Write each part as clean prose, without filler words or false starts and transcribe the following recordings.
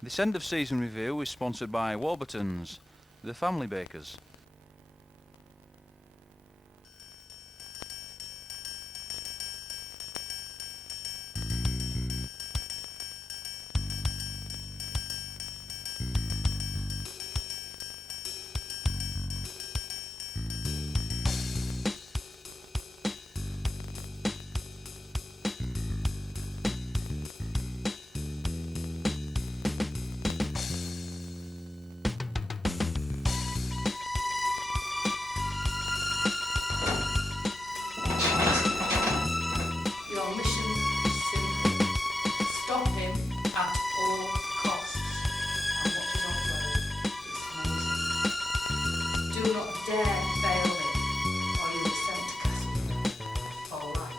This end of season review is sponsored by Warburton's, the family bakers. Your mission is simple. Stop him at all costs. And watch his offload. It's amazing. Do not dare fail him, or you'll be sent to Castle for life.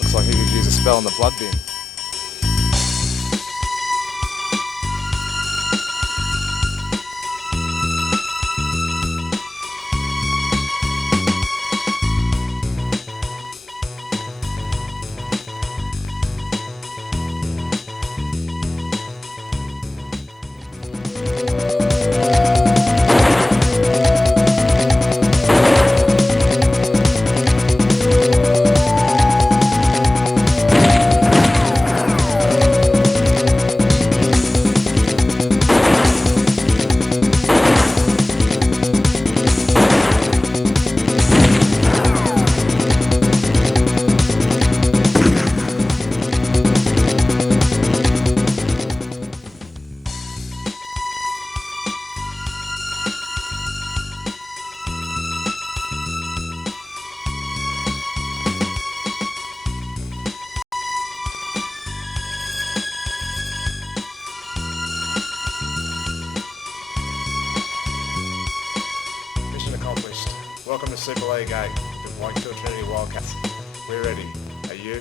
Looks like he could use a spell in the blood bin. Mission accomplished. Welcome to Super League 8 with Wakefield Trinity Wildcats. We're ready. Are you?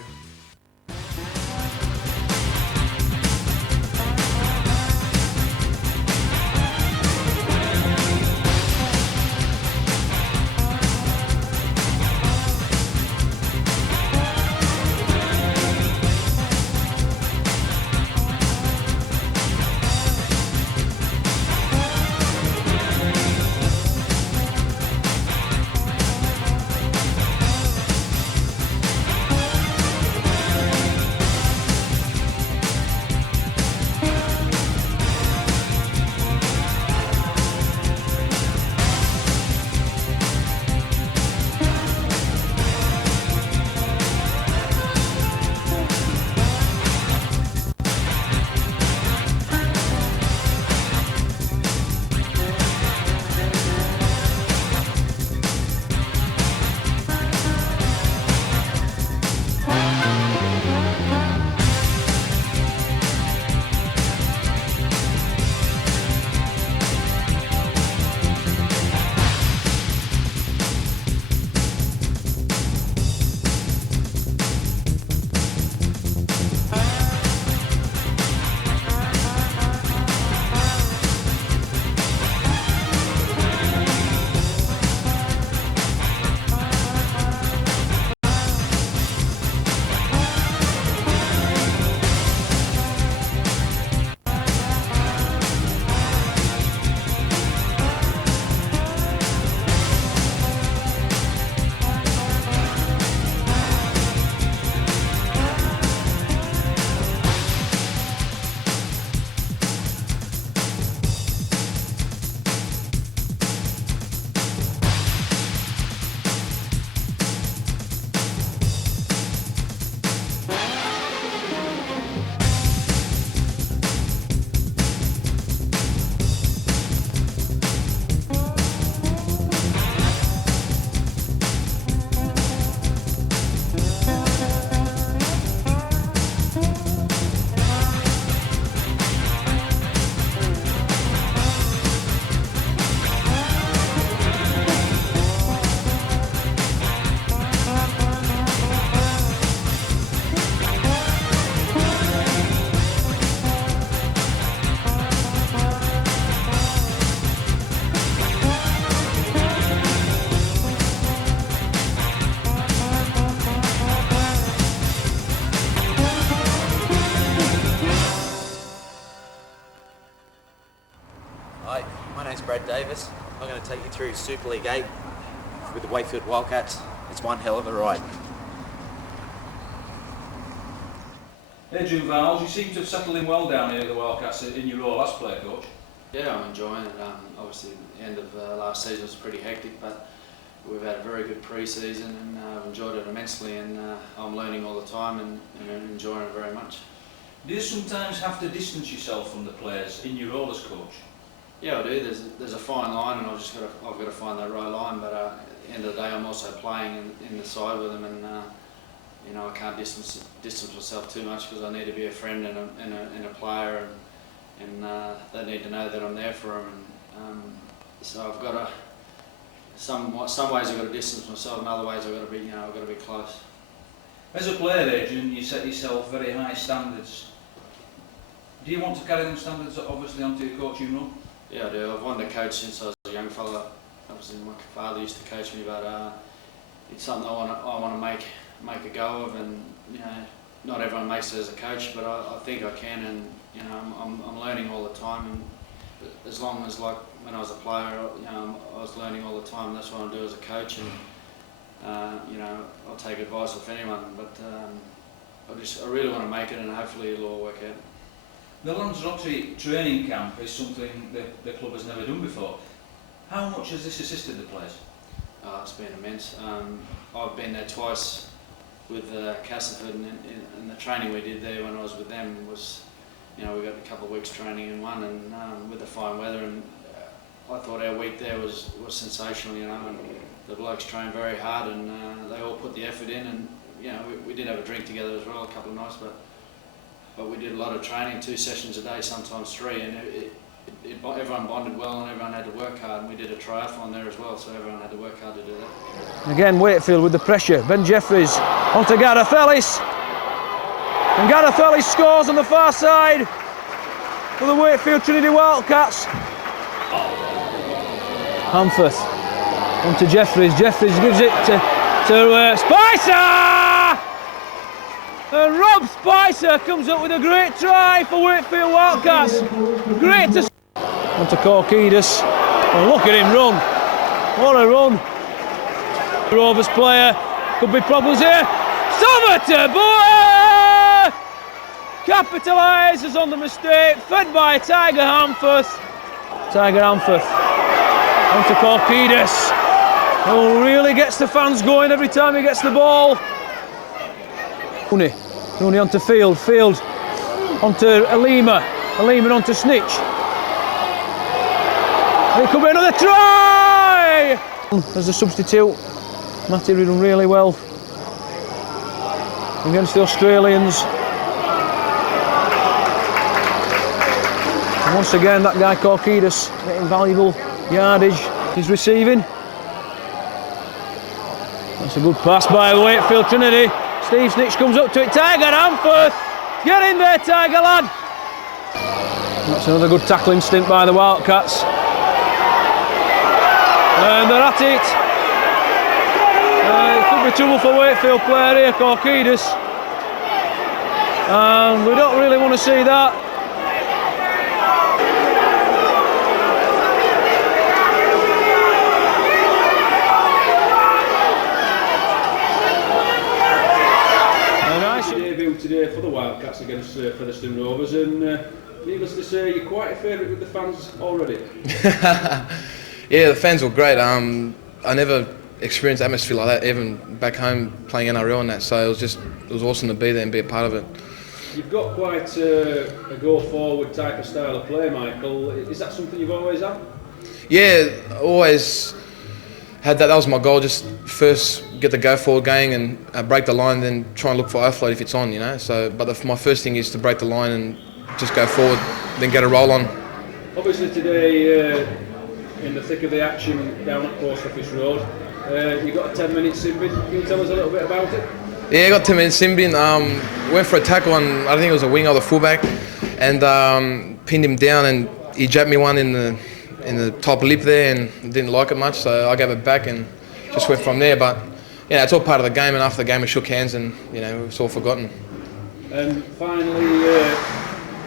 Hi, my name's Brad Davis. I'm going to take you through Super League 8 with the Wakefield Wildcats. It's one hell of a ride. Adrian Vowles, you seem to have settled in well down here at the Wildcats in your role as player coach. Yeah, I'm enjoying it. Obviously, the end of last season was pretty hectic, but we've had a very good pre-season and I've enjoyed it immensely, and I'm learning all the time and enjoying it very much. Do you sometimes have to distance yourself from the players in your role as coach? Yeah, I do. There's a fine line, and I've got to find that right line. But at the end of the day, I'm also playing in the side with them, and you know, I can't distance myself too much because I need to be a friend and a player, and they need to know that I'm there for them. And so I've got to some ways I've got to distance myself, and other ways I've got to be close. As a player, Adrian, you set yourself very high standards. Do you want to carry them standards obviously onto your coaching role? Yeah, I do. I've wanted to coach since I was a young fella. Obviously, my father used to coach me, but it's something I want to make a go of, and you know, not everyone makes it as a coach, but I think I can, and you know, I'm learning all the time, and as long as, like when I was a player, you know, I was learning all the time. That's what I do as a coach, and you know, I'll take advice off anyone, but I really want to make it, and hopefully it'll all work out. The Lanzarote training camp is something the club has never done before. How much has this assisted the players? It's been immense. I've been there twice with Castleford, and the training we did there when I was with them was, you know, we got a couple of weeks training in one, and with the fine weather, and I thought our week there was sensational, you know, and the blokes trained very hard, and they all put the effort in, and you know, we did have a drink together as well, a couple of nights, but we did a lot of training, 2 sessions a day, sometimes 3, and everyone bonded well, and everyone had to work hard, and we did a triathlon there as well, so everyone had to work hard to do that. Again, Wakefield with the pressure. Ben Jeffries onto Gareth Ellis. And Gareth Ellis scores on the far side for the Wakefield Trinity Wildcats. Hamforth onto Jeffries. Jeffries gives it to Spicer! And Rob Spicer comes up with a great try for Wakefield Wildcats. Great to... Onto Korkidis. And look at him run. What a run. Rovers player. Could be problems here. Somerton, boy! Capitalises on the mistake. Fed by Tiger Hamforth. Tiger Hamforth. Onto Korkidis. Who really gets the fans going every time he gets the ball. Rooney onto Field onto Alima onto Snitch. It could be another try! As a substitute, Matty done really well against the Australians. And once again, that guy Korkidis getting valuable yardage. He's receiving. That's a good pass by Wakefield Trinity. Steve Snitch comes up to it. Tiger Hamforth! Get in there, Tiger lad! That's another good tackling stint by the Wildcats. And they're at it. It could be trouble for Wakefield player here, Korkidis. And we don't really want to see that. Debut today for the Wildcats against Featherstone Rovers, and needless to say, you're quite a favourite with the fans already. Yeah, the fans were great. I never experienced atmosphere like that, even back home playing NRL and that, so it was awesome to be there and be a part of it. You've got quite a go-forward type of style of play, Michael. Is that something you've always had? Yeah, always had that. That was my goal, just first get the go-forward going and break the line, then try and look for offload if it's on, you know. So, but my first thing is to break the line and just go forward, then get a roll on. Obviously today, in the thick of the action down at Post Office Road, you got a 10-minute sin bin. Can you tell us a little bit about it? Yeah, I got 10 minutes sin bin. Went for a tackle on, I think it was a wing or the fullback, and pinned him down, and he jabbed me one in the top lip there, and didn't like it much, so I gave it back and just went from there. But yeah, it's all part of the game, and after the game we shook hands, and you know, it's all forgotten. And finally,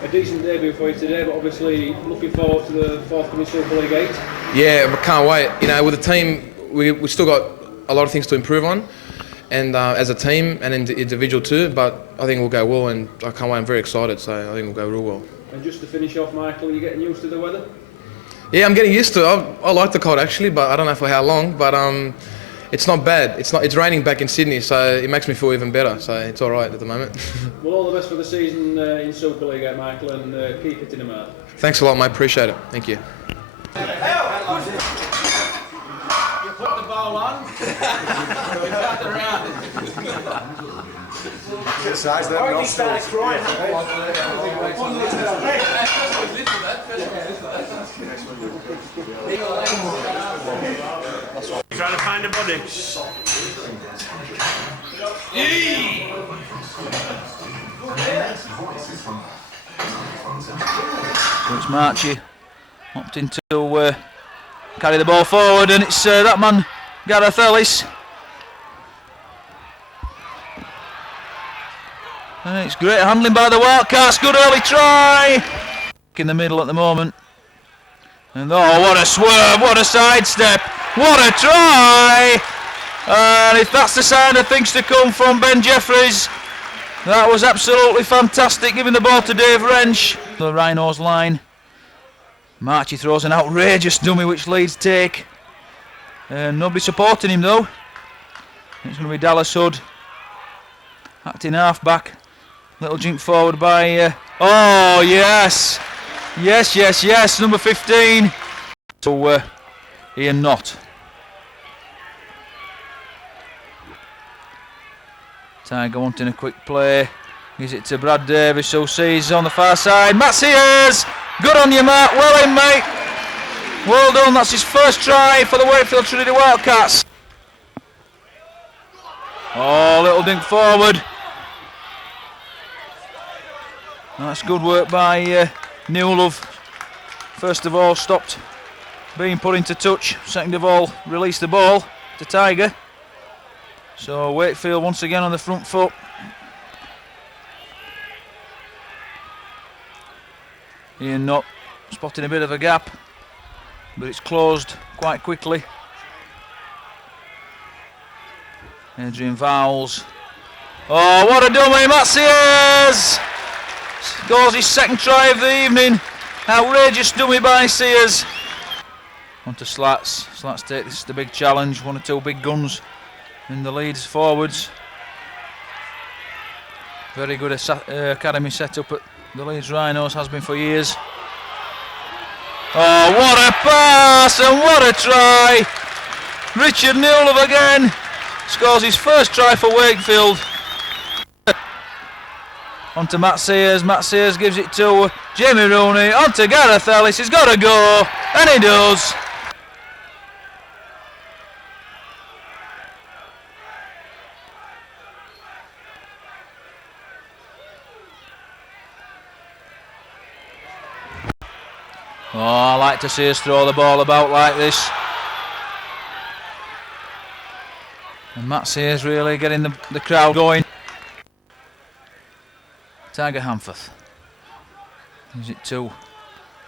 A decent debut for you today, but obviously looking forward to the forthcoming Super League 8. Yeah, I can't wait. You know, with the team, we still got a lot of things to improve on, and as a team and individual too. But I think we'll go well, and I can't wait. I'm very excited, so I think we'll go real well. And just to finish off, Michael, are you getting used to the weather? Yeah, I'm getting used to it. I like the cold actually, but I don't know for how long. But it's not bad. It's raining back in Sydney, so it makes me feel even better. So it's all right at the moment. Well, all the best for the season in Super League, Michael, and keep it in the mark. Thanks a lot, mate. Appreciate it. Thank you. You put the ball on, you cut it around. Size that not started crying. Trying to find a body. It's Marchie opting to carry the ball forward, and it's that man Gareth Ellis. And it's great handling by the Wildcats. Good early try. In the middle at the moment. And oh, what a swerve! What a sidestep! What a try! And if that's the sign of things to come from Ben Jeffries, that was absolutely fantastic. Giving the ball to Dave Wrench. The Rhinos line. Marchie throws an outrageous dummy which Leeds take. Nobody supporting him though. It's going to be Dallas Hood acting half back. Little jink forward by oh yes, yes, number 15. So Ian Knott. Tiger wanting a quick play. Gives it to Brad Davis, who sees on the far side. Matt Sears! Good on you, Matt. Well in, mate. Well done. That's his first try for the Wakefield Trinity Wildcats. Oh, little dink forward. That's good work by Newell. First of all, stopped being put into touch. Second of all, released the ball to Tiger. So Wakefield once again on the front foot. Ian Knott spotting a bit of a gap, but it's closed quite quickly. Adrian Vowles. Oh, what a dummy, Matt Sears! Scores his second try of the evening. Outrageous dummy by Sears. On to Slats. Slats take this the big challenge. One or two big guns in the Leeds forwards. Very good academy setup at the Leeds Rhinos, has been for years. Oh, what a pass and what a try! Richard Newell again scores his first try for Wakefield. On to Matt Sears. Matt Sears gives it to Jamie Rooney. On to Gareth Ellis. He's got to go, and he does. Oh, I like to see us throw the ball about like this. And Matt Sears really getting the crowd going. Tiger Hamforth. Gives it to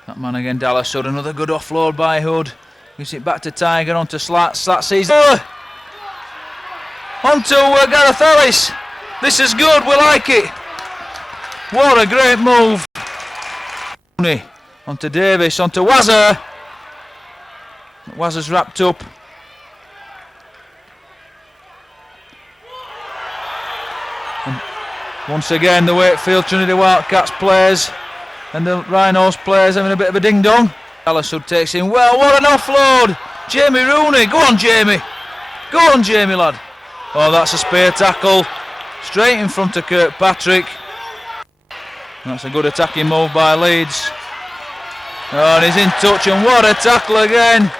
that man again, Dallas Hood. Another good offload by Hood. Gives it back to Tiger, onto Slats. Slats sees it. Onto Gareth Ellis. This is good, we like it. What a great move. Onto Davis, onto Wazza. Wazza's wrapped up. And once again, the Wakefield Trinity Wildcats players and the Rhinos players having a bit of a ding-dong. Allisud takes in well. What an offload! Jamie Rooney. Go on, Jamie. Go on, Jamie, lad. Oh, that's a spear tackle. Straight in front of Kirkpatrick. That's a good attacking move by Leeds. Oh, and he's in touch, and what a tackle again.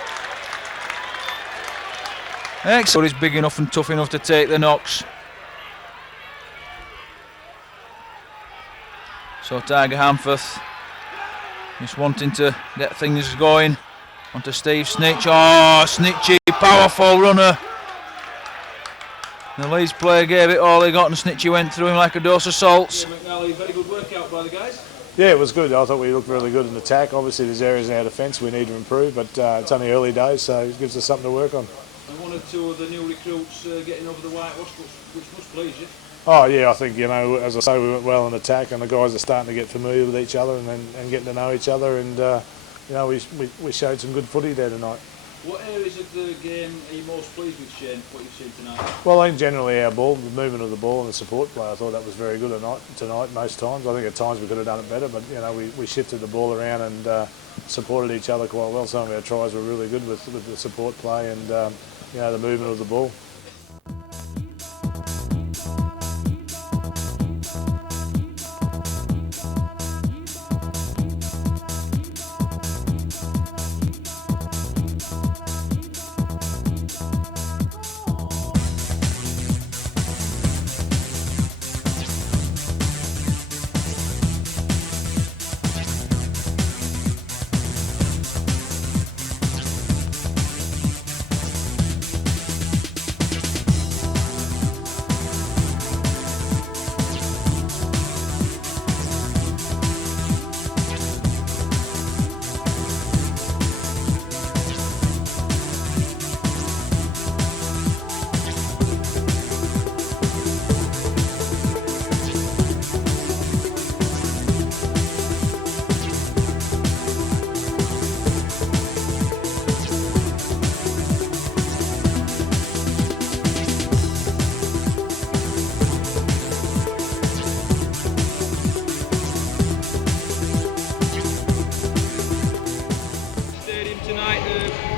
Excellent. He's big enough and tough enough to take the knocks. So Tiger Hamforth just wanting to get things going. Onto Steve Snitch. Oh, Snitchy, powerful runner. The Leeds player gave it all he got, and Snitchy went through him like a dose of salts. Yeah, McNally, very good workout by the guys. Yeah, it was good. I thought we looked really good in attack. Obviously, there's areas in our defence we need to improve, but it's only early days, so it gives us something to work on. And one or two of the new recruits getting over the whitewash, which must please you. Oh yeah, I think, you know, as I say, we went well in attack, and the guys are starting to get familiar with each other and getting to know each other, and you know, we showed some good footy there tonight. What areas of the game are you most pleased with, Shane, what you've seen tonight? Well, I think generally our ball, the movement of the ball and the support play, I thought that was very good tonight most times. I think at times we could have done it better, but you know, we shifted the ball around and supported each other quite well. Some of our tries were really good with the support play and you know, the movement of the ball.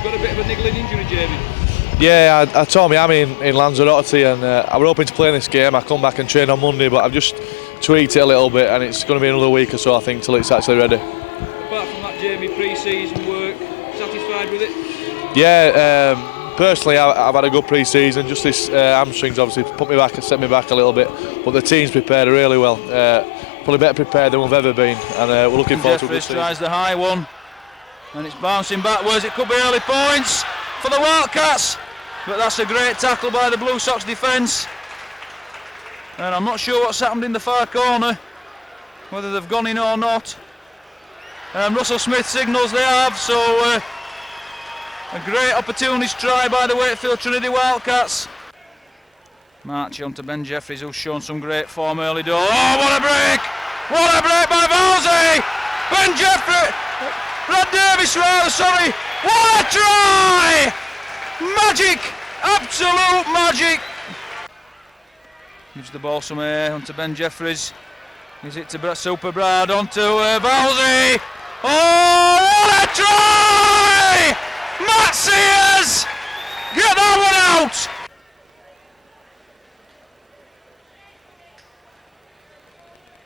Got a bit of a niggling injury, Jamie. Yeah, I tore my hammy in Lanzarote, and I was hoping to play in this game. I come back and train on Monday, but I've just tweaked it a little bit, and it's going to be another week or so, I think, till it's actually ready. Apart from that, Jamie, pre-season work, satisfied with it? Yeah, personally, I've had a good pre-season. Just this hamstrings obviously put me back and set me back a little bit, but the team's prepared really well. Probably better prepared than we've ever been, and we're looking forward to a good season. Tries the high one, and it's bouncing backwards. It could be early points for the Wildcats, but that's a great tackle by the Blue Sox defence. And I'm not sure what's happened in the far corner, whether they've gone in or not. Russell Smith signals they have, so a great opportunist try by the Wakefield Trinity Wildcats. Marching on to Ben Jeffries, who's shown some great form early doors. Oh, what a break! What a break by Valsey! Ben Jeffries! Brad Davis, rather, sorry! What a try! Magic! Absolute magic! Gives the ball some air onto Ben Jeffries. Gives it to Super Brad, onto Valsey! Oh, what a try! Matt Sears! Get that one out!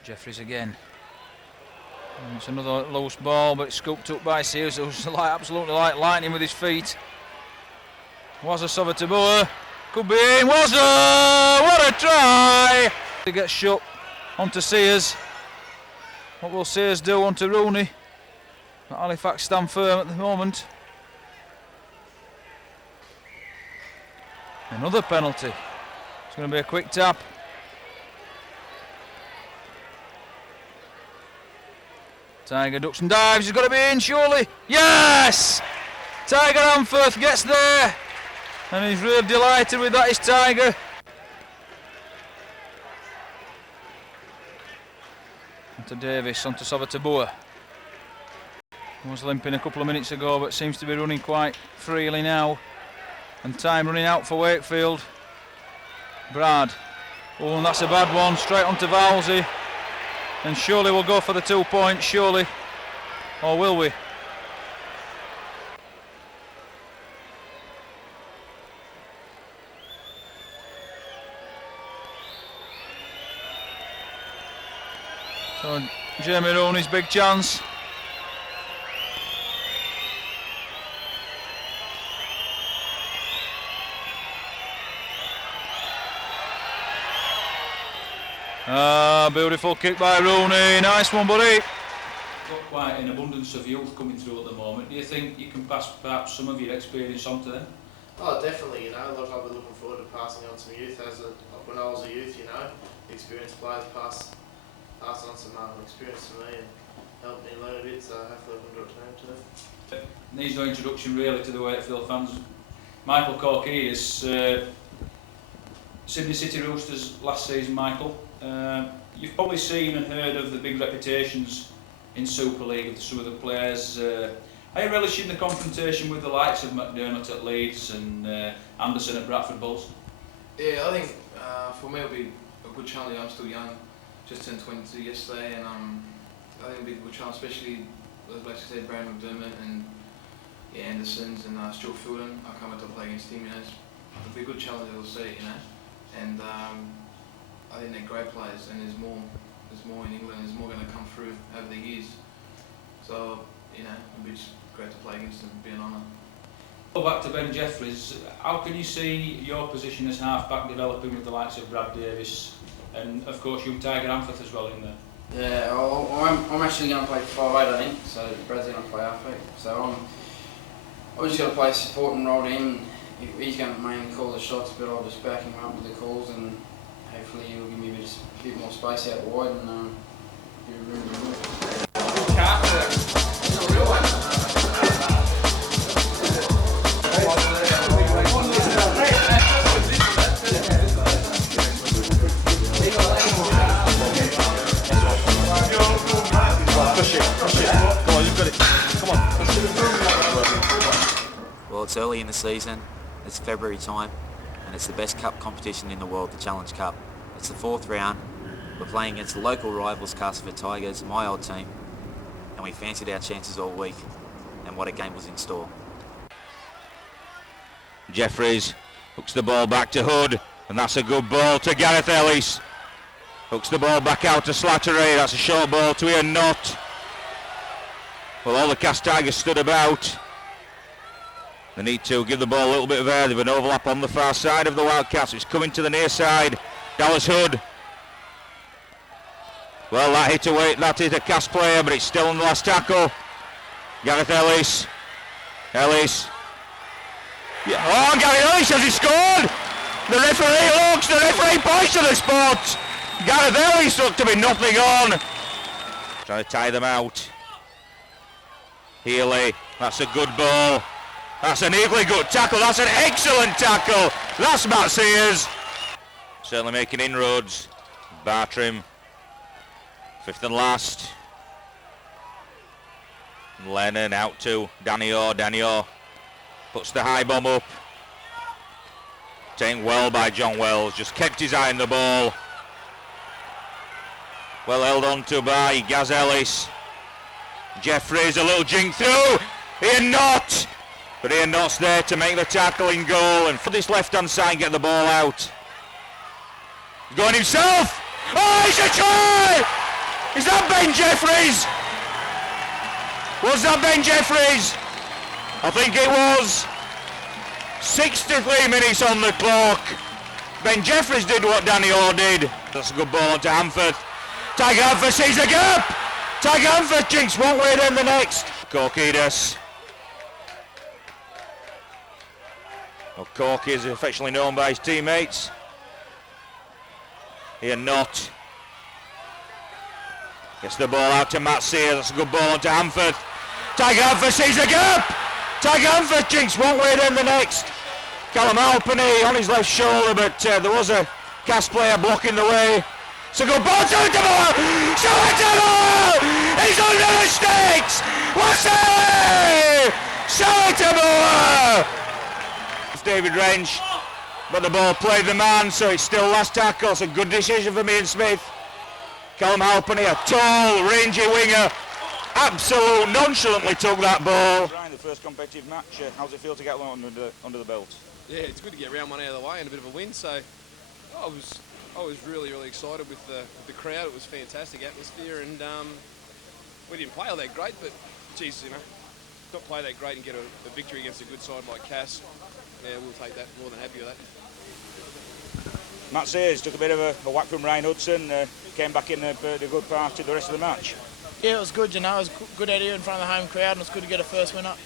Jeffries again. And it's another loose ball, but it's scooped up by Sears, who's absolutely like lightning with his feet. Wazza Sova-Tabua, could be in. Wazza! What a try! He gets shut onto Sears. What will Sears do onto Rooney? But Halifax stand firm at the moment. Another penalty. It's going to be a quick tap. Tiger ducks and dives, he's got to be in surely. Yes! Tiger Amforth gets there. And he's really delighted with that, is Tiger. Onto Davis, onto Sova-Tabua. He was limping a couple of minutes ago, but seems to be running quite freely now. And time running out for Wakefield. Brad. Oh, and that's a bad one, straight onto Valsey. And surely we'll go for the 2 points, surely. Or will we? So Jamie Rooney's big chance. Beautiful kick by Rooney, nice one buddy. Got quite an abundance of youth coming through at the moment. Do you think you can pass perhaps some of your experience on to them? Oh, definitely, you know, like I'll be looking forward to passing on some youth when I was a youth, you know, experienced players pass on some experience to me, and helped me learn a bit, so hopefully I can do it to him today. Needs no introduction really to the Wakefield fans. Michael Corkidis, Sydney City Roosters last season, Michael. You've probably seen and heard of the big reputations in Super League of some of the players. Are you relishing the confrontation with the likes of McDermott at Leeds and Anderson at Bradford Bulls? Yeah, I think for me it'll be a good challenge. I'm still young, just turned 22 yesterday, and I think it'll be a good challenge, especially like I said, Brad McDermott and Andersons and Stuart Fielden. I can't wait to play against him. You know, it'll be a good challenge. I'll see, you know, and I think they're great players, and there's more in England. There's more going to come through over the years. So you know, it'll be just great to play against them. It'll be an honour. Go back to Ben Jeffries. How can you see your position as half-back developing with the likes of Brad Davis and, of course, young Tiger Amforth as well in there? Yeah, I'm actually going to play 5'8", I think, so Brad's going to play half-back. So I'm just going to play a supporting role to him. He's going to mainly call the shots, but I'll just back him up with the calls, and hopefully he'll give me a bit more space out wide and give room to move. It's a real one. Well, it's early in the season, it's February time, and it's the best cup competition in the world, the Challenge Cup. It's the 4th round. We're playing against the local rivals, Castleford Tigers, my old team, and we fancied our chances all week, and what a game was in store. Jeffries hooks the ball back to Hood, and that's a good ball to Gareth Ellis. Hooks the ball back out to Slattery, that's a short ball to Ian Knott. Well, all the Cast Tigers stood about. They need to give the ball a little bit of air. They've an overlap on the far side of the Wildcats. It's coming to the near side. Dallas Hood. Well, that hit a Cast player, but it's still on the last tackle. Gareth Ellis. Ellis. Yeah. Oh, Gareth Ellis, has he scored? The referee looks, the referee points to the spot. Gareth Ellis looked to be nothing on. Trying to tie them out. Healy, that's a good ball. That's an equally good tackle. That's an excellent tackle. That's Matt Sears. Certainly making inroads. Bartrim, 5th and last. Lennon out to Danny Orr. Danny Orr puts the high bomb up. Taken well by John Wells. Just kept his eye on the ball. Well held on to by Gaz Ellis. Jeffries, a little jink through. Ian Knott. But Ian Knott's there to make the tackling goal, and for this left-hand side, get the ball out. He's going himself. Oh, it's a try! Is that Ben Jeffries? Was that Ben Jeffries? I think it was. 63 minutes on the clock. Ben Jeffries did what Danny Orr did. That's a good ball onto Amforth. Tiger Amforth sees a gap. Tiger Amforth jinks one way then the next. Corkidis. Well, Corky is affectionately known by his teammates. Ian Knott gets the ball out to Matt Sears. That's a good ball onto Amforth. Tiger Amforth sees a gap. Tiger Amforth jinks one way then the next. Callum Halpenny on his left shoulder, but there was a Cast player blocking the way. It's a good ball to Tabor. He's under the sticks. What's that? Tabor. David Wrench, but the ball played the man, so it's still last tackle. It's a good decision for Ian Smith. Callum Halpenny, a tall, rangy winger, absolutely nonchalantly took that ball. The first competitive match, how does it feel to get one under the belt? Yeah, it's good to get round one out of the way and a bit of a win, so I was really excited with the crowd. It was a fantastic atmosphere, and we didn't play all that great, but geez, you know, not play that great and get a victory against a good side like Cass. Yeah, we'll take that, more than happy with that. Matt Sears took a bit of a whack from Ryan Hudson, came back in a good part of the rest of the match. Yeah, it was good, you know, it was good out here in front of the home crowd, and it's good to get a first win up.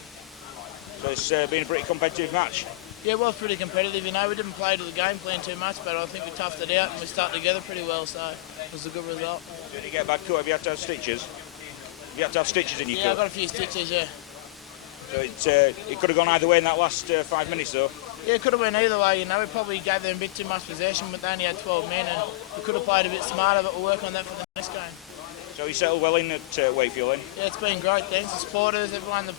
So it's been a pretty competitive match? Yeah, it was pretty competitive, you know, we didn't play to the game plan too much, but I think we toughed it out and we stuck together pretty well, so it was a good result. Did you get bad cut? Have you had to have stitches? You had to have stitches in your Yeah, I've cut. got a few stitches, yeah. So it could have gone either way in that last 5 minutes, though. Yeah, it could have went either way, you know. We probably gave them a bit too much possession, but they only had 12 men, and we could have played a bit smarter, but we'll work on that for the next game. So you settled well in at Wakefield then? Yeah, it's been great, thanks. The supporters, everyone, the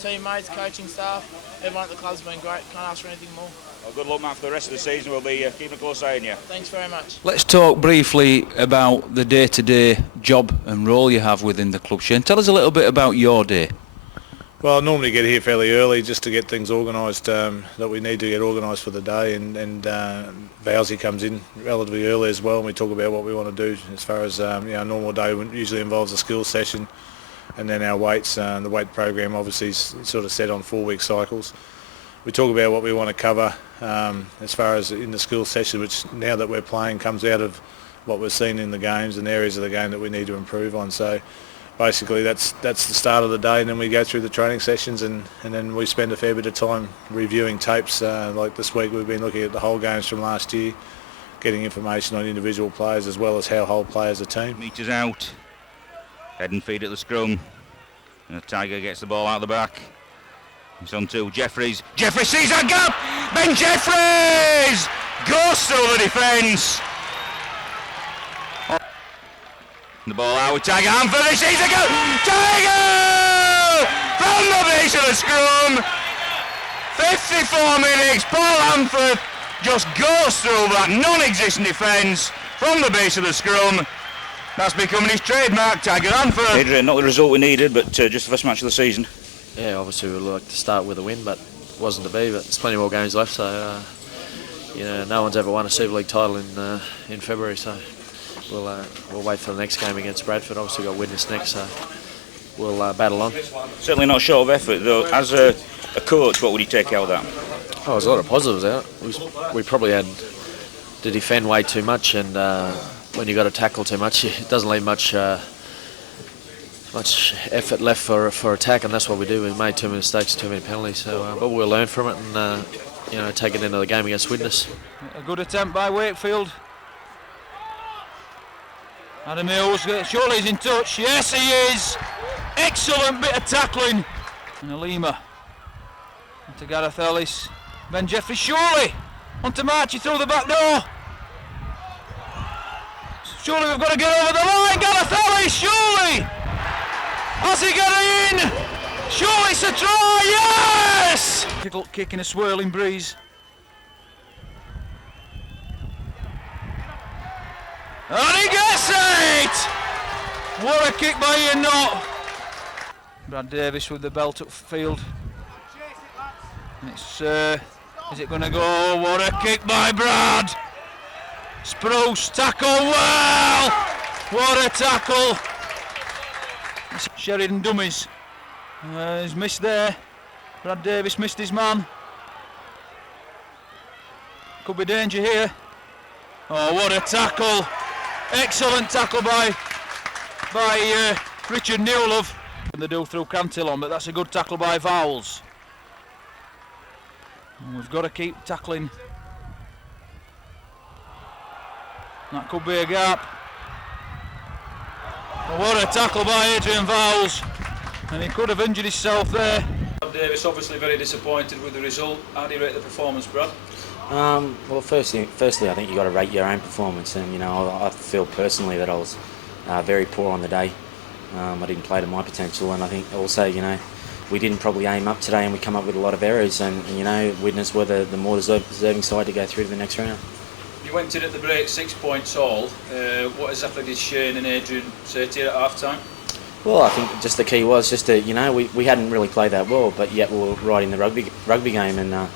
teammates, coaching staff, everyone at the club's been great. Can't ask for anything more. Well, good luck, Matt, for the rest of the season. We'll be keeping a close eye on you. Thanks very much. Let's talk briefly about the day-to-day job and role you have within the club. Shane, tell us a little bit about your day. Well, I normally get here fairly early just to get things organised that we need to get organised for the day, and Vowsy comes in relatively early as well, and we talk about what we want to do as far as a normal day usually involves a skills session, and then our weights. The weight program obviously is sort of set on 4-week cycles. We talk about what we want to cover as far as in the skills session, which now that we're playing comes out of what we've seen in the games and areas of the game that we need to improve on. So basically that's the start of the day, and then we go through the training sessions, and then we spend a fair bit of time reviewing tapes. Like this week we've been looking at the whole games from last year, getting information on individual players as well as how whole play as a team. Metres out, head and feet at the scrum, and the Tiger gets the ball out the back. It's on to Jeffries. Jeffries sees that gap! Ben Jeffries goes through the defence. The ball out with Tiger Hanford. He sees it go! Tiger! From the base of the scrum. 54 minutes. Paul Hanford just goes through that non-existent defence from the base of the scrum. That's becoming his trademark, Tiger Hanford. Adrian, not the result we needed, but just the first match of the season. Yeah, obviously we'd like to start with a win, but it wasn't to be. But there's plenty more games left, so no one's ever won a Super League title in February, so we'll wait for the next game against Bradford. Obviously got Widnes next, so we'll battle on. Certainly not short of effort, though. As a coach, what would you take out of that? Oh, there's a lot of positives out. We probably had to defend way too much, and when you got to tackle too much, it doesn't leave much effort left for attack, and that's what we do. We made too many mistakes, too many penalties. So, but we'll learn from it and take it into the game against Widnes. A good attempt by Wakefield. Adam Mills, surely he's in touch. Yes, he is. Excellent bit of tackling. And Alima to Gareth Ellis. Ben Jeffries, surely on to Marchie through the back door. Surely we've got to get over the line. Gareth Ellis, surely. Has he got it in? Surely it's a try, yes! Difficult kick in a swirling breeze. And he gets it! What a kick by Ian Knott. Brad Davis with the belt upfield. It's, is it going to go? What a kick by Brad! Spruce, tackle well! What a tackle! Sheridan dummies. He's missed there. Brad Davis missed his man. Could be danger here. Oh, what a tackle! Excellent tackle by Richard Newlove. And they do through Cantillon, but that's a good tackle by Vowles. And we've got to keep tackling. That could be a gap. Oh, what a tackle by Adrian Vowles. And he could have injured himself there. Davis obviously very disappointed with the result. How do you rate the performance, Brad? Well, firstly, I think you've got to rate your own performance, and I feel personally that I was very poor on the day. I didn't play to my potential, and I think also, we didn't probably aim up today, and we come up with a lot of errors, and Widnes were the more deserving side to go through to the next round. You went in at the break 6 points all. What exactly did Shane and Adrian say to you at half time? Well, I think just the key was just to, we hadn't really played that well, but yet we were right in the rugby game, and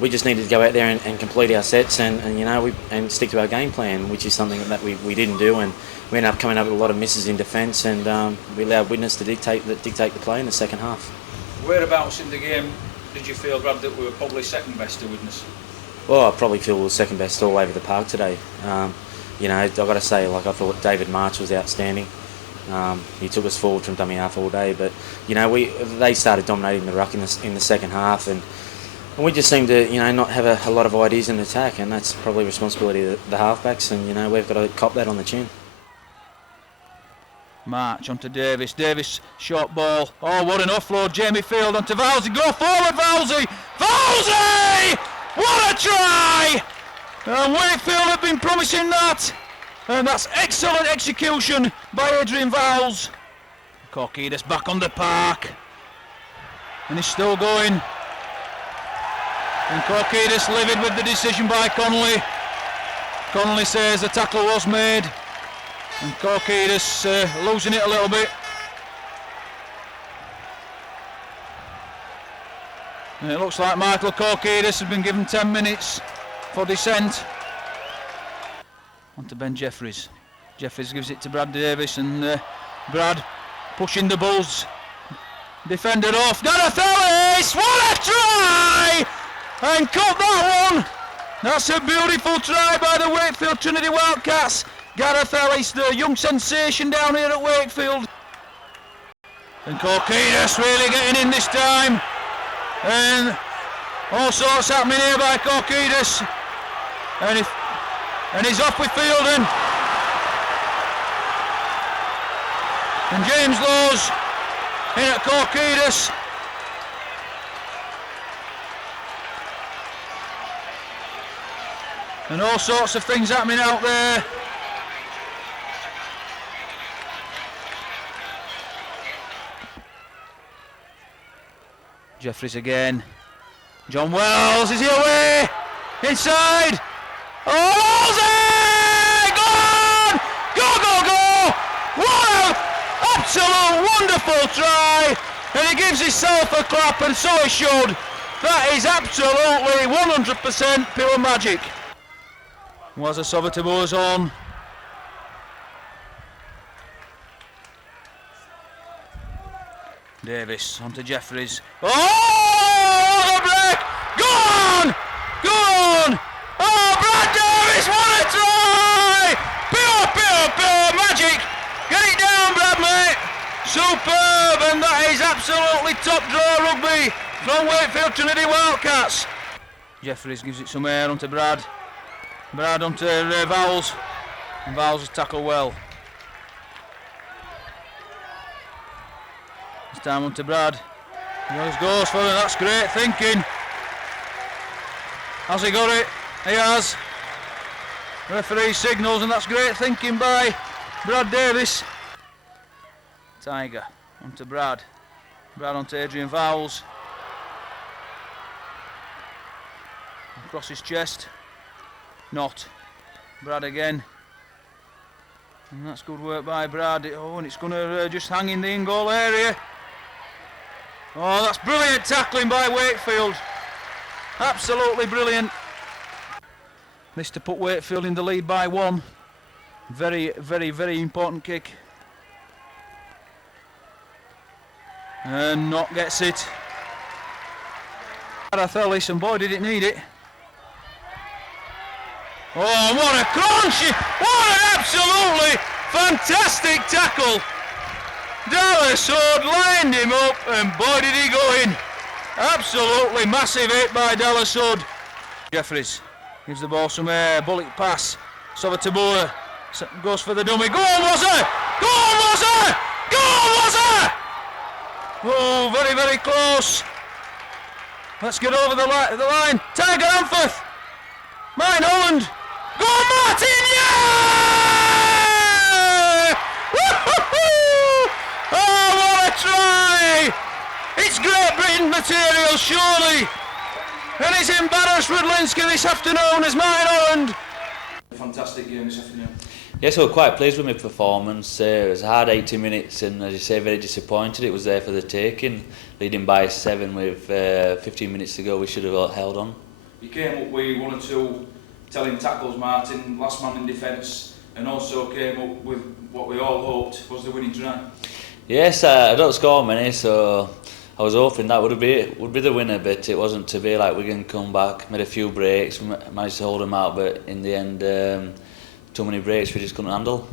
we just needed to go out there and complete our sets and stick to our game plan, which is something that we didn't do, and we ended up coming up with a lot of misses in defence, and we allowed Widnes to dictate the play in the second half. Whereabouts in the game did you feel, Brad, that we were probably second best to Widnes? Well, I probably feel we were second best all over the park today. I've got to say, I thought David March was outstanding. He took us forward from dummy half all day, but they started dominating the ruck in the second half, and we just seemed to not have a lot of ideas in attack, and that's probably responsibility of the halfbacks, and we've got to cop that on the chin. March onto Davis. Davis, short ball. Oh, what an offload. Jamie Field onto Valsey. Go forward, Valsey! Valsey! What a try! And Wakefield have been promising that. And that's excellent execution by Adrian Vowles. Corkidas back on the park. And he's still going. And Corkidas livid with the decision by Connolly. Connolly says the tackle was made. And Corkidas losing it a little bit. And it looks like Michael Corkidas has been given 10 minutes for dissent. On to Ben Jeffries. Jeffries gives it to Brad Davis, and Brad pushing the Bulls. Defended off. Gareth Ellis! What a try! And cut that one! That's a beautiful try by the Wakefield Trinity Wildcats. Gareth Ellis, the young sensation down here at Wakefield. And Corkidas really getting in this time. And all sorts happening here by Corkidas. And he's off with Fielden. And James Laws in at Corkidas. And all sorts of things happening out there. Jeffries again. John Wells, is he away? Inside. Oh, Wolsey! Go on! Go! What an absolute wonderful try! And he gives himself a clap, and so he should. That is absolutely 100% pure magic. Was a Sovatabo's on. Davis onto Jeffries. Oh, the break! Go on! Oh, Brad Davis, what a try! Pure magic! Get it down, Brad, mate! Superb, and that is absolutely top draw rugby from Wakefield Trinity Wildcats. Jeffries gives it some air onto Brad. Brad onto Vowles. And Vowles has tackled well. This time onto Brad. He always goes for it, that's great thinking. Has he got it? He has. Referee signals, and that's great thinking by Brad Davis. Tiger onto Brad. Brad onto Adrian Vowles. Across his chest. Not. Brad again. And that's good work by Brad. Oh, and it's going to just hang in the in-goal area. Oh, that's brilliant tackling by Wakefield. Absolutely brilliant. This to put Wakefield in the lead by 1. Very important kick. And Not gets it. Gareth Ellis, and boy did it need it. Oh, what a crunch! What an absolutely fantastic tackle! Dallas Hood lined him up, and boy did he go in. Absolutely massive hit by Dallas Hood. Jeffries gives the ball some air, bullet pass. Sovataboa goes for the dummy. Go on, Wazza! Go on, Wazza! Go on, Wazza! Oh, very close. Let's get over the line. Tiger Anforth! Mine Holland! Go on, Martin! Yeah! Woo-hoo-hoo! Oh, what a try! It's Great Britain material, surely. And he's embarrassed Rudlinski this afternoon as Mine Holland. Fantastic game this afternoon. Yes, we were quite pleased with my performance. It was a hard 80 minutes, and as you say, very disappointed. It was there for the taking, leading by 7 with 15 minutes to go. We should have held on. You came up with 1 or 2 telling tackles, Martin, last man in defence, and also came up with what we all hoped was the winning try. Yes, I don't score many, so I was hoping that would be the winner, but it wasn't to be. Like, Wigan come back, made a few breaks, managed to hold them out, but in the end, too many breaks we just couldn't handle.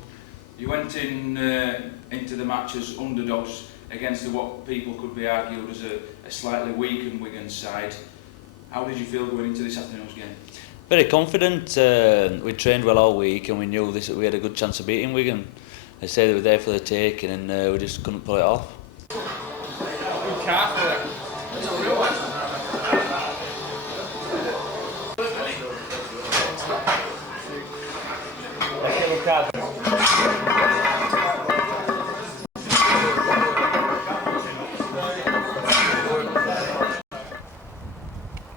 You went into the match as underdogs against what people could be argued as a slightly weakened Wigan side. How did you feel going into this afternoon's game? Very confident. We trained well all week, and we knew we had a good chance of beating Wigan. I said they were there for the taking, and we just couldn't pull it off. Good card for that. That's a real one.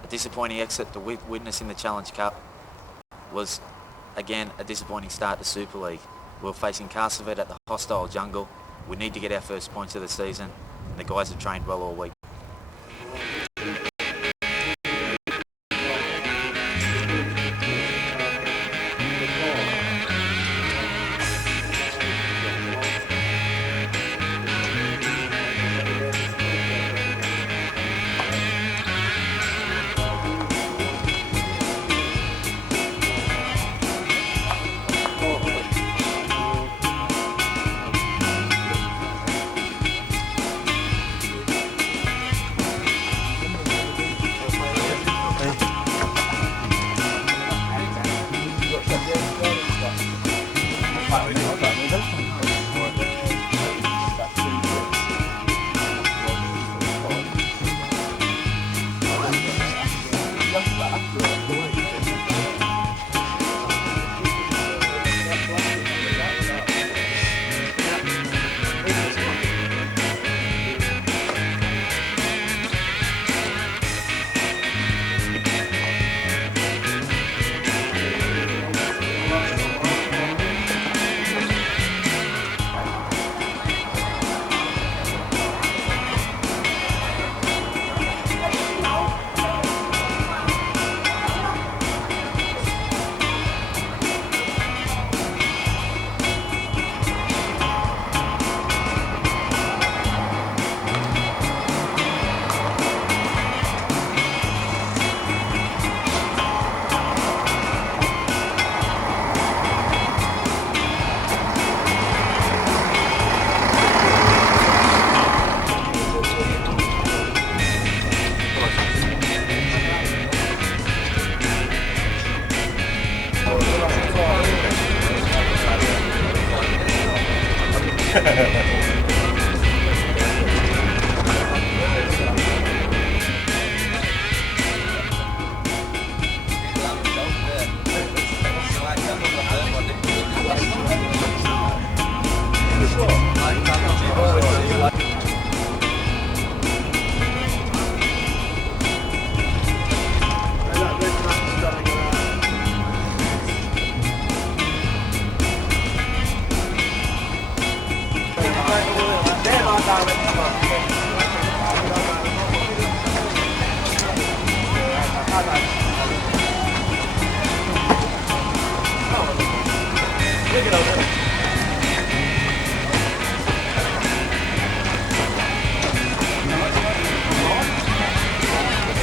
A disappointing exit to witness in the Challenge Cup was, again, a disappointing start to Super League. We're facing Castleford at the hostile jungle. We need to get our first points of the season, and the guys have trained well all week.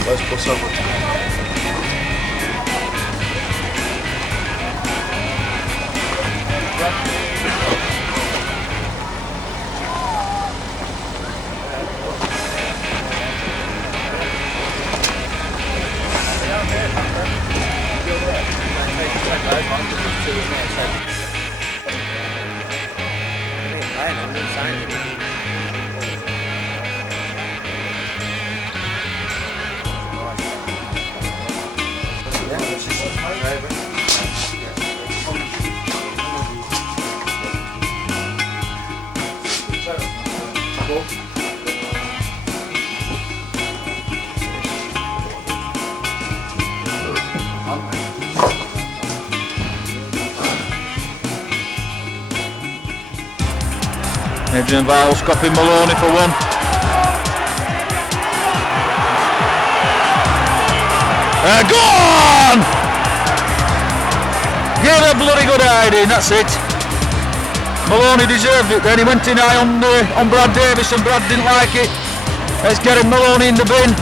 Let's put someone. Adrian Viles copying Maloney for one. Go on! Give a bloody good hiding, that's it. Maloney deserved it then, he went in high on Brad Davis and Brad didn't like it. Let's get him, Maloney in the bin.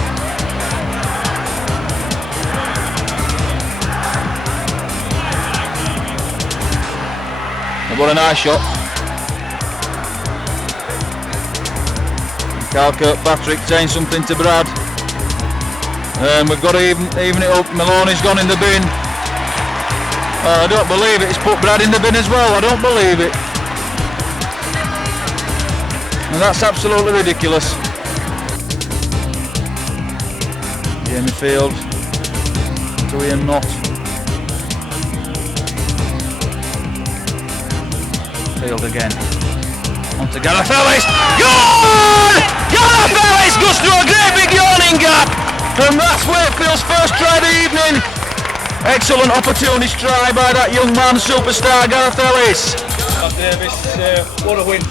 And what a nice shot. Carl Kirkpatrick saying something to Brad. And we've got to even it up. Maloney's gone in the bin. I don't believe it. He's put Brad in the bin as well. I don't believe it. And that's absolutely ridiculous. Jamie Field to Ian Knott. Field again. On to Gareth Ellis. Goal! Gareth Ellis goes through a great big yawning gap. And that's Wakefield's first try of the evening. Excellent opportunist try by that young man, superstar Gareth Ellis. Davis, what a win.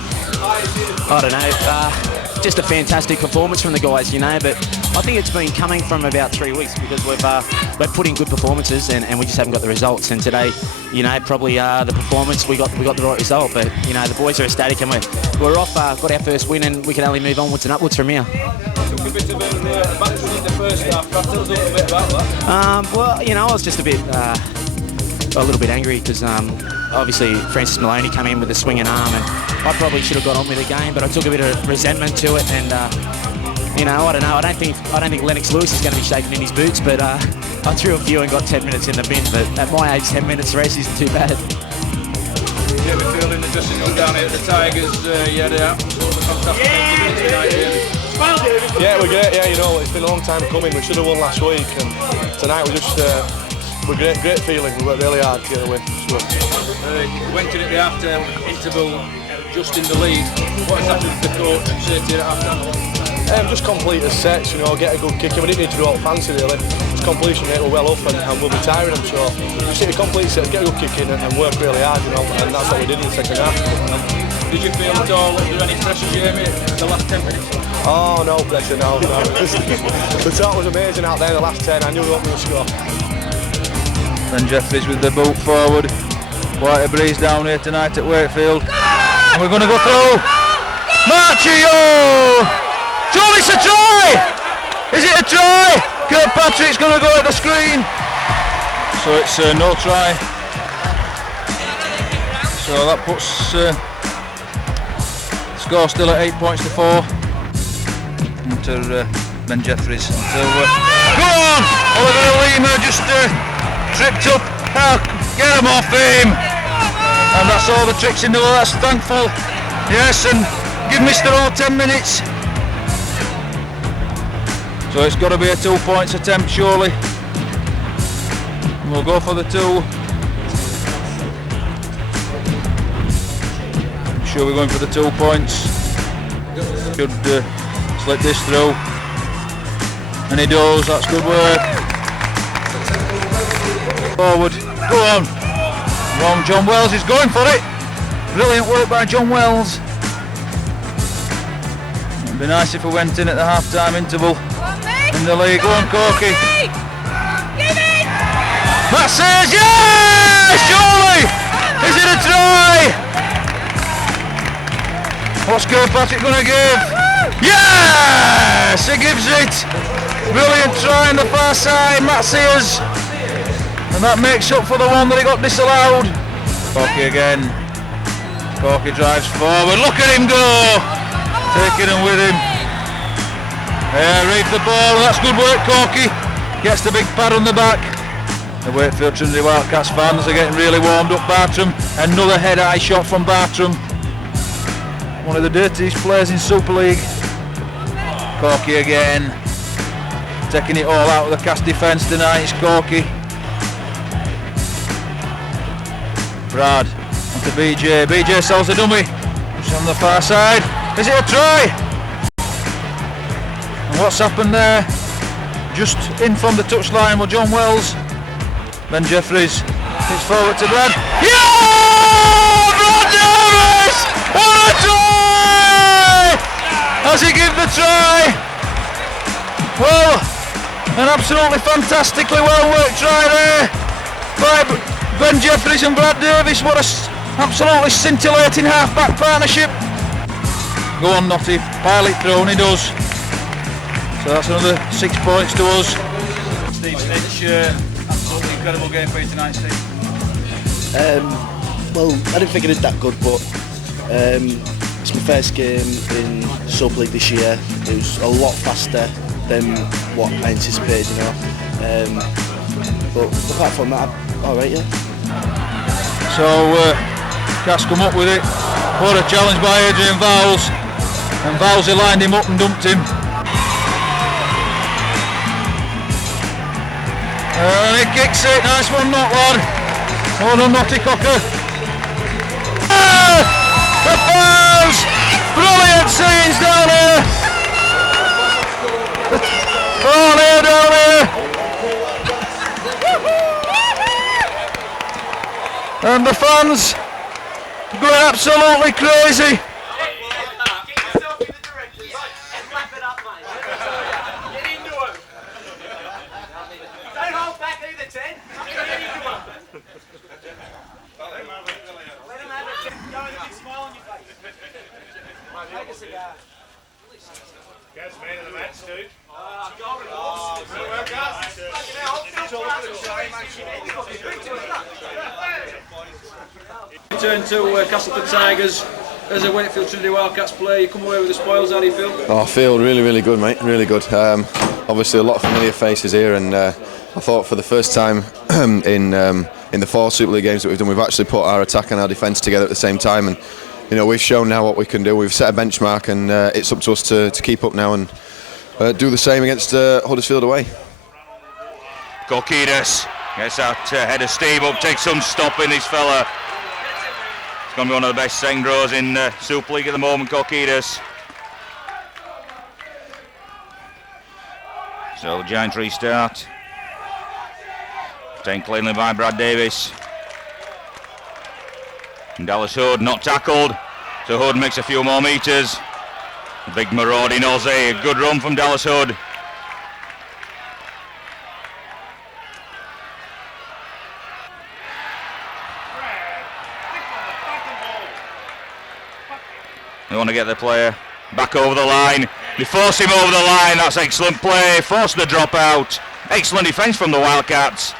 I don't know, just a fantastic performance from the guys, you know, but I think it's been coming from about 3 weeks because we've put in good performances and we just haven't got the results. And today, you know, probably the performance, we got the right result, but, you know, the boys are ecstatic and we're off, got our first win and we can only move onwards and upwards from here. Took a bit of a backslide in the first half. Tell us a little bit about that. Well, you know, I was just a little bit angry because obviously Francis Maloney came in with a swinging arm and I probably should have got on with the game, but I took a bit of resentment to it and you know, I don't know. I don't think Lennox Lewis is going to be shaking in his boots, but I threw a few and got 10 minutes in the bin. But at my age, 10 minutes race isn't too bad. You ever feel in the dressing room down here at the Tigers? Yeah, they are. Fantastic tonight. Yeah, we're great. Yeah, you know, it's been a long time coming. We should have won last week, and tonight we're great feeling. We worked really hard to get a win. So. Went in at the half-term interval, just in the lead. What has happened to the coach and say to you at half-time? Just complete the sets, you know, get a good kick. We didn't need to do all fancy really. Just completion rate, we're well up and we'll be tiring them. So just hit a complete set, get a good kick in and work really hard, you know. And that's what we did in the second half. Did you feel at all? Was there any pressure, Jamie, in the last 10 minutes? Oh, no pressure, no. The talk was amazing out there in the last 10. I knew we were going to score. Ben Jeffries with the boot forward. Quite a breeze down here tonight at Wakefield. And we're going to go through. Marchio! Surely it's a try! Is it a try? Kirkpatrick's going to go at the screen. So it's no try. So that puts the score still at 8 points to 4. Enter Ben Jeffries. Go on! Oliver Lima just tripped up. Get him off him! And that's all the tricks in the world. That's thankful. Yes, and give Mr. O 10 minutes. So it's got to be a 2 points attempt surely. And we'll go for the 2. I'm sure we're going for the 2 points. Should slip this through. And he does, that's good work. Forward, go on. Wrong, John Wells is going for it. Brilliant work by John Wells. It'd be nice if we went in at the half-time interval. In the league, go on Corky. That says yes! Surely! Is it a try? What's Kirkpatrick going to give? Yes! He gives it! Brilliant try on the far side, Matt Sears. And that makes up for the one that he got disallowed. Corky again. Corky drives forward. Look at him go! Taking him with him. Reads the ball, that's good work Corky. Gets the big pad on the back. The Wakefield Trinity Wildcats fans are getting really warmed up. Bartram, another head-eye shot from Bartram. One of the dirtiest players in Super League. Corky again. Taking it all out of the cast defence tonight, it's Corky. Brad, onto BJ. BJ sells the dummy. It's on the far side. Is it a try? And what's happened there? Just in from the touchline with John Wells. Ben Jeffries. It's forward to Brad. Yeah! Brad Davis! What a try! Has he given the try? Well, an absolutely fantastically well worked try there by Ben Jeffries and Brad Davis. What a absolutely scintillating half-back partnership. Go on Notty, pile it through and he does. So that's another 6 points to us. Steve Stitch, absolutely incredible game for you tonight, Steve. Well, I didn't think I did that good, but it's my first game in Super League this year. It was a lot faster than what I anticipated, you know. But apart from that, alright, yeah. So, Cass come up with it. What a challenge by Adrian Vowles. And Valsey lined him up and dumped him. And he kicks it, nice one, not lad. Oh no, naughty cocker. The fans! Brilliant scenes down here! Down here! And the fans going absolutely crazy! Turn to Castleford Tigers. As a Wakefield Trinity Wildcats player, you come away with the spoils. How do you feel? Oh, I feel really good, mate. Really good. Obviously, a lot of familiar faces here, and I thought for the first time in the 4 Super League games that we've done, we've actually put our attack and our defence together at the same time, and you know we've shown now what we can do. We've set a benchmark, and it's up to us to keep up now and do the same against Huddersfield away. Korkidas gets that head of steam up, takes some stopping, this fella. He's going to be one of the best second rows in Super League at the moment, Korkidas. So, giant restart. Taken cleanly by Brad Davis. And Dallas Hood not tackled, so Hood makes a few more metres. Big marauding Aussie, a good run from Dallas Hood. They want to get the player back over the line. They force him over the line. That's excellent play. Force the dropout. Excellent defence from the Wildcats.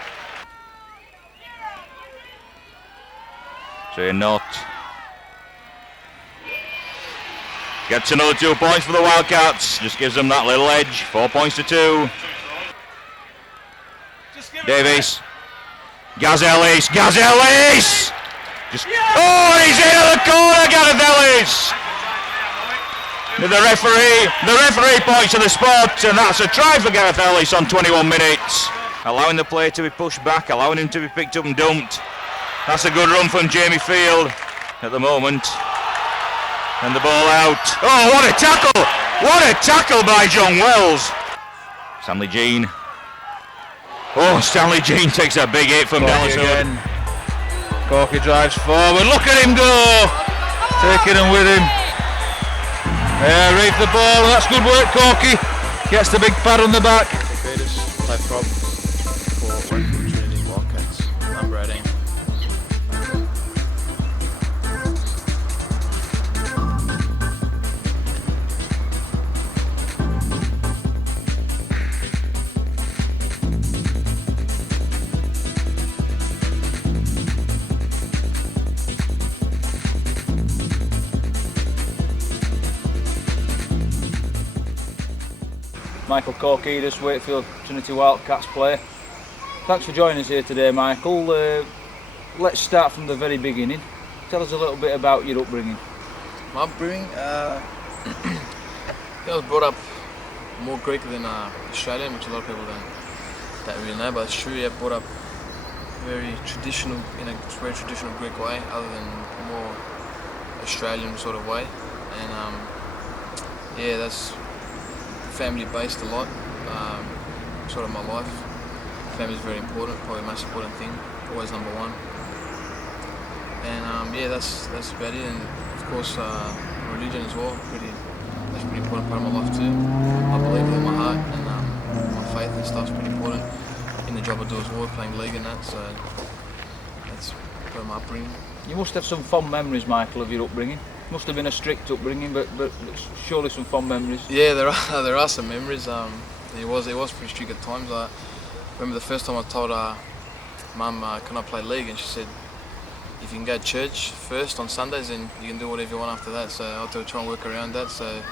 So not. Gets another 2 points for the Wildcats. Just gives them that little edge. 4 points to 2. Davies. Gazellis. Gazellis! Oh, he's into the corner, Gareth Ellis! The referee points to the spot, and that's a try for Gareth Ellis on 21 minutes. Allowing the player to be pushed back, allowing him to be picked up and dumped. That's a good run from Jamie Field at the moment. And the ball out. Oh, what a tackle! What a tackle by John Wells! Stanley Jean. Oh, Stanley Jean takes a big hit from Dallas Hood. Corky drives forward, look at him go! Taking him with him. Read the ball, that's good work, Corky. Gets the big pat on the back. The greatest play prop for Wakefield Trinity Wildcats, number 18. Michael Korkidas, Wakefield Trinity Wildcats player. Thanks for joining us here today, Michael. Let's start from the very beginning. Tell us a little bit about your upbringing. My upbringing, I was brought up more Greek than Australian, which a lot of people don't really know, but it's true. Yeah, brought up very traditional, in a very traditional Greek way, other than more Australian sort of way, and yeah, that's family based a lot, sort of my life. Family is very important, probably the most important thing, always number one. And yeah, that's about it. And of course, religion as well. That's a pretty important part of my life too. I believe with all my heart, and my faith and stuff's pretty important in the job I do as well, playing league and that. So that's part of my upbringing. You must have some fond memories, Michael, of your upbringing. Must have been a strict upbringing, but surely some fond memories. Yeah, there are some memories. It was pretty strict at times. I remember the first time I told Mum, can I play league, and she said, if you can go to church first on Sundays, then you can do whatever you want after that. So I had to try and work around that. So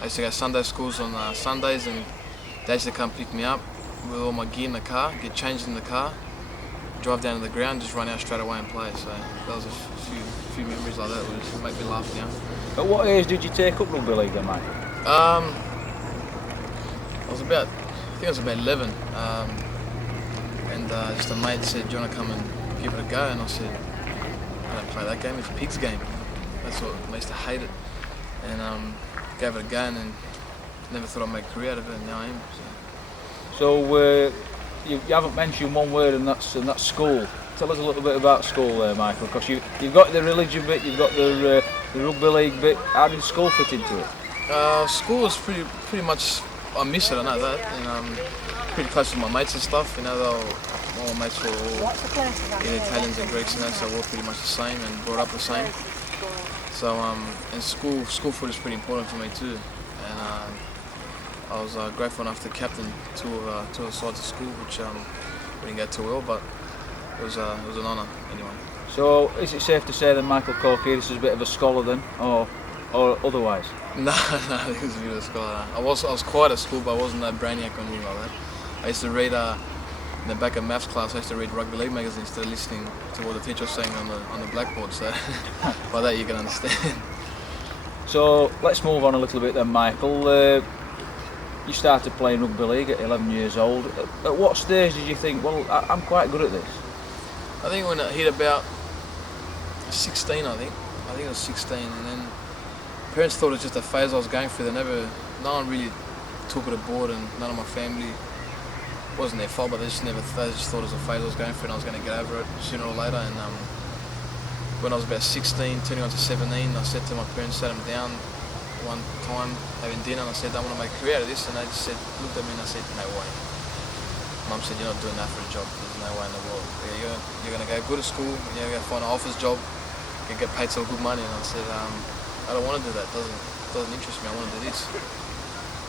I used to go to Sunday schools on Sundays, and they used to come pick me up with all my gear in the car, get changed in the car, drive down to the ground, just run out straight away and play. So that was a few memories like that. It would make me laugh, you know. At what age did you take up rugby league then, mate? I think I was about 11, and just a mate said, "Do you want to come and give it a go?" And I said, "I don't play that game. It's a pig's game." That's what I used to hate it, and gave it a go, and then never thought I'd make a career out of it, and now I am. So you haven't mentioned one word, and that's school. Tell us a little bit about school there, Michael, because you've got the religion bit, you've got the rugby league bit. How did school fit into it? School was pretty much. I miss it, I know that, and I'm pretty close with my mates and stuff. You know, all my mates were all Italians and Greeks and that, so we're all pretty much the same and brought up the same. So, and school foot is pretty important for me too. And I was grateful enough to captain two of the sides of school, which we didn't go too well, but it was an honour anyway. So, is it safe to say that Michael Korkidis is a bit of a scholar then, or otherwise? No, he was a bit of a scholar. I was quiet at school, but I wasn't that brainiac on anything like that. I used to read in the back of maths class. I used to read rugby league magazines instead of listening to what the teacher was saying on the blackboard. So by that you can understand. So let's move on a little bit then, Michael. You started playing rugby league at 11 years old. At what stage did you think, well, I'm quite good at this? I think when it hit about 16, I think it was 16, and then parents thought it was just a phase I was going through. No one really took it aboard, and none of my family, wasn't their fault, but they just thought it was a phase I was going through and I was going to get over it sooner or later. And when I was about 16, turning on to 17, I said to my parents, sat them down one time having dinner, and I said, I want to make a career out of this, and they just looked at me and I said, no way. Mum said, you're not doing that for a job, there's no way in the world. You're going to go good at school, you're going to go find an office job, you get paid some good money. And I said, I don't want to do that, it doesn't interest me, I want to do this.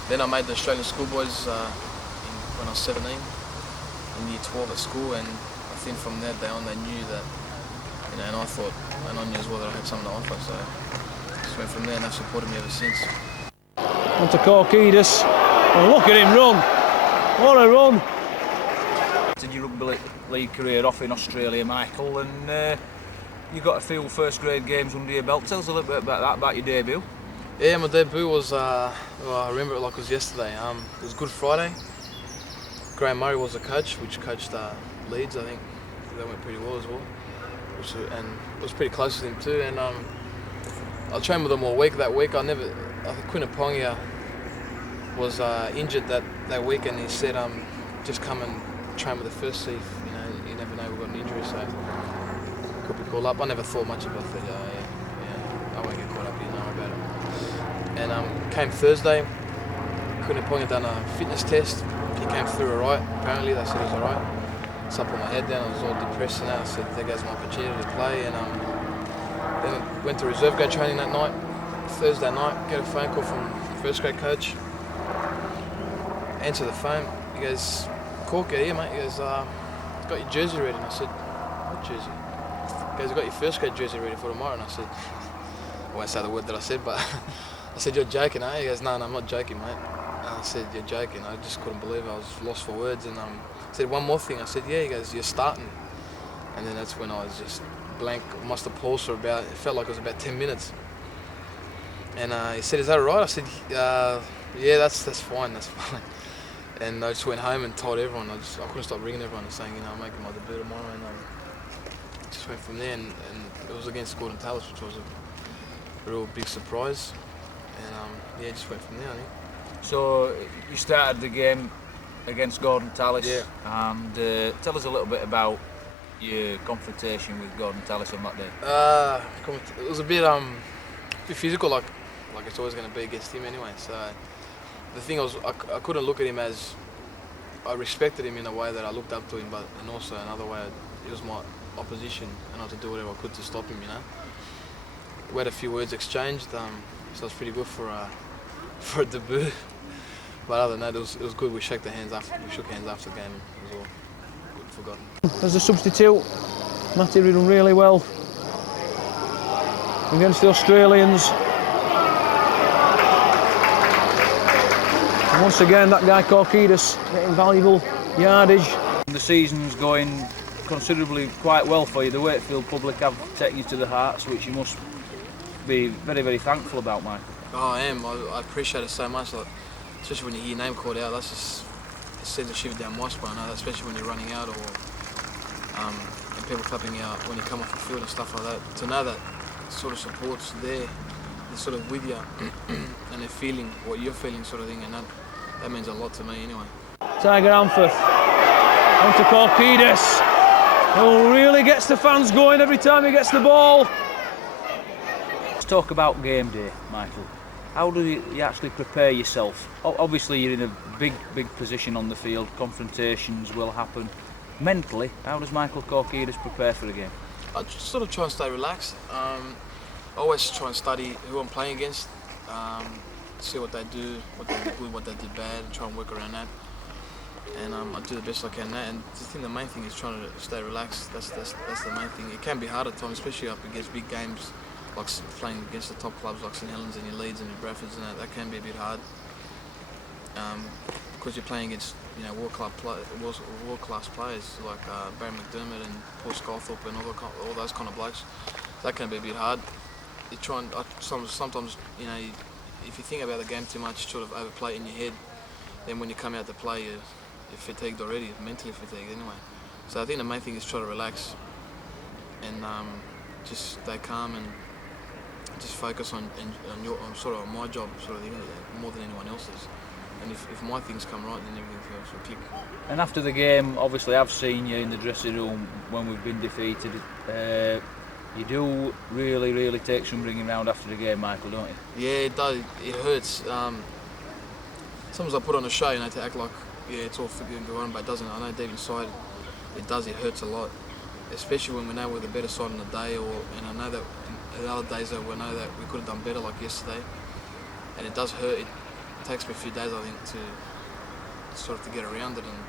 Then I made the Australian Schoolboys when I was 17, in year 12 at school, and I think from that day on they knew that, you know, and I thought, and I knew as well that I had something to offer, so I just went from there, and they've supported me ever since. On to Korkidis, and look at him run, what a run! Did your rugby league career off in Australia, Michael, and you got a few first grade games under your belt. Tell us a little bit about that, about your debut. Yeah, my debut was, I remember it like it was yesterday. It was Good Friday. Graham Murray was the coach, which coached Leeds, I think. That went pretty well as well. And it was pretty close with him too. And I trained with him all week. That week, I think Quinn Pongia was injured that week, and he said, just come and train with the first team. You know, you never know, we've got an injury, so could be called up. I never thought much about it. I won't get caught up, you know about it. And came Thursday, Quinn Pongia done a fitness test. He came through alright, apparently, they said it was alright. So I put my head down, I was all depressed and that. I said, there goes my opportunity to play. And then I went to reserve grade training that night, Thursday night, get a phone call from the first grade coach. Answer the phone, he goes, Cork, get here mate. He goes, got your jersey ready. And I said, what jersey? He goes, I got your first grade jersey ready for tomorrow. And I said, I won't say the word that I said, but I said, you're joking, eh? He goes, no, I'm not joking, mate. And I said, you're joking. I just couldn't believe it. I was lost for words. And I said, one more thing. I said, yeah. He goes, you're starting. And then that's when I was just blank. I must have paused for about, it felt like it was about 10 minutes. And he said, is that all right? I said, yeah, that's fine, that's fine. And I just went home and told everyone. I couldn't stop ringing everyone and saying, you know, I'm making my debut tomorrow. And just went from there. And it was against Gordon Tallis, which was a real big surprise. And yeah, just went from there, I think. So you started the game against Gordon Tallis, yeah. And tell us a little bit about your confrontation with Gordon Tallis on that day. It was a bit physical, like it's always going to be against him anyway. So the thing was, I couldn't look at him as, I respected him in a way that I looked up to him, but and also another way, it was my opposition, and I had to do whatever I could to stop him. You know, we had a few words exchanged, so it was pretty good for a debut. But other than that, it was good. We shook hands after the game. It was all good, forgotten. As a substitute, Matty done really well against the Australians. And once again, that guy Korkidis getting valuable yardage. The season's going considerably quite well for you. The Wakefield public have taken you to the hearts, which you must be very, very thankful about, Michael. Oh, I am. I appreciate it so much. Like, especially when you hear your name called out, that's just it sends a shiver down my spine. Especially when you're running out or and people clapping out when you come off the field and stuff like that. To know that sort of support's there, they're sort of with you, and they're feeling what you're feeling, sort of thing, and that means a lot to me anyway. Tiger Amforth, on to Korkidis, who really gets the fans going every time he gets the ball. Let's talk about game day, Michael. How do you actually prepare yourself? Obviously you're in a big position on the field, confrontations will happen. Mentally, how does Michael Korkidis prepare for a game? I just sort of try and stay relaxed. I always try and study who I'm playing against, see what they do, what they did good, what they did bad, and try and work around that. And I do the best I can. And I think the main thing is trying to stay relaxed. That's the main thing. It can be hard at times, especially up against big games, like playing against the top clubs like St Helens and your Leeds and your Bradfords, and that can be a bit hard. Because you're playing against world-class players like Barry McDermott and Paul Sculthorpe and all those kind of blokes. That can be a bit hard. You try and sometimes if you think about the game too much, sort of overplay it in your head. Then when you come out to play, you're fatigued already, mentally fatigued anyway. So I think the main thing is try to relax and just stay calm and just focus on my job, sort of thing, more than anyone else's. And if my things come right, then everything else will click. And after the game, obviously I've seen you in the dressing room when we've been defeated. You do really take some bringing round after the game, Michael, don't you? Yeah, it does. It hurts. Sometimes I put on a show, to act like it's all forgiven and going, but it doesn't. I know deep inside it does. It hurts a lot, especially when we know we're the better side on the day, and I know that in other days that we know that we could have done better, like yesterday, and it does hurt. It takes me a few days, I think, to sort of to get around it, and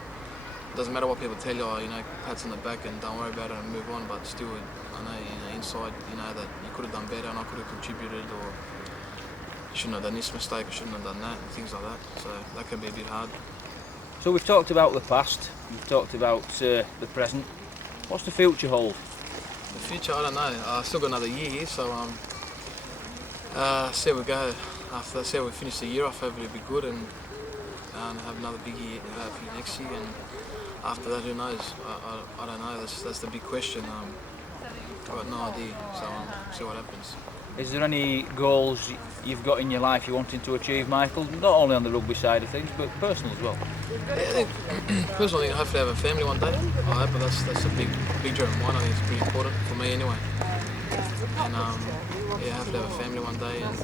it doesn't matter what people tell you, pats on the back and don't worry about it and move on, but still, I know, inside, that you could have done better and I could have contributed, or shouldn't have done this mistake, or shouldn't have done that, and things like that, so that can be a bit hard. So we've talked about the past, we've talked about the present. What's the future hold? The future, I don't know. I've still got another year here, so see how we go. After that, see how we finish the year off, hopefully it'll be good and have another big year for next year. And after that, who knows? I don't know. That's the big question. I've got no idea, so see what happens. Is there any goals you've got in your life you're wanting to achieve, Michael? Not only on the rugby side of things, but personal as well. Yeah, I think personally, hopefully have a family one day. I hope that's a big dream of mine. I think it's pretty important for me anyway. And hopefully have a family one day and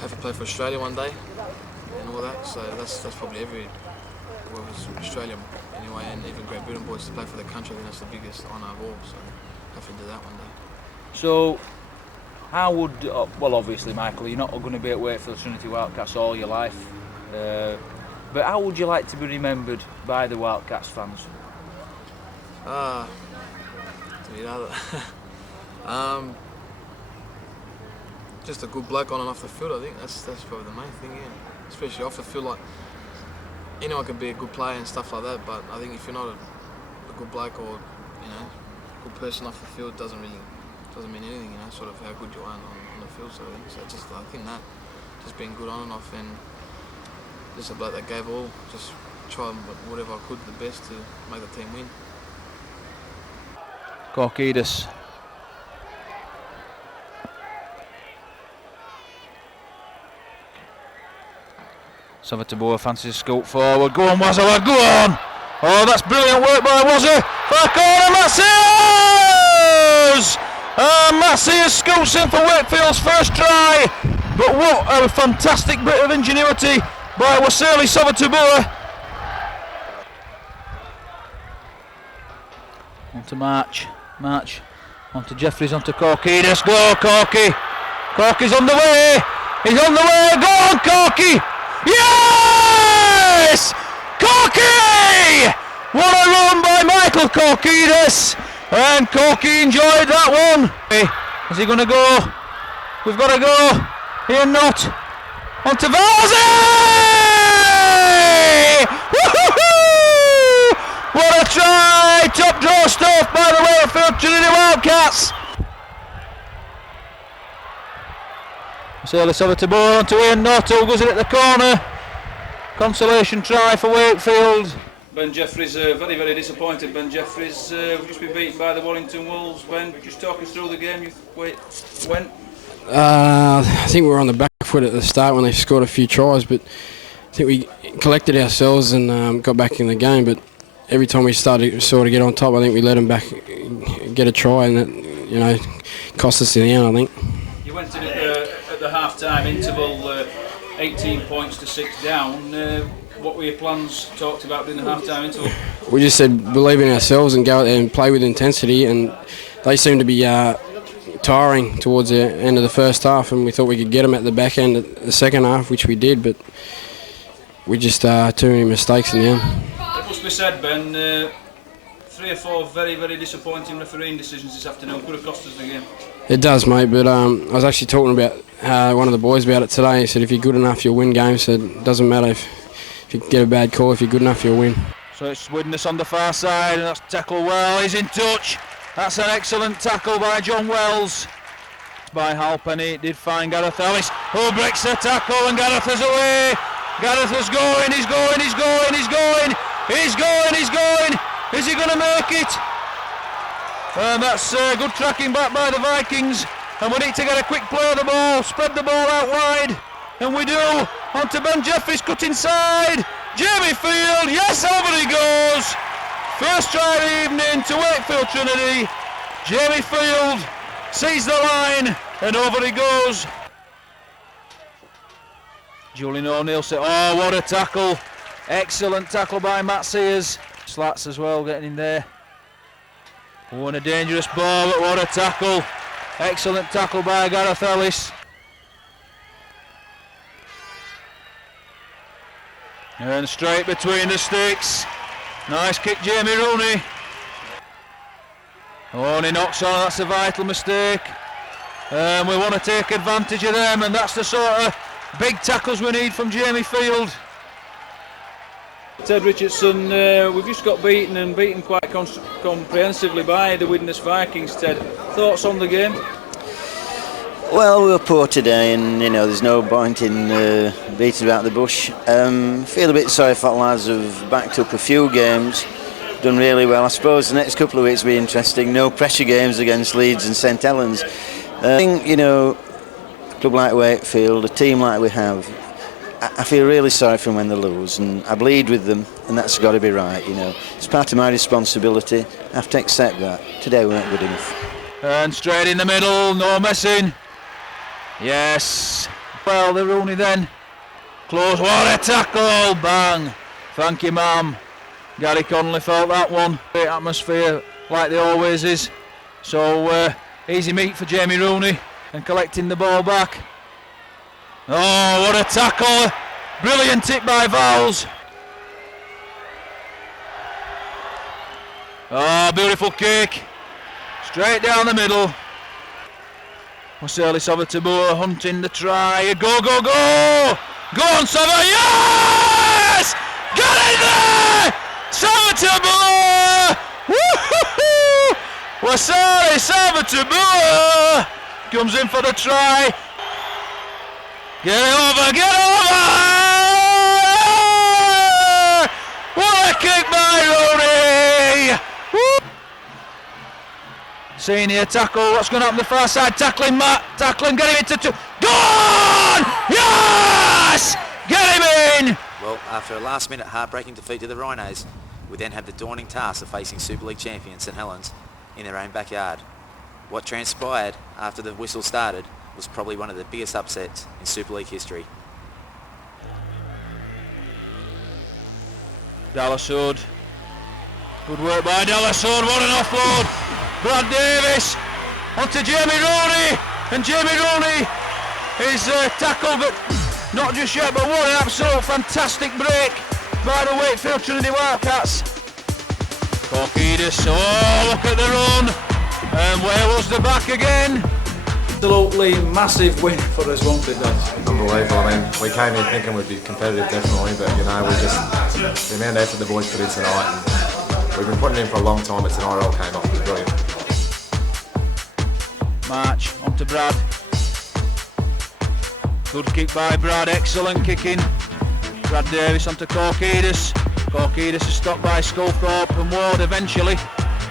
have to play for Australia one day and all that. So that's probably Australia anyway, and even Great Britain boys to play for the country. I think that's the biggest honour of all. So hopefully do that one day. So. How would, well obviously Michael, you're not going to be at Wakefield Trinity Wildcats all your life, but how would you like to be remembered by the Wildcats fans? Just a good bloke on and off the field, I think, that's probably the main thing, yeah. Especially off the field, like, anyone can be a good player and stuff like that, but I think if you're not a good bloke or, good person off the field, doesn't mean anything, sort of how good you are on the field, sort of thing. So I think that, just being good on and off, and just a bloke that gave all, just try whatever I could the best to make the team win. Korkidis. Savatabua fancies a scoop forward. Go on, Wazawa, go on! Oh, that's brilliant work by Wazza. Back corner, Massius! Massius scoops in for Wakefield's first try. But what a fantastic bit of ingenuity by Wasili Savatabua. On to March. On to Jeffries, on to Korkidis. Go, Korky! Korky's on the way! He's on the way! Go on, Korky! Yes! Korky! What a run by Michael Korkidis! And Korky enjoyed that one. Is he going to go? We've got to go. Here not. On to Vazi! Woo-hoo-hoo! What a try! Top draw Salis over to Bourne, onto Ian Norto, goes in at the corner. Consolation try for Wakefield. Ben Jeffries very, very disappointed. Ben Jeffries we've just been beaten by the Wellington Wolves. Ben, just talk us through the game you went. I think we were on the back foot at the start when they scored a few tries, but I think we collected ourselves and got back in the game. But every time we started to sort of get on top, I think we let them back get a try, and that cost us in the end, I think. You went in at the half-time interval, 18 points to 6 down. What were your plans talked about during the half-time interval? We just said believe in ourselves and go out there and play with intensity, and they seemed to be tiring towards the end of the first half, and we thought we could get them at the back end of the second half, which we did, but we just too many mistakes in the end. It must be said, Ben, 3 or 4 very, very disappointing refereeing decisions this afternoon could have cost us the game. It does, mate, but I was actually talking about one of the boys about it today. He said if you're good enough, you'll win games. Said it doesn't matter if you get a bad call, if you're good enough, you'll win. So it's Widnes on the far side, and that's tackle well. He's in touch. That's an excellent tackle by John Wells. By Halpenny, it did find Gareth Ellis, who breaks the tackle, and Gareth is away. Gareth is going, he's going, he's going, he's going, he's going, he's going. Is he going to make it? And that's good tracking back by the Vikings. And we need to get a quick play of the ball, spread the ball out wide. And we do. On to Ben Jeffries, cut inside. Jamie Field, yes, over he goes. First try of the evening to Wakefield Trinity. Jamie Field sees the line, and over he goes. Julian O'Neill said, oh, what a tackle. Excellent tackle by Matt Sears. Slats as well getting in there. Oh, and a dangerous ball, but what a tackle. Excellent tackle by Gareth Ellis. And straight between the sticks. Nice kick, Jamie Rooney. Oh, and he knocks on, that's a vital mistake. And we want to take advantage of them, and that's the sort of big tackles we need from Jamie Field. Ted Richardson, we've just got beaten, and beaten quite comprehensively by the Widnes Vikings. Ted, thoughts on the game? Well, we were poor today, and there's no point in beating about the bush. Feel a bit sorry for lads who've backed up a few games, done really well. I suppose the next couple of weeks will be interesting. No pressure games against Leeds and St Helens. I think a club like Wakefield, a team like we have, I feel really sorry for them when they lose, and I bleed with them, and that's got to be right. It's part of my responsibility. I have to accept that. Today we weren't good enough. And straight in the middle, no messing. Yes. Well, the Rooney then. Close. What a tackle! Bang. Thank you, ma'am. Gary Connolly felt that one. Great atmosphere, like there always is. So easy meat for Jamie Rooney, and collecting the ball back. Oh, what a tackle! Brilliant tip by Vowles. Oh, beautiful kick. Straight down the middle. Marcelis over to Boer, hunting the try. Go, go, go! Go on, Sava! Yes! Get in there! Sava to Boer! Woo-hoo-hoo! Marcelis over to Boer! Comes in for the try. Get it over, get over! What a kick by Rooney! Woo! Senior tackle, what's going to happen the far side? Tackling Matt, tackling, get him into two. Go on! Yes! Get him in! Well, after a last-minute heartbreaking defeat to the Rhinos, we then had the daunting task of facing Super League champion St Helens in their own backyard. What transpired after the whistle started was probably one of the biggest upsets in Super League history. Dallaswood. Good work by Dallaswood, what an offload! Brad Davis onto Jamie Rooney, and Jamie Rooney is tackled, but not just yet, but what an absolute fantastic break by the Wakefield Trinity Wildcats. Corkidis, oh look at the run, and where was the back again? Absolutely massive win for us, wasn't it, Dan? Unbelievable. I mean, we came in thinking we'd be competitive, definitely, but the amount of effort the boys put in tonight, and we've been putting in for a long time, but tonight it all came off. It was brilliant. March onto Brad. Good kick by Brad, excellent kicking. Brad Davis onto Corkidis. Corkidis is stopped by Sculthorpe and Ward eventually.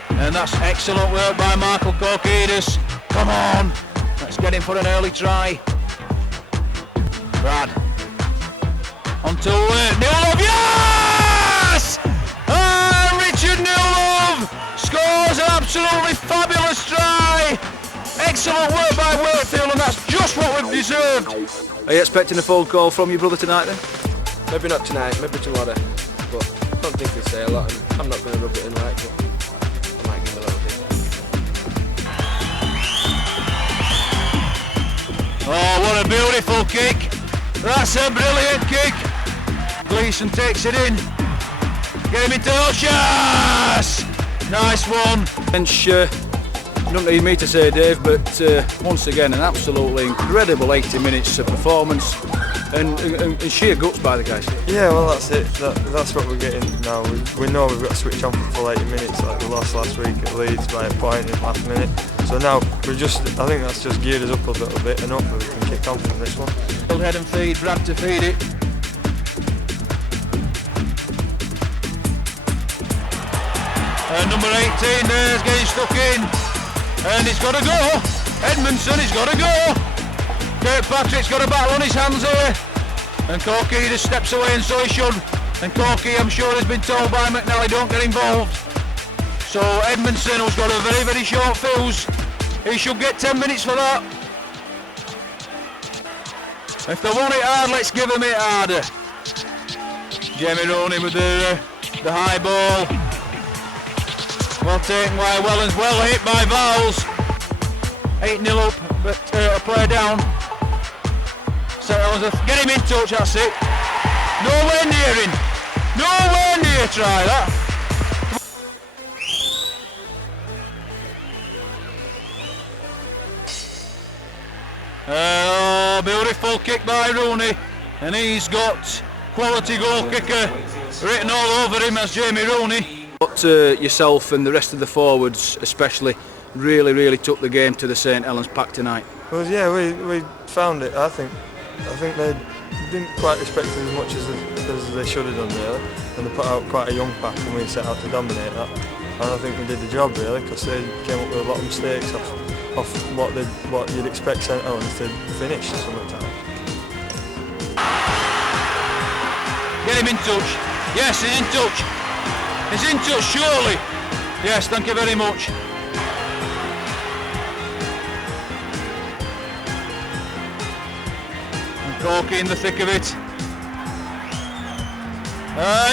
And that's excellent work by Michael Corkidis. Come on, let's get him for an early try. Brad. Onto Newlove, yes! Richard Newlove scores an absolutely fabulous try. Excellent work by Wakefield, and that's just what we've deserved. Are you expecting a phone call from your brother tonight then? Maybe not tonight, maybe tomorrow. But I don't think he'll say a lot, and I'm not going to rub it in like it. I might give him a little bit. Oh, what a beautiful kick. That's a brilliant kick. Gleeson takes it in. Get him into Ushas. Nice one. Bench, you don't need me to say, Dave, but once again, an absolutely incredible 80 minutes of performance and sheer guts by the guys. Yeah, well, that's it. That's what we're getting now. We know we've got to switch on for full 80 minutes like we lost last week at Leeds by a point in the last minute. So now I think that's just geared us up a little bit, and hopefully we can kick on from this one. Head and feed, Brad to feed it. Number 18 there's getting stuck in. And he's got to go. Edmondson, he's got to go. Kirkpatrick's got a battle on his hands here. And Corky just steps away, and so he should. And Corky, I'm sure, has been told by McNally, don't get involved. So Edmondson, who's got a very, very short fuse, he should get 10 minutes for that. If they want it hard, let's give them it harder. Jamie Rooney with the high ball. Well taken by Wellens, well hit by Vowles. 8-0 up, but a player down. St Helens, get him in touch, that's it. Nowhere near him. Nowhere near, try that. Oh, beautiful kick by Rooney, and he's got quality goal kicker written all over him as Jamie Rooney. But yourself and the rest of the forwards especially really took the game to the St Helens pack tonight. Well, yeah, we found it. I think they didn't quite respect it as much as they should have done really, and they put out quite a young pack, and we set out to dominate that. And I think we did the job really, because they came up with a lot of mistakes off what you'd expect St Helens to finish some of the time. Get him in touch. Yes, he's in touch. He's in touch, surely. Yes, thank you very much. And Corky in the thick of it.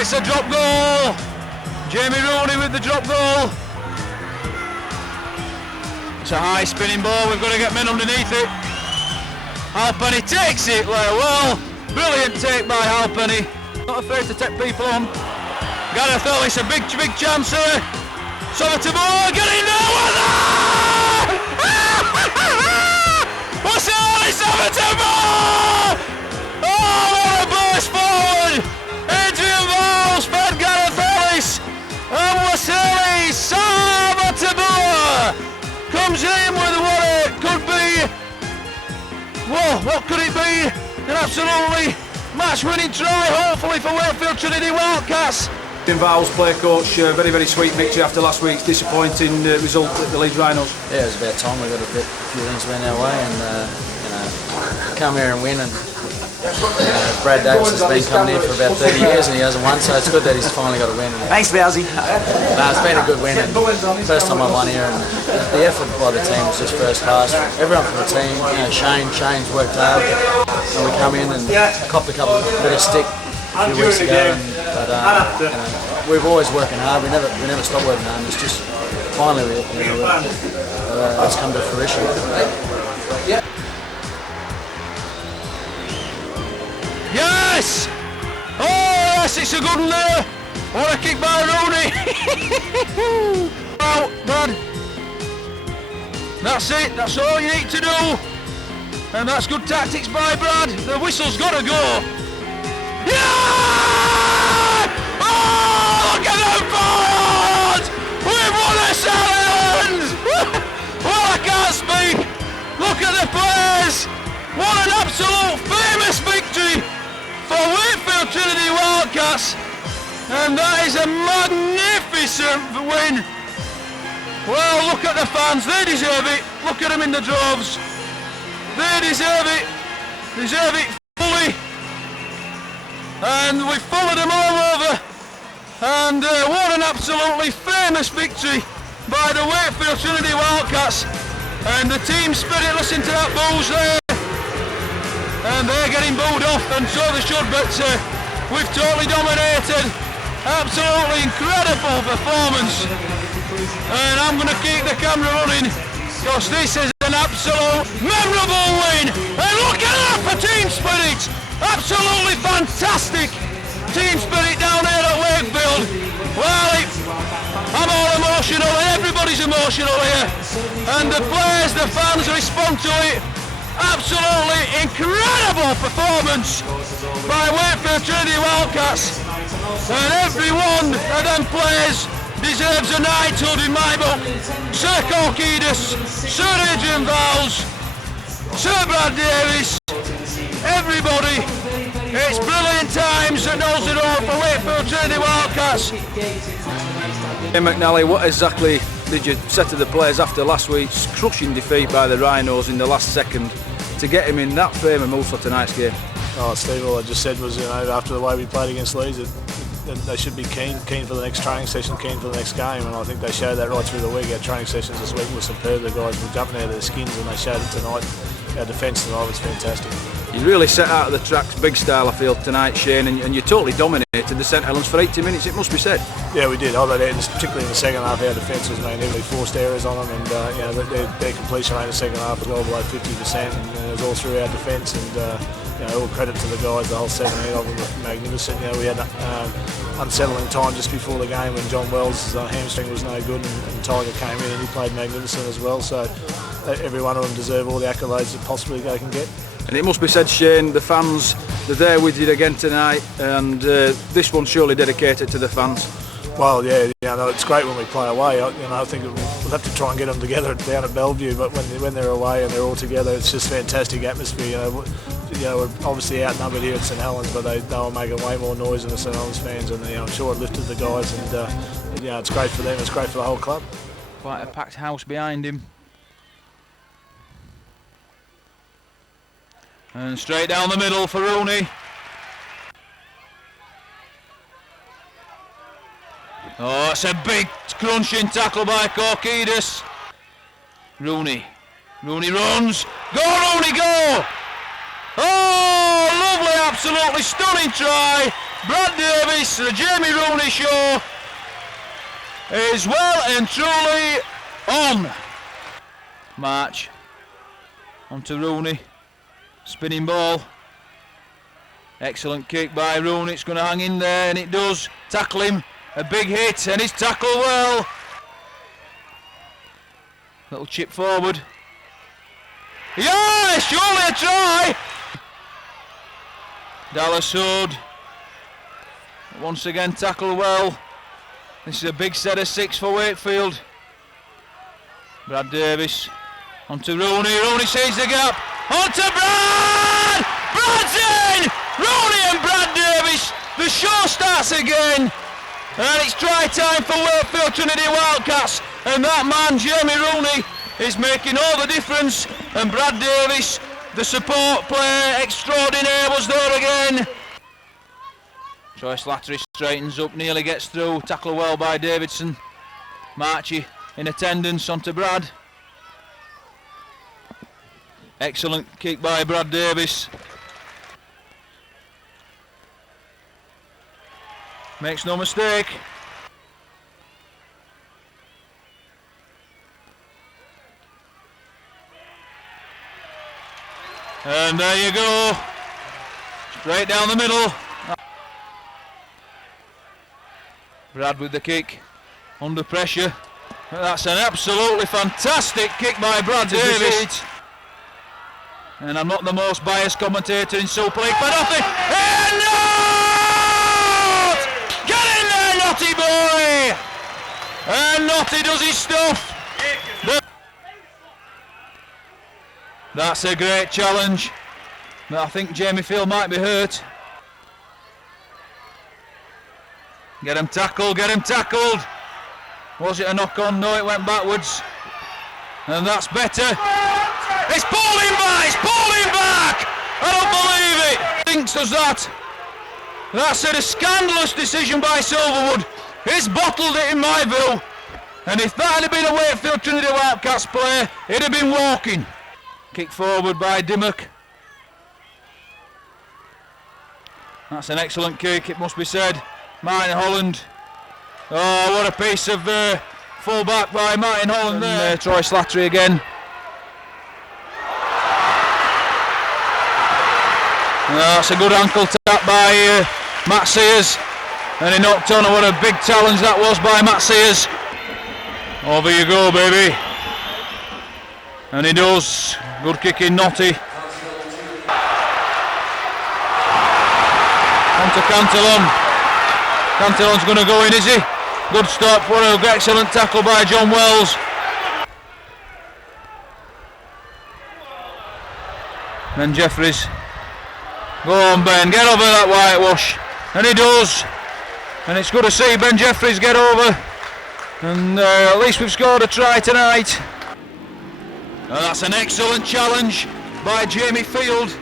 It's a drop goal. Jamie Rooney with the drop goal. It's a high spinning ball, we've got to get men underneath it. Halpenny takes it well. Brilliant take by Halpenny. Not afraid to take people on. Gareth Ellis, a big chance here. Somertable, get in there with that! What's Ellis, Somertable! Oh, what a burst forward! Adrian Vowles fed Gareth Ellis. And Wasili Somertable comes in with what it could be. Well, what could it be? An absolutely match-winning try, hopefully, for Wakefield Trinity Wildcats. Jim Vowles, play coach, very sweet victory after last week's disappointing result at the Leeds Rhinos. Yeah, it was about time we got a few things went our way, and come here and win. And Brad Davis has been coming here for about 30 years and he hasn't won, so it's good that he's finally got a win. Thanks, Bowsy. It's been a good win, and first time I won here, and the effort by the team was just first class. Everyone from the team, Shane's worked hard, and we come in and copped a couple of bit of stick a few weeks ago, but we've always working hard. We never stop working hard. It's just finally it's come to fruition. Yes! Oh yes, it's a good one there. What a kick by Rooney. Out, Brad. That's it, that's all you need to do. And that's good tactics by Brad. The whistle's got to go. Yeah! Oh, look at them boards! We've won a challenge! Well, I can't speak. Look at the players. What an absolute And that is a magnificent win. Well, look at the fans, they deserve it. Look at them in the droves. They deserve it fully. And we followed them all over. And what an absolutely famous victory by the Wakefield Trinity Wildcats. And the team spirit, listen to that booze there. And they're getting booed off, and so they should, but we've totally dominated. Absolutely incredible performance. And I'm going to keep the camera running because this is an absolute memorable win. And look at that for team spirit! Absolutely fantastic team spirit down here at Wakefield. Well, I'm all emotional and everybody's emotional here. And the players, the fans respond to it. Absolutely incredible performance by Wakefield Trinity Wildcats. And every one of them players deserves a knighthood in my book. Sir Corkidas, Sir Adrian Vowles, Sir Brad Davis, everybody. It's brilliant times that knows it all for Wakefield Trinity Wildcats. Hey McNally, what exactly did you say to the players after last week's crushing defeat by the Rhinos in the last second to get him in that frame of mood for tonight's game? Oh, Steve, all I just said was, after the way we played against Leeds, they should be keen for the next training session, keen for the next game, and I think they showed that right through the week. Our training sessions this week were superb. The guys were jumping out of their skins, and they showed it tonight. Our defence tonight was fantastic. You really set out of the tracks big style, I feel, tonight, Shane, and you totally dominated the St Helens for 80 minutes, it must be said. Yeah, we did. Particularly in the second half, our defence was mainly forced errors on them, and their completion rate in the second half was well below 50%, and it was all through our defence. And all credit to the guys. The whole 7-8 of them were magnificent. We had unsettling time just before the game when John Wells' hamstring was no good, and Tiger came in and he played magnificent as well. So every one of them deserve all the accolades that possibly they can get. And it must be said, Shane, the fans, they're there with you again tonight, and this one's surely dedicated to the fans. Well, yeah, it's great when we play away. I think we'll have to try and get them together down at Bellevue, but when they're away and they're all together, it's just fantastic atmosphere. We're obviously outnumbered here at St Helens, but they were making way more noise than the St Helens fans, and I'm sure it lifted the guys, and it's great for them, it's great for the whole club. Quite a packed house behind him. And straight down the middle for Rooney. Oh, it's a big crunching tackle by Corkidas. Rooney runs. Go Rooney, go! Oh, lovely, absolutely stunning try. Brad Davis, the Jamie Rooney show is well and truly on. March onto Rooney. Spinning ball. Excellent kick by Rooney. It's going to hang in there, and it does. Tackle him. A big hit, and he's tackled well. Little chip forward. Yeah, surely a try. Dallas Hood. Once again tackled well. This is a big set of 6 for Wakefield. Brad Davis. Onto Rooney. Rooney sees the gap. Onto Brad! Brad's in! Rooney and Brad Davis. The show starts again. And it's try time for Wakefield Trinity Wildcats. And that man, Jamie Rooney, is making all the difference. And Brad Davis, the support player extraordinaire, was there again. Troy Slattery straightens up, nearly gets through. Tackle well by Davidson. Marchie in attendance onto Brad. Excellent kick by Brad Davis. Makes no mistake. And there you go. Straight down the middle. Brad with the kick. Under pressure. That's an absolutely fantastic kick by Brad Davis. And I'm not the most biased commentator in Super League, but nothing. And get in there, Notty boy! And Notty does his stuff. That's a great challenge. But I think Jamie Field might be hurt. Get him tackled, get him tackled. Was it a knock on? No, it went backwards. And that's better. It's pulling back, it's pulling back! I don't believe it! Thinks does that. That's a scandalous decision by Silverwood. He's bottled it in my view. And if that had been a Wakefield Trinity Wildcats player, he'd have been walking. Kick forward by Dimmock. That's an excellent kick, it must be said. Martin Holland. Oh, what a piece of full back by Martin Holland there. Troy Slattery again. That's a good ankle tap by Matt Sears. And he knocked on, and what a big challenge that was by Matt Sears. Over you go, baby. And he does. Good kicking, Notty. On to Cantillon. Cantillon's going to go in, is he? Good stop. What an excellent tackle by John Wells. Ben Jeffries. Go on, Ben, get over that whitewash. And he does. And it's good to see Ben Jeffries get over. And at least we've scored a try tonight. And that's an excellent challenge by Jamie Field.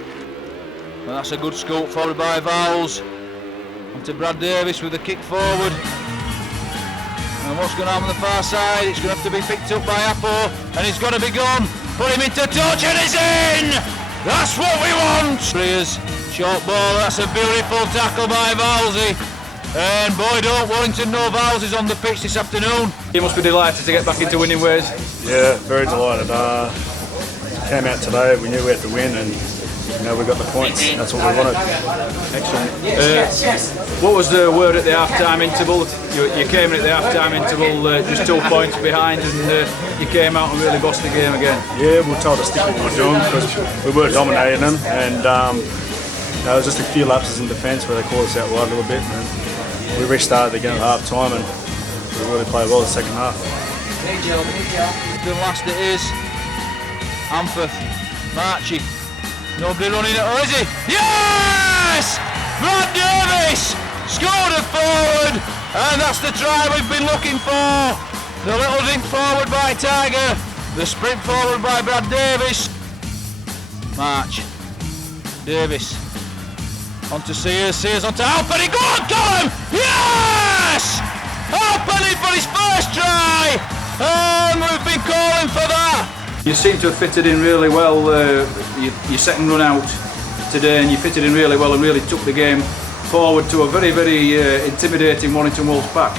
And that's a good scoop forward by Vowles. On to Brad Davis with a kick forward. And what's going to happen on the far side? It's going to have to be picked up by Apo. And he's got to be gone. Put him into touch and he's in! That's what we want! Short ball, that's a beautiful tackle by Vowlesy. And boy, don't Warrington know Vowles is on the pitch this afternoon. You must be delighted to get back into winning ways. Yeah, very delighted. Came out today, we knew we had to win, and we got the points. That's what we wanted. Excellent. What was the word at the half-time interval? You came in at the half-time interval just 2 points behind, and you came out and really bossed the game again. Yeah, we were told to stick with what we were doing because we were dominating them, and there was just a few lapses in defence where they caught us out wide a little bit, and we restarted again at half-time, and we really played well the second half. The last it is. Amforth, Marchie. Nobody running it, or is he? Yes! Brad Davis scored a forward, and that's the try we've been looking for. The little dink forward by Tiger, the sprint forward by Brad Davis. March, Davis, onto Sears, Sears onto Halpenny, go on Colin! Yes! Halpenny for his first try, and we've been calling for that. You seem to have fitted in really well, your second run out today, and you fitted in really well and really took the game forward to a very, very intimidating Warrington Wolves pack.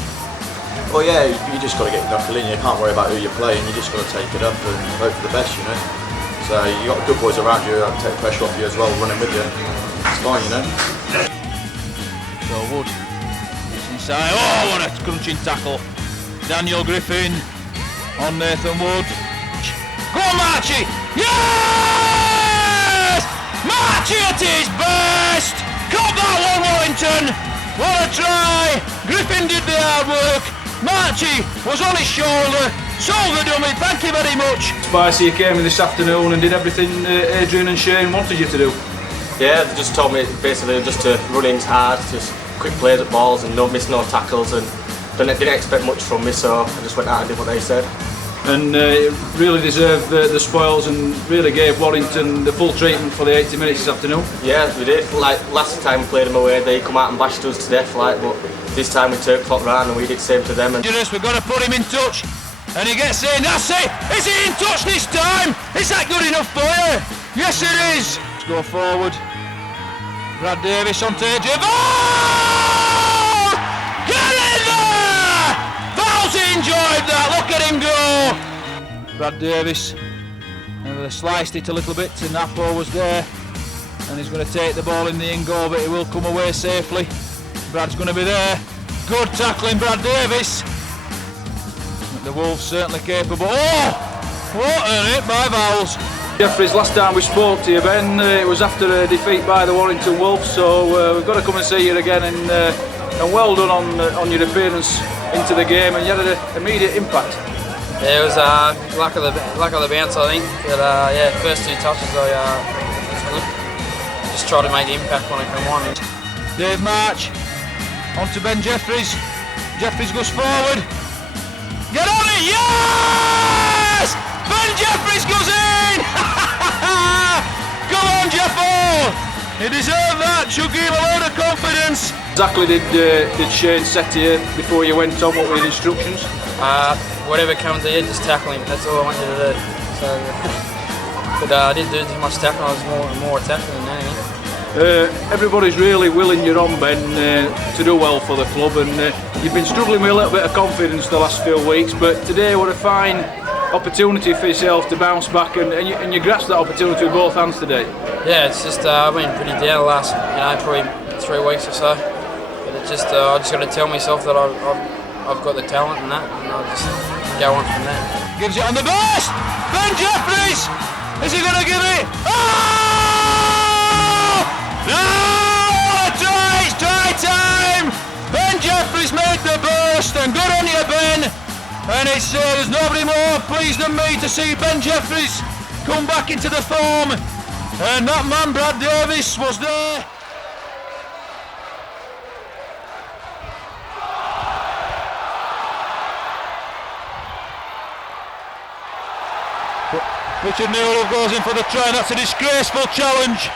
Well, yeah, you just got to get your knuckle in. You can't worry about who you're playing. You just got to take it up and hope for the best, So you got good boys around you that take pressure off you as well, running with you. It's fine, So Wood, it's inside. Oh, what a crunching tackle! Daniel Griffin on Nathan Wood. Go on, Marchie! Yes! Marchie at his best! Got that one, Warrington! What a try! Griffin did the hard work. Marchie was on his shoulder. Sold the dummy, thank you very much. Spicy, you came in this afternoon and did everything Adrian and Shane wanted you to do. Yeah, they just told me basically just to run in hard, just quick plays at balls and don't miss no tackles, and didn't expect much from me, so I just went out and did what they said. And really deserved the spoils and really gave Warrington the full treatment for the 80 minutes this afternoon. Yeah, we did. Like last time we played them away, they come out and bashed us to death, but this time we took clock round and we did the same to them. And we've got to put him in touch, and he gets in. That's it. Is he in touch this time? Is that good enough for you? Yes, it is. Let's go forward. Brad Davis on AJ. Oh! Get in there! Vowlesy enjoyed that. Look at him go. Brad Davis. And they sliced it a little bit, and Napo was there. And he's going to take the ball in the in goal, but he will come away safely. Brad's going to be there. Good tackling, Brad Davis. The Wolves certainly capable. Oh! What an hit by Vowles. Jeffries, last time we spoke to you, Ben, it was after a defeat by the Warrington Wolves, so we've got to come and see you again, and well done on your appearance into the game, and you had an immediate impact. Yeah, it was lack of the bounce, I think. But yeah, first two touches, I just tried to make the impact when I come on. Dave March, On to Ben Jeffries. Jeffries goes forward. Get on it! Yes! Ben Jeffries goes in! Come on, Jeffo! He deserved that. Should give him a load of confidence. Exactly did Shane set to you before you went on? What were your instructions? Whatever comes to you, just tackle him. That's all I want you to do. So, but I didn't do too much tackling. I was more tackling than anything. Everybody's really willing you on, Ben, to do well for the club, and you've been struggling with a little bit of confidence the last few weeks, but today what a fine opportunity for yourself to bounce back, and you grasped that opportunity with both hands today. Yeah, it's just I've been pretty down the last, probably 3 weeks or so. But it's just I just got to tell myself that I've got the talent and that, and I'll just go on from there. Gives it on the burst. Ben Jeffries. Is he going to give it? Oh! No! It's try time. Ben Jeffries made the burst, and good on you, Ben. And it's there's nobody more pleased than me to see Ben Jeffries come back into the form. And that man, Brad Davis, was there. Richard Newell goes in for the try. That's a disgraceful challenge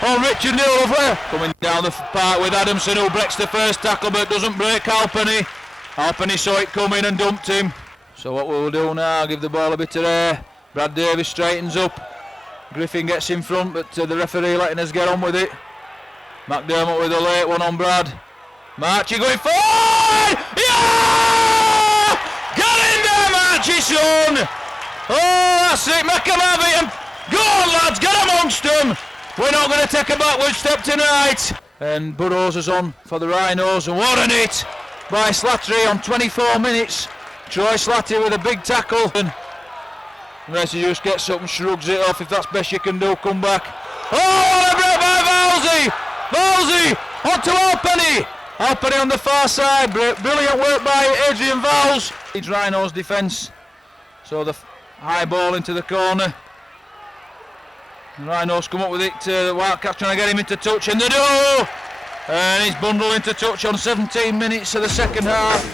on Richard Newell. Coming down the park with Adamson, who breaks the first tackle but doesn't break Halpenny. Halpenny saw it coming and dumped him. So what we'll do now, give the ball a bit of air. Brad Davis straightens up. Griffin gets in front, but the referee letting us get on with it. McDermott with a late one on Brad. Marchie going forward! Yeah! Get in there, Marchie, son! Oh, that's it, make them have it, and go on, lads, get amongst them! We're not going to take a backward step tonight. And Burrows is on for the Rhinos, and what an hit by Slattery on 24 minutes. Troy Slattery with a big tackle. And Messi just gets up and shrugs it off. If that's best you can do, come back. Oh, what a break by Valsey! Valsey onto Halpenny. Halpenny on the far side. Brilliant work by Adrian Vowles. It's Rhinos' defence. So the high ball into the corner. The Rhinos come up with it. The Wildcats trying to get him into touch, and they do! And he's bundled into touch on 17 minutes of the second half.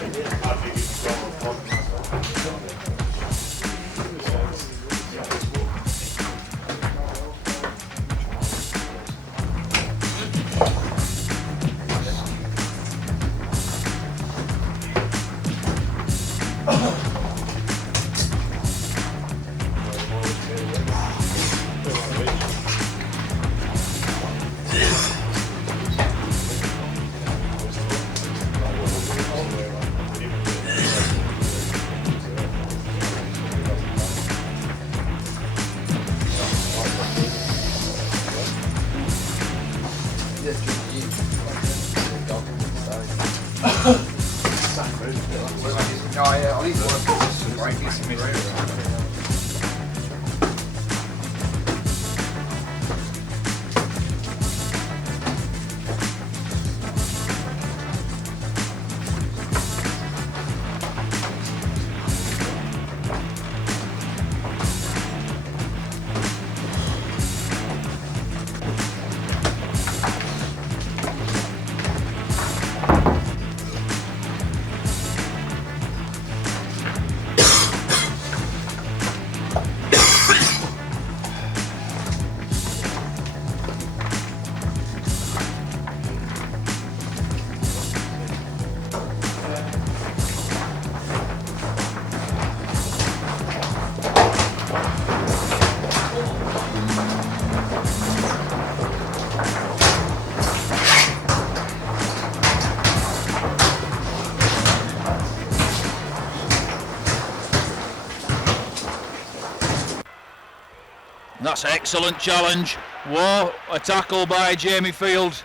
That's an excellent challenge. Whoa, a tackle by Jamie Field.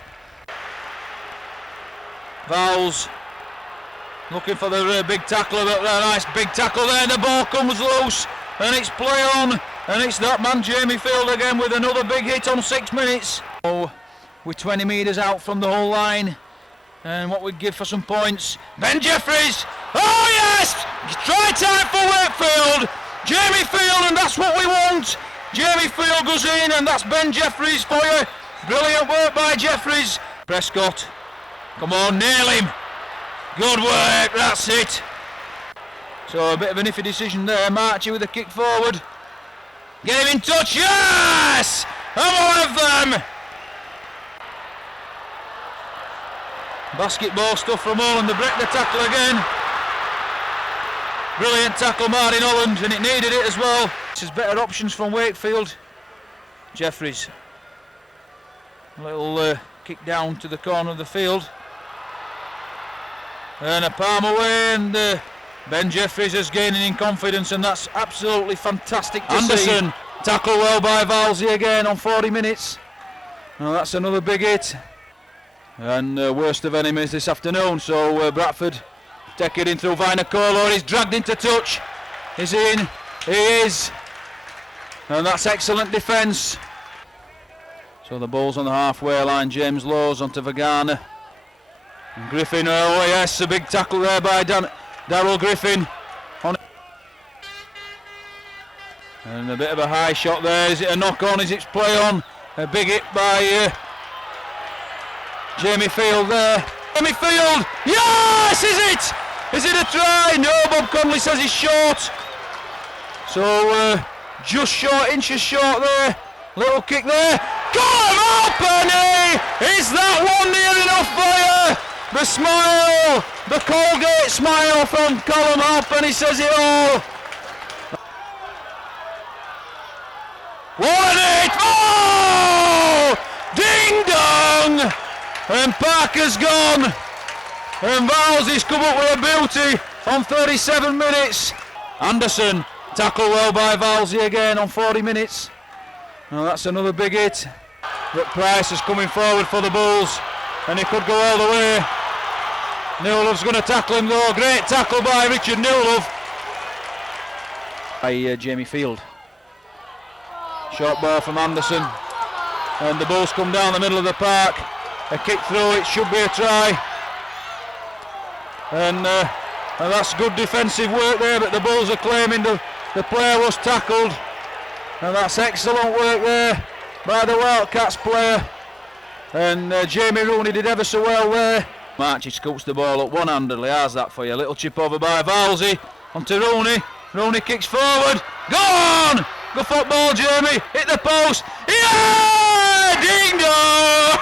Vowles looking for the big tackle, a nice big tackle there, the ball comes loose and it's play on, and it's that man Jamie Field again with another big hit on 6 minutes. Oh, we're 20 metres out from the whole line, and what we'd give for some points. Ben Jeffries, oh yes, try time for Wakefield. Jamie Field, and that's what we want. Jamie Field goes in, and that's Ben Jeffries for you. Brilliant work by Jeffries. Prescott Come on, nail him. Good work, that's it. So a bit of an iffy decision there. Marchie with a kick forward. Get him in touch, yes! I'm one of them! Basketball stuff from Holland, they break the tackle again. Brilliant tackle, Martin Holland, and it needed it as well. This is better options from Wakefield. Jeffries. A little kick down to the corner of the field. And a palm away, and Ben Jeffries is gaining in confidence, and that's absolutely fantastic to see. Anderson, tackle well by Valsey again on 40 minutes. Well, that's another big hit. And worst of enemies this afternoon, so Bradford take it in through Vinacolo. He's dragged into touch. He's in. He is. And that's excellent defence. So the ball's on the halfway line. James Lowes onto Vagana. And Griffin, oh yes, a big tackle there by Darryl Griffin. And a bit of a high shot there. Is it a knock on? Is it play on? A big hit by Jamie Field there. Jamie Field! Yes! Is it? Is it a try? No, Bob Conley says he's short. So just short, inches short there. Little kick there. Come on, Penny! Is that one near enough for you? The smile, the Colgate smile from Colin Halfpenny says it all. What an hit! Oh! Ding dong! And Parker's gone. And Valsey's come up with a beauty on 37 minutes. Anderson, tackle well by Valsey again on 40 minutes. Now that's another big hit. But Price is coming forward for the Bulls, and he could go all the way. Newlove's going to tackle him though. Great tackle by Richard Newlove. By Jamie Field. Short ball from Anderson. And the Bulls come down the middle of the park. A kick through, it should be a try. And that's good defensive work there, but the Bulls are claiming the player was tackled. And that's excellent work there by the Wildcats player. And Jamie Rooney did ever so well there. Marchie scoops the ball up one-handedly, how's that for you? Little chip over by Valsey, onto Rooney. Rooney kicks forward, go on! Good football, Jamie, hit the post. Yeah! Ding dong!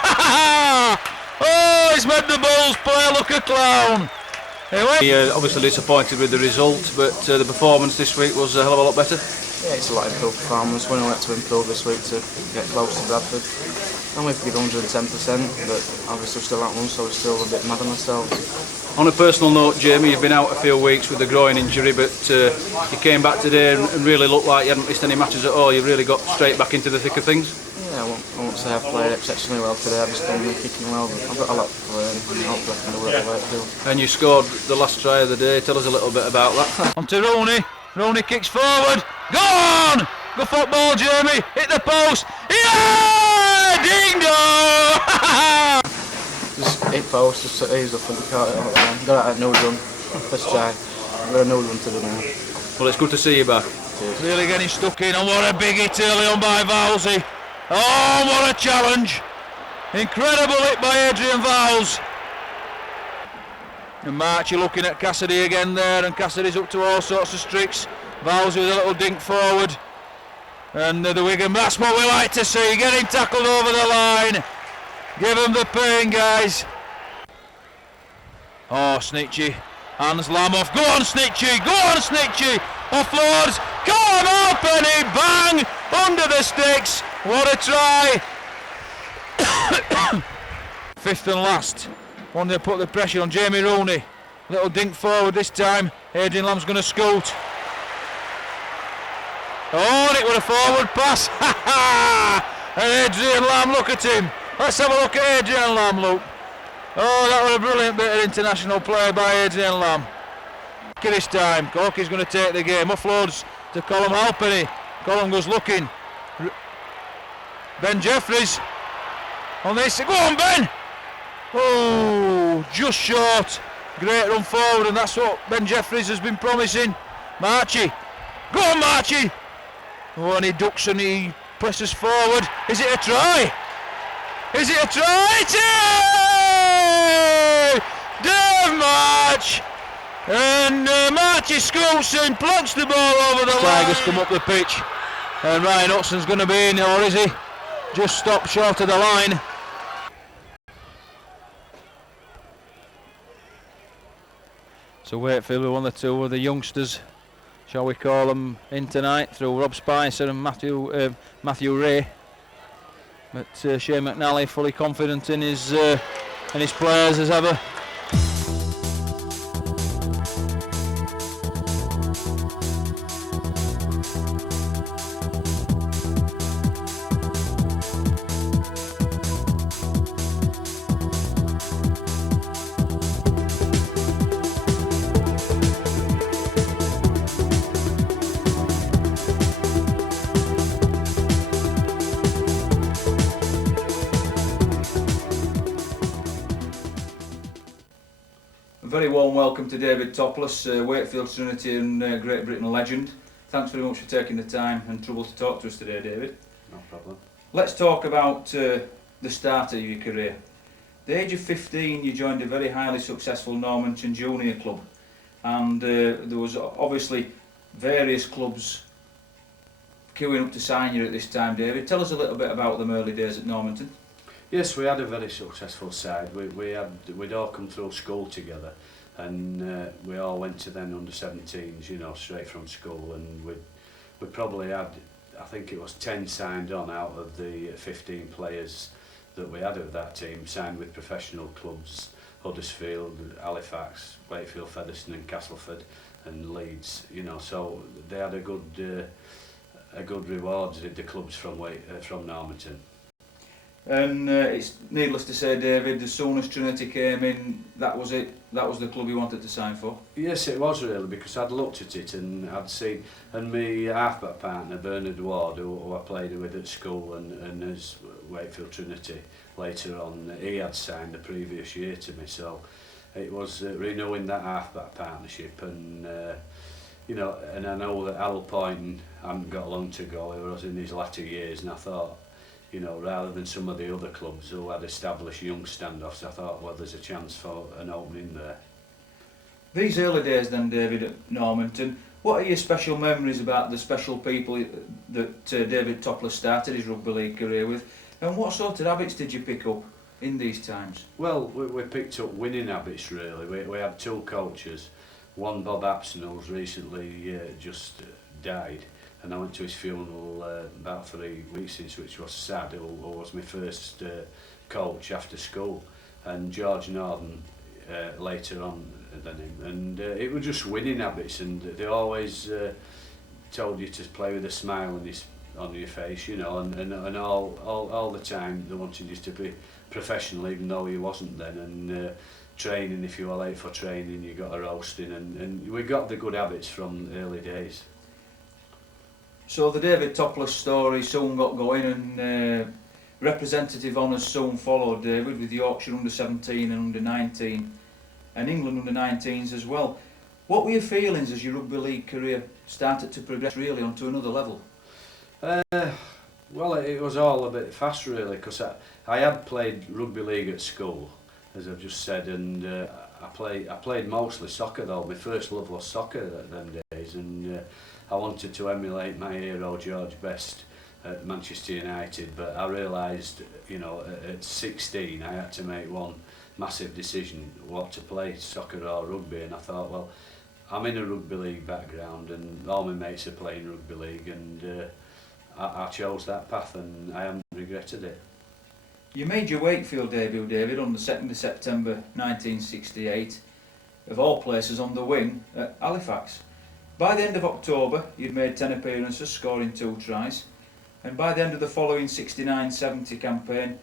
Oh, he's made the Bulls player look a clown. Anyway. Obviously disappointed with the result, but the performance this week was a hell of a lot better. Yeah, it's a lot improved performance. We only had to improve this week to get close to Bradford. And we've given 110%, but obviously we're still at one, so we're still a bit mad on ourselves. On a personal note, Jamie, you've been out a few weeks with a groin injury, but you came back today and really looked like you hadn't missed any matches at all. You really got straight back into the thick of things. Yeah, I won't say I've played exceptionally well today. I've just been kicking well, but I've got a lot to learn, and hopefully I can do what I do. And you scored the last try of the day. Tell us a little bit about that. Onto Rooney. Rooney kicks forward. Go on! Good football, Jamie. Hit the post. Yeah! Ding dong! Just hit post, just ease up and caught it all the time. Got it at no done. Let's try. I've got a no done to do now. Well, it's good to see you back. Cheers. Really getting stuck in, and what a big hit early on by Valsey. Oh, what a challenge. Incredible hit by Adrian Vowles. And Marchie looking at Cassidy again there, and Cassidy's up to all sorts of tricks. Vowles with a little dink forward. And the Wigan, that's what we like to see, getting tackled over the line. Give them the pain, guys. Oh, Snitchy. Hands Lamb off. Go on, Snitchy. Go on, Snitchy. Offloads. Come on, Penny. Bang. Under the sticks. What a try. Fifth and last. One to put the pressure on Jamie Rooney. Little dink forward this time. Adrian Lamb's going to scoot. Oh, and it was a forward pass. And Adrian Lamb, look at him. Let's have a look at Adrian Lamb, look. Oh, that was a brilliant bit of international play by Adrian Lamb. This time, Corky's going to take the game. Offloads to Colm Halpenny. Colm goes looking. Ben Jeffries on this. Go on, Ben! Oh, just short. Great run forward, and that's what Ben Jeffries has been promising. Marchie. Go on, Marchie! Oh, and he ducks and he presses forward. Is it a try? Is it a try? It is! March! And Marchy Schoolson plunks the ball over the line. Tigers come up the pitch. And Ryan Hudson's going to be in, or is he? Just stopped short of the line. So Wakefield with one or two of the youngsters, shall we call them, in tonight through Rob Spicer and Matthew Ray. But Shane McNally fully confident in his players as ever. A very warm welcome to David Topless, Wakefield, Trinity and Great Britain legend. Thanks very much for taking the time and trouble to talk to us today, David. No problem. Let's talk about the start of your career. The age of 15 you joined a very highly successful Normanton junior club, and there was obviously various clubs queuing up to sign you at this time, David. Tell us a little bit about them early days at Normanton. Yes, we had a very successful side. We'd all come through school together, and we all went to then under 17s, you know, straight from school, and we probably had, I think it was 10 signed on out of the 15 players that we had of that team, signed with professional clubs, Huddersfield, Halifax, Wakefield, Featherstone and Castleford and Leeds, you know, so they had a good reward, the clubs from Normanton. And it's needless to say, David, as soon as Trinity came in, that was it. That was the club you wanted to sign for. Yes, it was really, because I'd looked at it and I'd seen, and my halfback partner Bernard Ward, who I played with at school and as Wakefield Trinity later on, he had signed the previous year to me, so it was renewing that halfback partnership, and you know, and I know that Al Poynton hadn't got long to go. He was in his latter years, and I thought, you know, rather than some of the other clubs who had established young standoffs, I thought, well, there's a chance for an opening there. These early days then, David, at Normanton, what are your special memories about the special people that David Topless started his rugby league career with, and what sort of habits did you pick up in these times? Well, we picked up winning habits really. We had two coaches, one Bob Apson, who's recently just died, and I went to his funeral about 3 weeks since, which was sad, who was my first coach after school, and George Norton later on than him, and it was just winning habits, and they always told you to play with a smile on your face, you know, and all the time they wanted you to be professional, even though you wasn't then, and training, if you were late for training you got a roasting, and we got the good habits from the early days. So the David Topless story soon got going, and representative honours soon followed, David, with Yorkshire under 17 and under 19 and England under 19s as well. What were your feelings as your rugby league career started to progress really onto another level? Well, it was all a bit fast really, because I had played rugby league at school, as I've just said, and I played mostly soccer though. My first love was soccer at them days, and I wanted to emulate my hero George Best at Manchester United, but I realised, you know, at 16 I had to make one massive decision, what to play, soccer or rugby, and I thought, well, I'm in a rugby league background and all my mates are playing rugby league, and I chose that path and I haven't regretted it. You made your Wakefield debut, David, on the 2nd of September 1968, of all places on the wing at Halifax. By the end of October, you'd made 10 appearances, scoring 2 tries, and by the end of the following 69-70 campaign,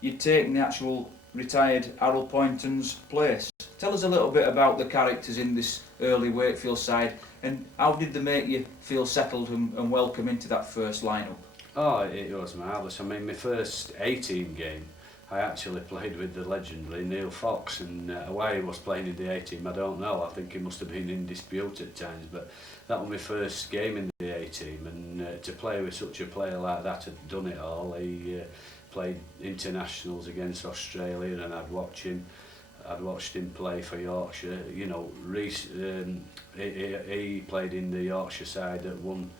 you'd taken the actual retired Al Poynton's place. Tell us a little bit about the characters in this early Wakefield side, and how did they make you feel settled and welcome into that first lineup? Oh, it was marvellous. I mean, my first 18 game, I actually played with the legendary Neil Fox, and why he was playing in the 18, I don't know. I think he must have been in dispute at times, but that was my first game in the 18, and to play with such a player like that had done it all. He played internationals against Australia, and I'd watch him. I'd watched him play for Yorkshire. You know, Reece, he played in the Yorkshire side that won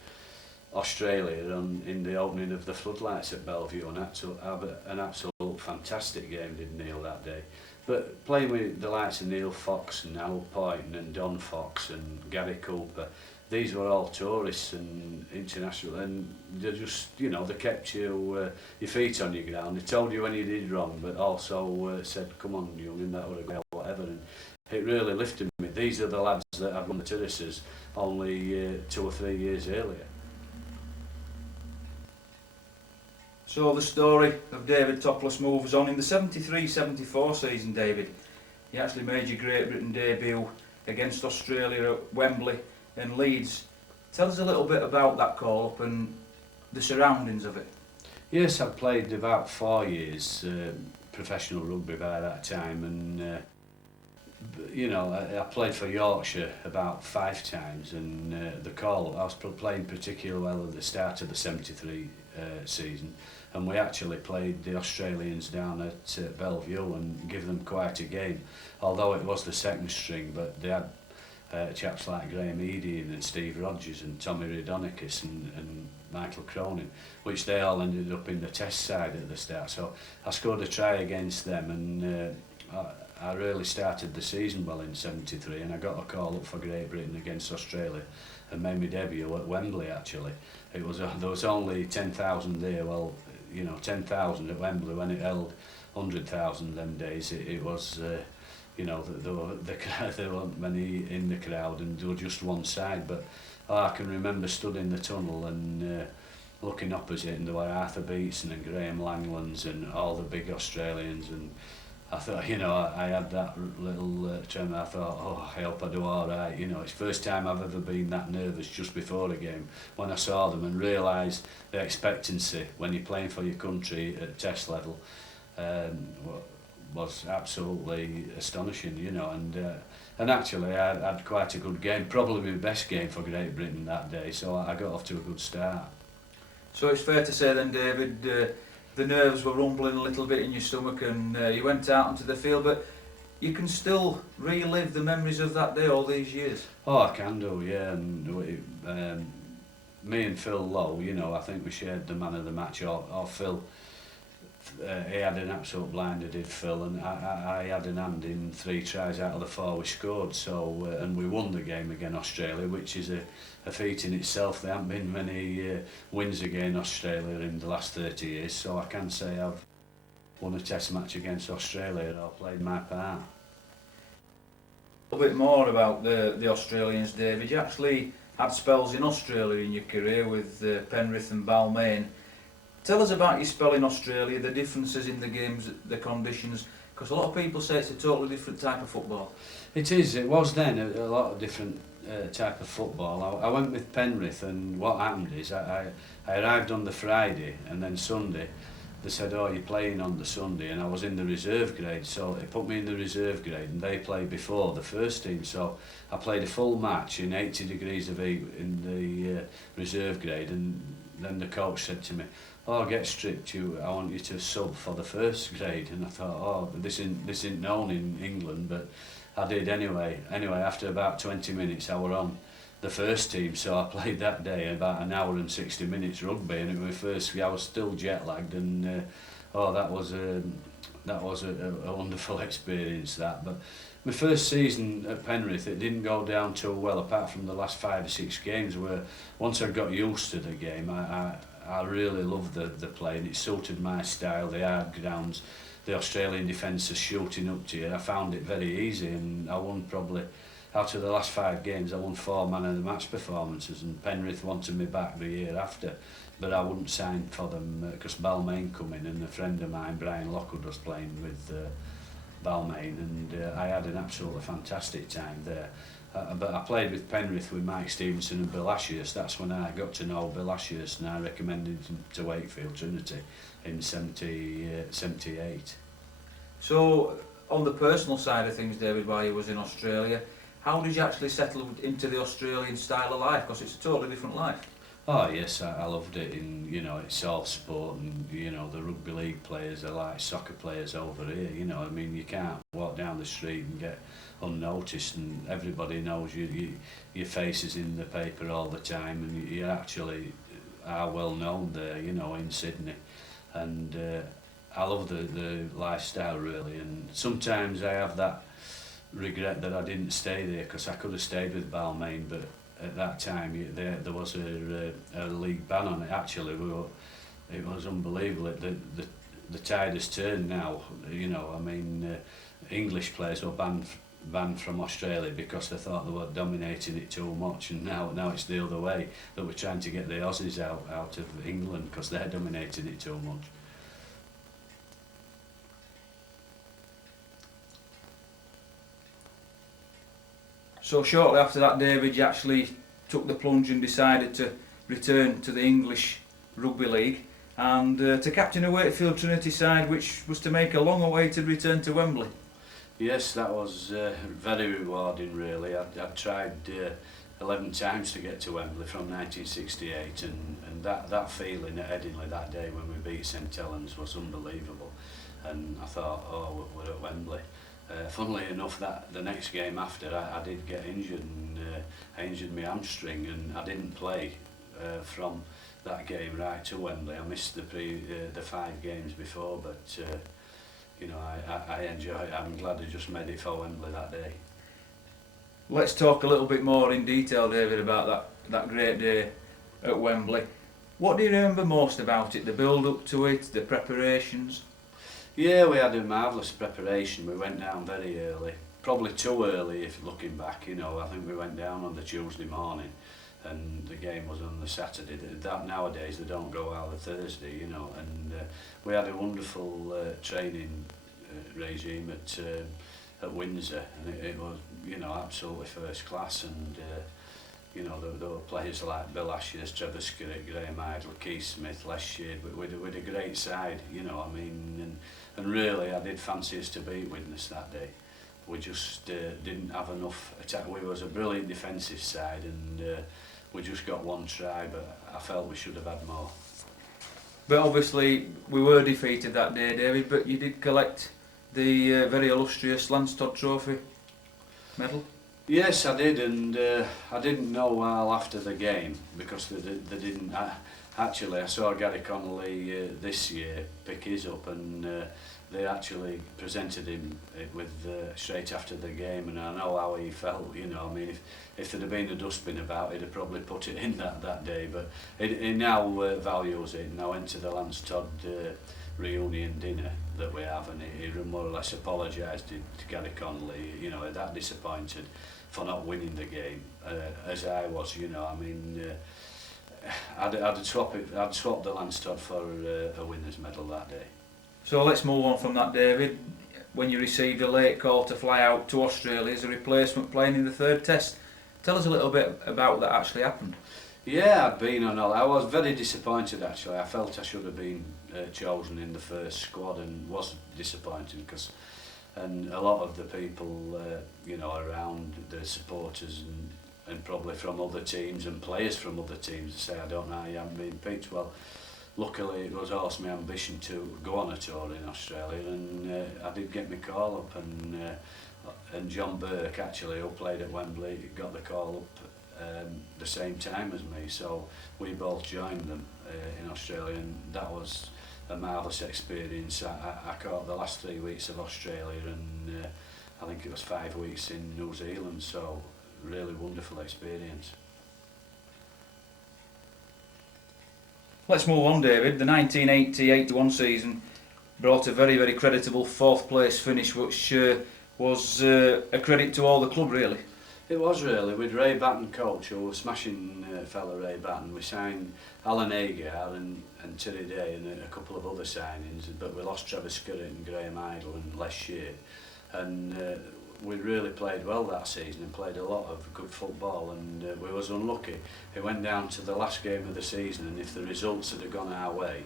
Australia in the opening of the floodlights at Bellevue, and an absolute fantastic game did Neil that day. But playing with the likes of Neil Fox and Al Poynton and Don Fox and Gary Cooper, these were all tourists and international, and they just, you know, they kept your feet on your ground. They told you when you did wrong, but also said, come on, young, and that would have been whatever. And it really lifted me. These are the lads that had won the terraces only 2 or 3 years earlier. So the story of David Topless moves on. In the 73-74 season, David, you actually made your Great Britain debut against Australia at Wembley and Leeds. Tell us a little bit about that call-up and the surroundings of it. Yes, I'd played about 4 years professional rugby by that time, and you know, I played for Yorkshire about 5 times, and the call-up, I was playing particularly well at the start of the 73 season, and we actually played the Australians down at Bellevue and give them quite a game, although it was the second string, but they had chaps like Graham Eady and Steve Rogers and Tommy Ridonikis and Michael Cronin, which they all ended up in the test side at the start. So I scored a try against them, and I really started the season well in 73, and I got a call up for Great Britain against Australia and made my debut at Wembley. Actually, it was there was only 10,000 there. Well, you know, 10,000 at Wembley when it held 100,000 them days. It was you know, there weren't many in the crowd, and there was just one side. But I can remember stood in the tunnel and looking opposite, and there were Arthur Beetson and Graham Langlands and all the big Australians, and I thought, you know, I had that little tremor. I thought, oh, I hope I do all right. You know, it's the first time I've ever been that nervous just before a game when I saw them and realised the expectancy when you're playing for your country at test level was absolutely astonishing, you know. And actually I had quite a good game, probably my best game for Great Britain that day, so I got off to a good start. So it's fair to say then, David, the nerves were rumbling a little bit in your stomach, and you went out onto the field, but you can still relive the memories of that day all these years. Oh, I can do, yeah. And me and Phil Lowe, you know, I think we shared the man of the match, or Phil. He had an absolute blinder, did Phil, and I had an hand in 3 tries out of the 4 we scored. So and we won the game against Australia, which is a feat in itself. There haven't been many wins against Australia in the last 30 years, so I can say I've won a test match against Australia and I've played my part. A little bit more about the Australians, David. You actually had spells in Australia in your career with Penrith and Balmain. Tell us about your spell in Australia, the differences in the games, the conditions, because a lot of people say it's a totally different type of football. It is, it was then a lot of different type of football. I went with Penrith, and what happened is I arrived on the Friday, and then Sunday they said, oh, you're playing on the Sunday, and I was in the reserve grade, so they put me in the reserve grade, and they played before the first team, so I played a full match in 80 degrees of heat in the reserve grade, and then the coach said to me, oh, get strict, I want you to sub for the first grade. And I thought, oh, this isn't known in England, but I did anyway. Anyway, after about 20 minutes, I were on the first team, so I played that day about an hour and 60 minutes rugby, and it was my first. I was still jet lagged, and that was a wonderful experience. That, but my first season at Penrith, it didn't go down too well, apart from the last 5 or 6 games, where once I got used to the game, I really loved the play, and it suited my style, the hard grounds, the Australian defenders shooting up to you. I found it very easy, and I won probably, out of the last 5 games, I won 4 man of the match performances, and Penrith wanted me back the year after, but I wouldn't sign for them because Balmain come in, and a friend of mine, Brian Lockwood, was playing with Balmain, and I had an absolutely fantastic time there. But I played with Penrith with Mike Stevenson and Bill Ashurst. That's when I got to know Bill Ashurst, and I recommended him to Wakefield, Trinity, in 78. So, on the personal side of things, David, while you was in Australia, how did you actually settle into the Australian style of life? Because it's a totally different life. Oh yes, I loved it. It's all sport, and the rugby league players are like soccer players over here. I mean, you can't walk down the street and get unnoticed, and everybody knows your face is in the paper all the time, and you actually are well known there. In Sydney, and I love the lifestyle really. And sometimes I have that regret that I didn't stay there, because I could have stayed with Balmain, but at that time there was a league ban on it. Actually, it was unbelievable. The tide has turned now. I mean, English players were banned from Australia because they thought they were dominating it too much, and now it's the other way, that we're trying to get the Aussies out of England because they're dominating it too much. So shortly after that, David, you actually took the plunge and decided to return to the English Rugby League and to captain a Wakefield Trinity side, which was to make a long-awaited return to Wembley. Yes, that was very rewarding really. I'd tried 11 times to get to Wembley from 1968, and that feeling at Headingley that day when we beat St Helens was unbelievable. And I thought, oh, we're at Wembley. Funnily enough, that the next game after, I did get injured, and I injured my hamstring, and I didn't play from that game right to Wembley. I missed the 5 games before, but I enjoy it. I'm glad I just made it for Wembley that day. Let's talk a little bit more in detail, David, about that great day at Wembley. What do you remember most about it? The build-up to it, the preparations? Yeah, we had a marvellous preparation. We went down very early, probably too early if looking back. I think we went down on the Tuesday morning, and the game was on the Saturday. That nowadays they don't go out the Thursday, and we had a wonderful training regime at Windsor, and it was absolutely first class. And there were players like Bill Ashes, Trevor Skirrett, Graham Idle, Keith Smith, Les Shade, with a great side. And really I did fancy us to beat Widnes that day. We just didn't have enough attack. We was a brilliant defensive side, and we just got 1 try, but I felt we should have had more. But obviously we were defeated that day, David, but you did collect the very illustrious Lance Todd Trophy medal? Yes, I did, and I didn't know while after the game, because they didn't. Actually, I saw Gary Connolly this year pick his up, and they actually presented him with straight after the game, and I know how he felt. I mean, if there'd have been a dustbin about, he'd have probably put it in that day. But he now values it, and I went to the Lance Todd reunion dinner that we have, and he more or less apologised to Gary Connolly. That disappointed for not winning the game, as I was. I mean, I'd swap the Lance Todd for a winner's medal that day. So let's move on from that, David. When you received a late call to fly out to Australia as a replacement playing in the 3rd Test, tell us a little bit about that actually happened. Yeah, I'd been on all. I was very disappointed actually. I felt I should have been chosen in the first squad, and was disappointed because, and a lot of the people around, the supporters and probably from other teams and players from other teams say, I don't know how you haven't been picked. Well, luckily it was also my ambition to go on a tour in Australia, and I did get my call up, and John Burke actually, who played at Wembley, got the call up the same time as me, so we both joined them in Australia, and that was a marvellous experience. I caught the last 3 weeks of Australia, and I think it was 5 weeks in New Zealand, so really wonderful experience. Let's move on, David. The 1980-81 season brought a very, very creditable 4th place finish, which was a credit to all the club, really. It was really, with Ray Batten coach, who was smashing fella Ray Batten. We signed Alan Agar and Terry Day and a couple of other signings, but we lost Trevor Skirrett and Graham Idle and Les Shade. And we really played well that season and played a lot of good football, and we was unlucky. It went down to the last game of the season, and if the results had gone our way,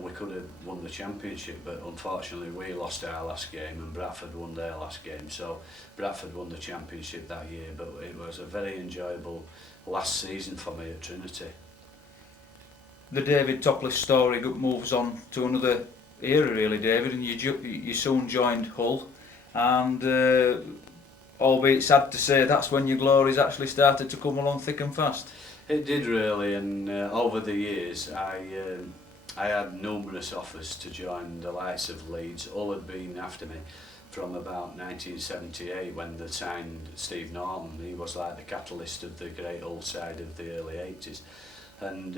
we could have won the championship, but unfortunately we lost our last game and Bradford won their last game, so Bradford won the championship that year. But it was a very enjoyable last season for me at Trinity. the David Topless story moves on to another era, really, David, and you soon joined Hull, and albeit sad to say, that's when your glories actually started to come along thick and fast. It did really, and over the years I had numerous offers to join the likes of Leeds. Hull had been after me from about 1978 when they signed Steve Norton. He was like the catalyst of the great Hull side of the early 80s, and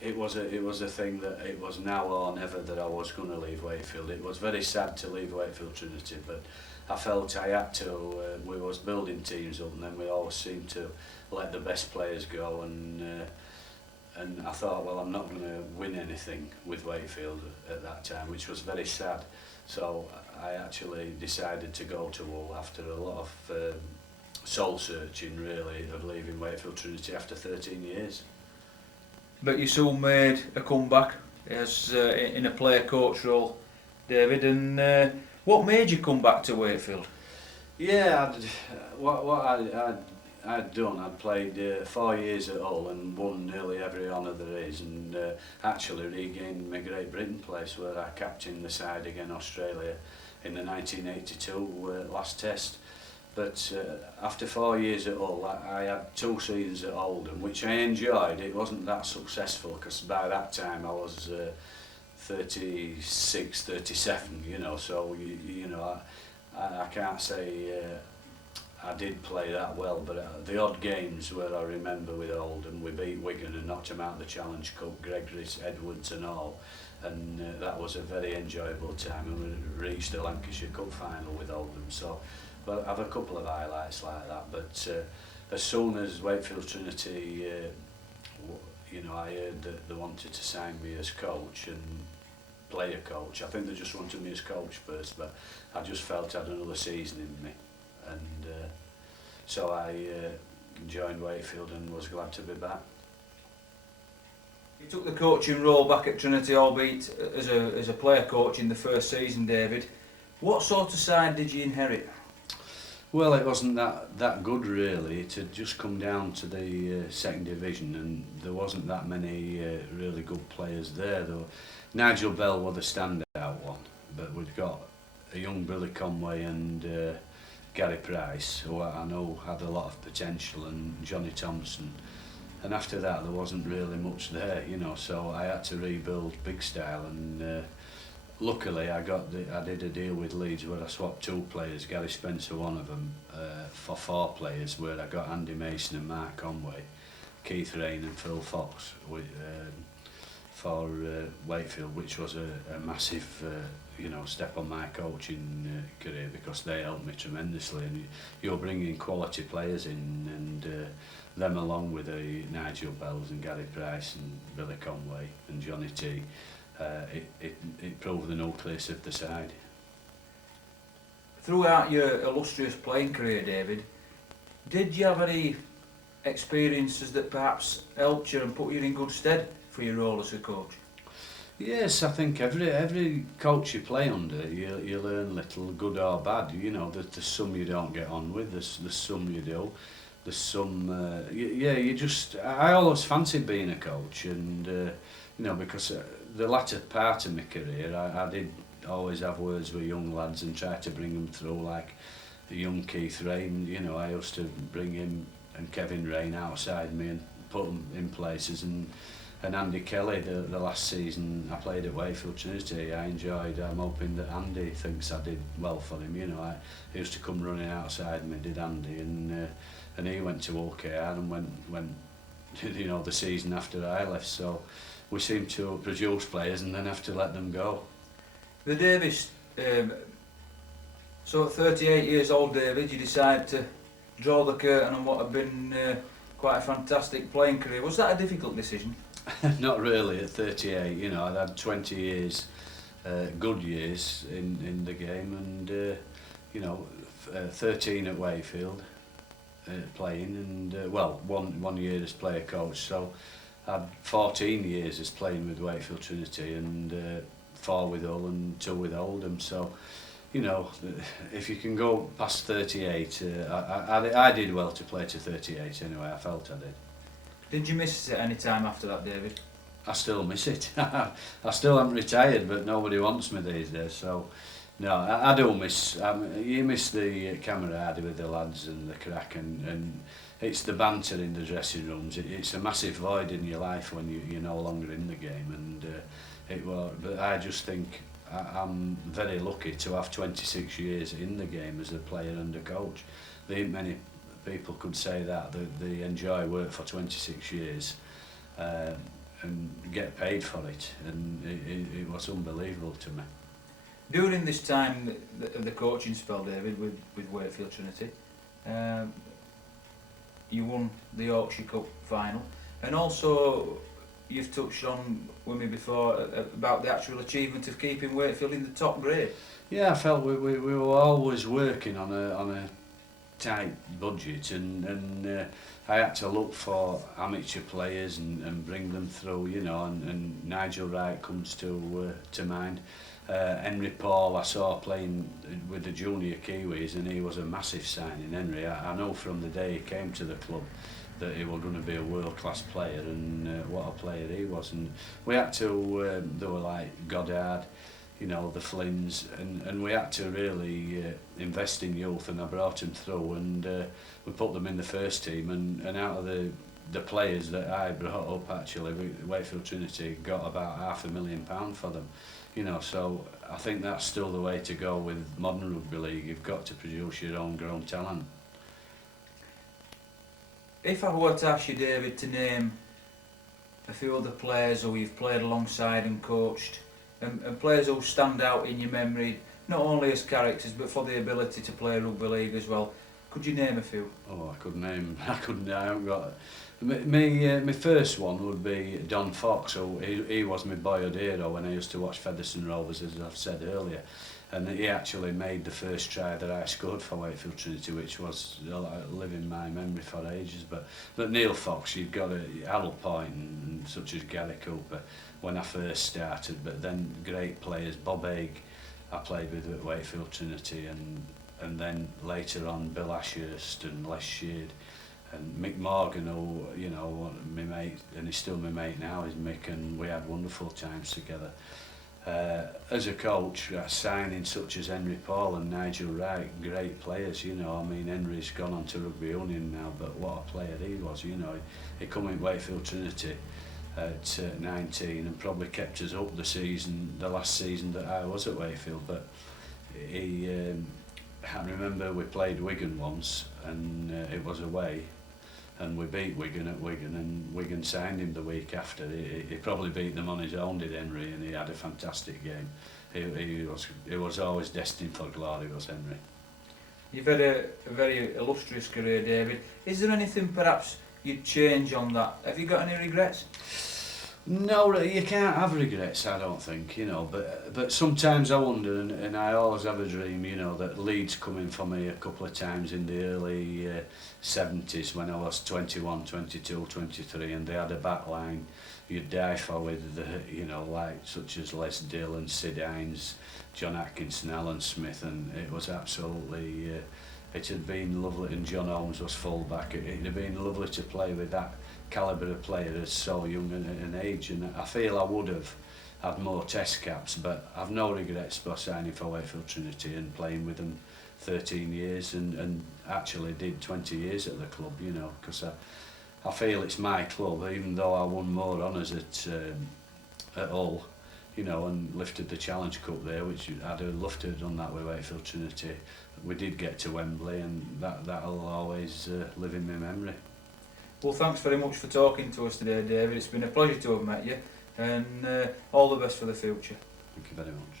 it was a thing that it was now or never that I was going to leave Wakefield. It was very sad to leave Wakefield Trinity, but I felt I had to. We was building teams up, and then we always seemed to let the best players go, and I thought, well, I'm not going to win anything with Wakefield at that time, which was very sad. So I actually decided to go to Hull after a lot of soul searching, really, of leaving Wakefield Trinity after 13 years. But you soon made a comeback as in a player-coach role, David, and what made you come back to Wakefield? Yeah, what I'd done, I'd played 4 years at Hull and won nearly every honour there is, and actually regained my Great Britain place where I captained the side against Australia in the 1982 last test. But after 4 years at Hull, I had 2 seasons at Oldham, which I enjoyed. It wasn't that successful because by that time I was 36, 37, you know, so you know, I can't say I did play that well, but the odd games where I remember with Oldham, we beat Wigan and knocked them out of the Challenge Cup, Gregory's, Edwards and all, and that was a very enjoyable time, and we reached the Lancashire Cup final with Oldham. So but I have a couple of highlights like that, but as soon as Wakefield Trinity, you know, I heard that they wanted to sign me as coach and player coach. I think they just wanted me as coach first, but I just felt I had another season in me, and so I joined Wakefield and was glad to be back. You took the coaching role back at Trinity, albeit as a player coach in the first season, David. What sort of side did you inherit? Well, it wasn't that good really. It had just come down to the second division, and there wasn't that many really good players there. Though Nigel Bell was the standout one, but we've got a young Billy Conway and Gary Price, who I know had a lot of potential, and Johnny Thompson. And after that, there wasn't really much there, you know. So I had to rebuild big style, and luckily I did a deal with Leeds where I swapped 2 players, Gary Spencer one of them, for 4 players, where I got Andy Mason and Mark Conway, Keith Rain and Phil Fox for Wakefield, which was a massive you know, step on my coaching career, because they helped me tremendously. And you're bringing quality players in, and them along with the Nigel Bells and Gary Price and Billy Conway and Johnny T, it proved the nucleus of the side. Throughout your illustrious playing career, David, did you have any experiences that perhaps helped you and put you in good stead for your role as a coach? Yes, I think every coach you play under, you learn little, good or bad. You know, there's some you don't get on with, there's some you do, there's some, I always fancied being a coach, and you know, because the latter part of my career, I did always have words with young lads and try to bring them through, like the young Keith Rain. You know, I used to bring him and Kevin Rain outside me and put them in places, and Andy Kelly, the last season I played at Wakefield Trinity, I enjoyed. I'm hoping that Andy thinks I did well for him. You know, he used to come running outside me, did Andy, and he went to OKR and went you know, the season after I left. So we seem to produce players and then have to let them go. The Davis, so at 38 years old, David, you decided to draw the curtain on what had been quite a fantastic playing career. Was that a difficult decision? Not really at 38, you know. I'd had 20 years, good years in the game, and you know, 13 at Wakefield playing, and well, one year as player coach. So I had 14 years as playing with Wakefield Trinity, and 4 with Hull and 2 with Oldham. So, you know, if you can go past 38, I did well to play to 38 anyway. I felt I did. Did you miss it at any time after that, David? I still miss it. I still haven't retired, but nobody wants me these days. So, no, I do miss. You miss the camaraderie with the lads and the crack, and it's the banter in the dressing rooms. It's a massive void in your life when you're no longer in the game, and it was. But I just think I'm very lucky to have 26 years in the game as a player and a coach. There ain't many people could say that they enjoy work for 26 years. And get paid for it, and it was unbelievable to me. During this time, the coaching spell, David, with Wakefield Trinity, you won the Yorkshire Cup final, and also you've touched on with me before about the actual achievement of keeping Wakefield in the top grade. Yeah, I felt we were always working on a tight budget, and I had to look for amateur players and bring them through, you know, and Nigel Wright comes to mind. Henry Paul I saw playing with the junior Kiwis, and he was a massive signing. Henry, I know from the day he came to the club that he was going to be a world-class player, and what a player he was. And we had to, they were like Goddard, you know, the Flynns, and we had to really invest in youth, and I brought him through, and we put them in the first team, and out of the players that I brought up, actually, Wakefield Trinity got about £500,000 for them, you know. So I think that's still the way to go with modern rugby league. You've got to produce your own grown talent. If I were to ask you, David, to name a few other players who you've played alongside and coached, and players who stand out in your memory, not only as characters but for the ability to play rugby league as well, could you name a few? Oh, I haven't got. My first one would be Don Fox. So he was my boyhood hero when I used to watch Featherstone Rovers, as I've said earlier, and he actually made the first try that I scored for Wakefield Trinity, which was live in my memory for ages. But Neil Fox, you've got Harold Point and such as Gary Cooper when I first started, but then great players, Bob Haig I played with at Wakefield Trinity, and then later on Bill Ashurst and Les Sheard and Mick Morgan, who, you know, my mate, and he's still my mate now, is Mick, and we had wonderful times together. As a coach, signing such as Henry Paul and Nigel Wright, great players, you know. I mean, Henry's gone on to rugby union now, but what a player he was, you know. He come in Wakefield Trinity at 19 and probably kept us up the last season that I was at Wakefield. But I remember we played Wigan once, and it was away, and we beat Wigan at Wigan, and Wigan signed him the week after. He probably beat them on his own, did Henry, and he had a fantastic game. He was always destined for glory, was Henry. You've had a very illustrious career, David. Is there anything perhaps you'd change on that? Have you got any regrets? No, you can't have regrets, I don't think, you know, but sometimes I wonder, and I always have a dream, you know, that Leeds come in for me a couple of times in the early 70s when I was 21, 22, 23, and they had a back line you'd die for with, you know, like such as Les Dill and Sid Hines, John Atkinson, Alan Smith, and it was absolutely, it had been lovely, and John Holmes was full back. It had been lovely to play with that calibre of player at so young an age, and I feel I would have had more test caps, but I've no regrets for signing for Wakefield Trinity and playing with them 13 years and actually did 20 years at the club, you know, because I feel it's my club, even though I won more honours at Hull, you know, and lifted the Challenge Cup there, which I'd have loved to have done that with Wakefield Trinity. We did get to Wembley, and that'll always live in my memory. Well, thanks very much for talking to us today, David. It's been a pleasure to have met you, and all the best for the future. Thank you very much.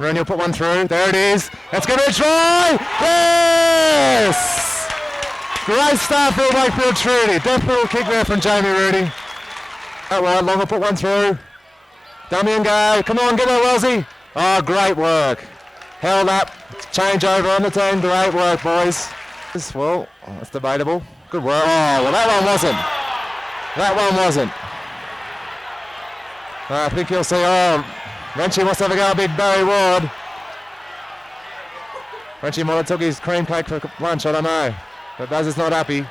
Rooney will put one through. There it is. Let's give it a try. Yes! Great start for Wakefield Trinity. Death ball kick there from Jamie Rooney. That one, Long will put one through. Dummy and go. Come on, get there, Wellesley. Oh, great work. Held up. Change over on the 10. Great work, boys. Well, that's debatable. Good work. Oh, well, that one wasn't. That one wasn't. I think you'll see, Renchie wants to have a go at Big Barry Ward. Renchie might have took his cream cake for lunch, I don't know. But Baz is not happy.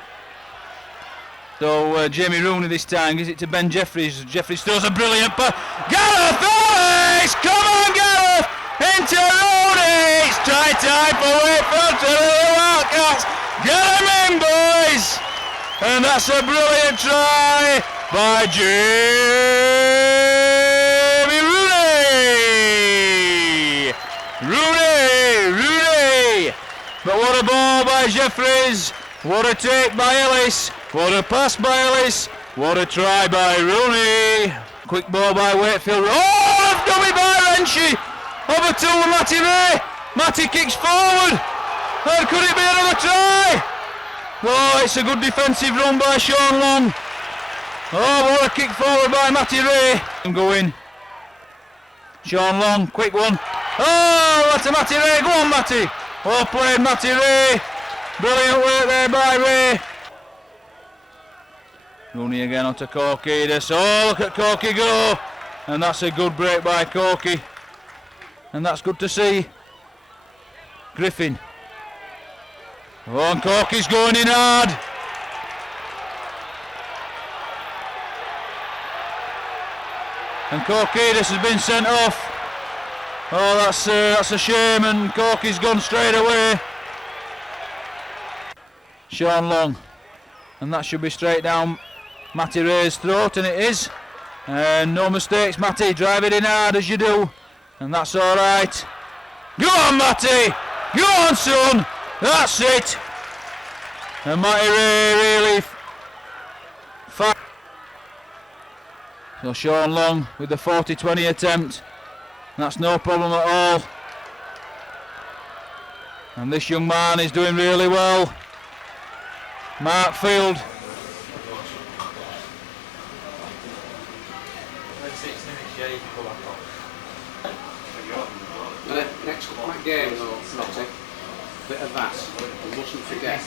So Jamie Rooney this time gives it to Ben Jeffries. Jeffries throws a brilliant pass. Gareth Ellis! Come on, Gareth! Into Rooney! It's try time for Wakefield to the Wildcats. Get him in, boys! And that's a brilliant try by Jamie Rooney! Rooney! But what a ball by Jeffries! What a take by Ellis! What a pass by Ellis! What a try by Rooney! Quick ball by Wakefield. Oh, dummy by Renshie! Over to Matty Ray! Matty kicks forward! And could it be another try? Oh, it's a good defensive run by Sean Long. Oh, what a kick forward by Matty Ray. Go in. Sean Long, quick one. Oh, that's a Matty Ray. Go on, Matty. Well played, Matty Ray. Brilliant work there by Ray. Rooney again onto Corky. Oh, look at Corky go. And that's a good break by Corky. And that's good to see. Griffin. Oh, and Corky's going in hard. And Corkidas has been sent off. Oh, that's a shame, and Corky's gone straight away. Sean Long. And that should be straight down Matty Ray's throat, and it is. And no mistakes, Matty. Drive it in hard as you do. And that's all right. Go on, Matty! Go on, son! That's it! And Matty Ray really fast. So Sean Long with the 40-20 attempt. That's no problem at all. And this young man is doing really well. Mark Field. Next game though, Lottie, bit of that, we mustn't forget,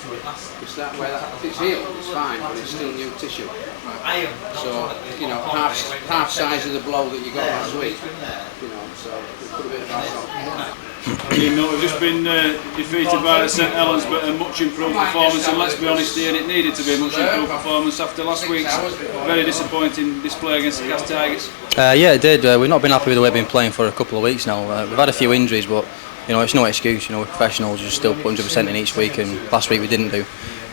it's that where if it's healed, it's fine, but it's still new tissue. So, you know, half size of the blow that you got last week, you know, so we put a bit of that on. We've just been defeated by the St Helens, but a much improved performance, and let's be honest here, it needed to be a much improved performance after last week's very disappointing display against the Cast Tigers. Yeah, it did. We've not been happy with the way we've been playing for a couple of weeks now. We've had a few injuries, but you know, it's no excuse. You know, we're professionals, just still put 100% in each week, and last week we didn't do.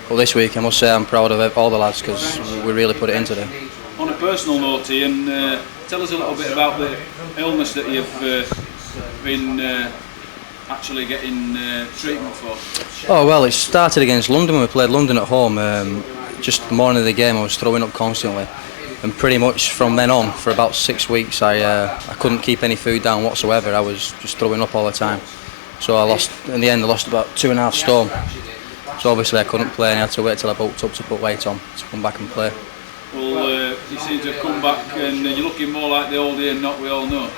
But this week, I must say, I'm proud of all the lads because we really put it in today. On a personal note, Ian, tell us a little bit about the illness that you've been actually getting treatment for. Oh well, it started against London when we played London at home. Just the morning of the game, I was throwing up constantly, and pretty much from then on, for about 6 weeks, I couldn't keep any food down whatsoever. I was just throwing up all the time. So in the end, I lost about 2.5 stone. So obviously I couldn't play, and I had to wait till I bulked up to put weight on to come back and play. Well, you seem to have come back, and you're looking more like the old Ian Knott we all know.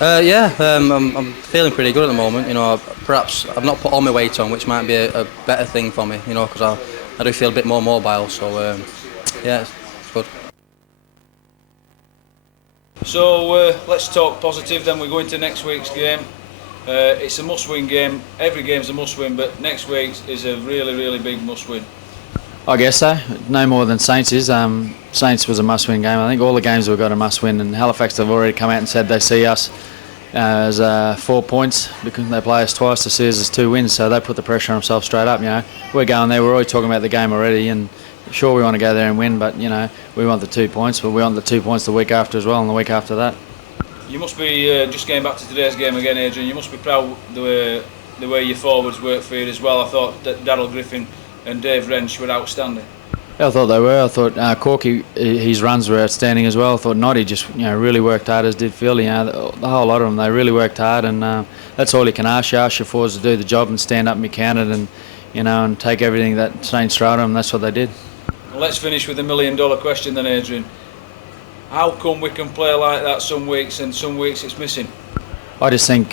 Yeah, I'm feeling pretty good at the moment. You know, perhaps I've not put all my weight on, which might be a better thing for me. You know, because I do feel a bit more mobile. So yeah, it's good. So let's talk positive. Then we go into next week's game. It's a must-win game. Every game's a must-win, but next week's is a really, really big must-win. I guess so. No more than Saints is. Saints was a must-win game. I think all the games we've got a must-win, and Halifax have already come out and said they see us as 4 points because they play us twice to see us as 2 wins. So they put the pressure on themselves straight up. You know, we're going there. We're already talking about the game already, and sure we want to go there and win, but you know we want the 2 points. But we want the 2 points the week after as well, and the week after that. You must be just getting back to today's game again, Adrian. You must be proud the way your forwards worked for you as well. I thought that Daryl Griffin and Dave Wrench were outstanding. Yeah, I thought they were. I thought Corky, his runs were outstanding as well. I thought Noddy just really worked hard, as did Phil. You know, the whole lot of them, they really worked hard, and that's all you can ask. You ask your forwards to do the job and stand up and be counted, and and take everything that Saints throw at them. That's what they did. Well, let's finish with the $1 million question then, Adrian. How come we can play like that some weeks and some weeks it's missing? I just think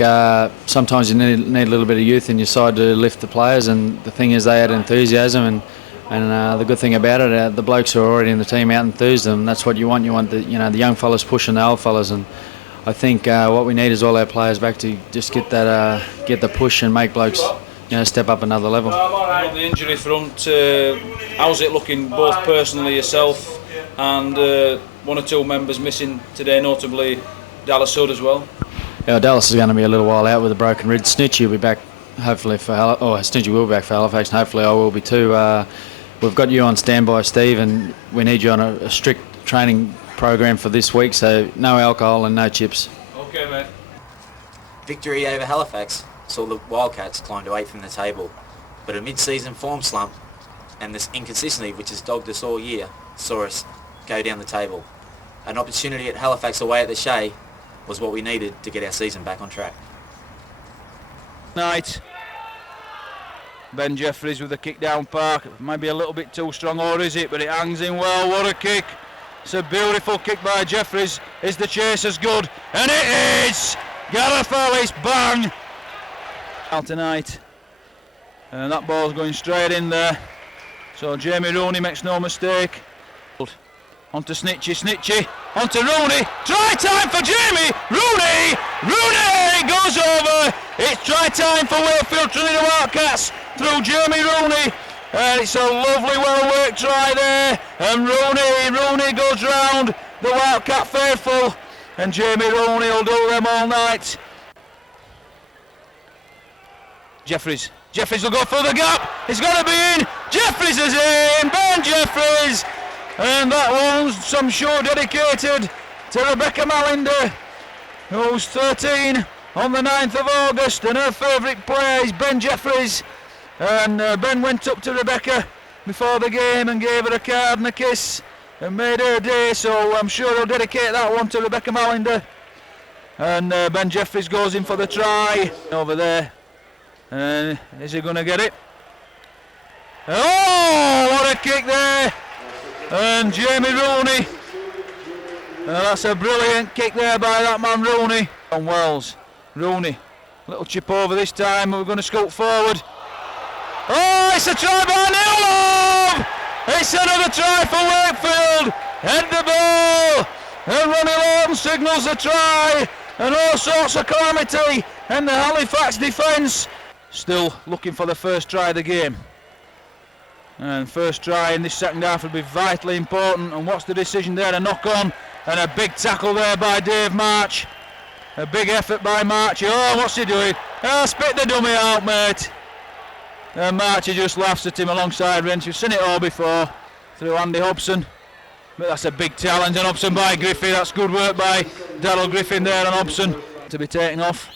sometimes you need a little bit of youth in your side to lift the players, and the thing is they had enthusiasm, and the good thing about it, the blokes who are already in the team out enthused them. That's what you want. You want the the young fellas pushing the old fellas, and I think what we need is all our players back to just get that get the push and make blokes step up another level. On the injury front, how's it looking both personally yourself and one or two members missing today, notably Dallas Hood as well? Yeah, Dallas is going to be a little while out with a broken rib. Snitchy will be back hopefully for Snitchy will be back for Halifax, and hopefully I will be too. We've got you on standby, Steve, and we need you on a strict training program for this week, so no alcohol and no chips. Okay, mate. Victory over Halifax saw the Wildcats climb to 8th in the table, but a mid-season form slump and this inconsistency which has dogged us all year saw us go down the table. An opportunity at Halifax away at the Shea was what we needed to get our season back on track. Night. Ben Jeffries with the kick down park. Maybe a little bit too strong, or is it? But it hangs in well. What a kick. It's a beautiful kick by Jeffries. Is the chase as good? And it is! Gareth Ellis, bang! Out tonight. And that ball's going straight in there. So Jamie Rooney makes no mistake. On to Snitchy, on to Rooney. Try time for Jamie! Rooney! Rooney goes over! It's try time for Wakefield Trinity Wildcats through Jamie Rooney. And it's a lovely, well-worked try there. And Rooney goes round the Wildcat faithful. And Jamie Rooney will do them all night. Jeffries will go through the gap. It's got to be in. Jeffries is in. Ben Jeffries. And that one's, I'm sure, dedicated to Rebecca Malinder, who's 13 on the 9th of August, and her favourite player is Ben Jeffries. And Ben went up to Rebecca before the game and gave her a card and a kiss and made her day, so I'm sure he'll dedicate that one to Rebecca Malinder. And Ben Jeffries goes in for the try over there. Is he going to get it? Oh, what a kick there! And Jamie Rooney. That's a brilliant kick there by that man Rooney. On Wells. Rooney. Little chip over this time. We're going to scoot forward. Oh, it's a try by Neilov! It's another try for Wakefield. Head the ball. And Ronnie Lawton signals a try. And all sorts of calamity. And the Halifax defence still looking for the first try of the game. And first try in this second half will be vitally important. And what's the decision there? A knock on and a big tackle there by Dave March. A big effort by March. Oh, what's he doing? Oh, spit the dummy out, mate. And March just laughs at him alongside Wrench. We've seen it all before through Andy Hobson. But that's a big challenge on Hobson by Griffey. That's good work by Darryl Griffin there on Hobson to be taken off.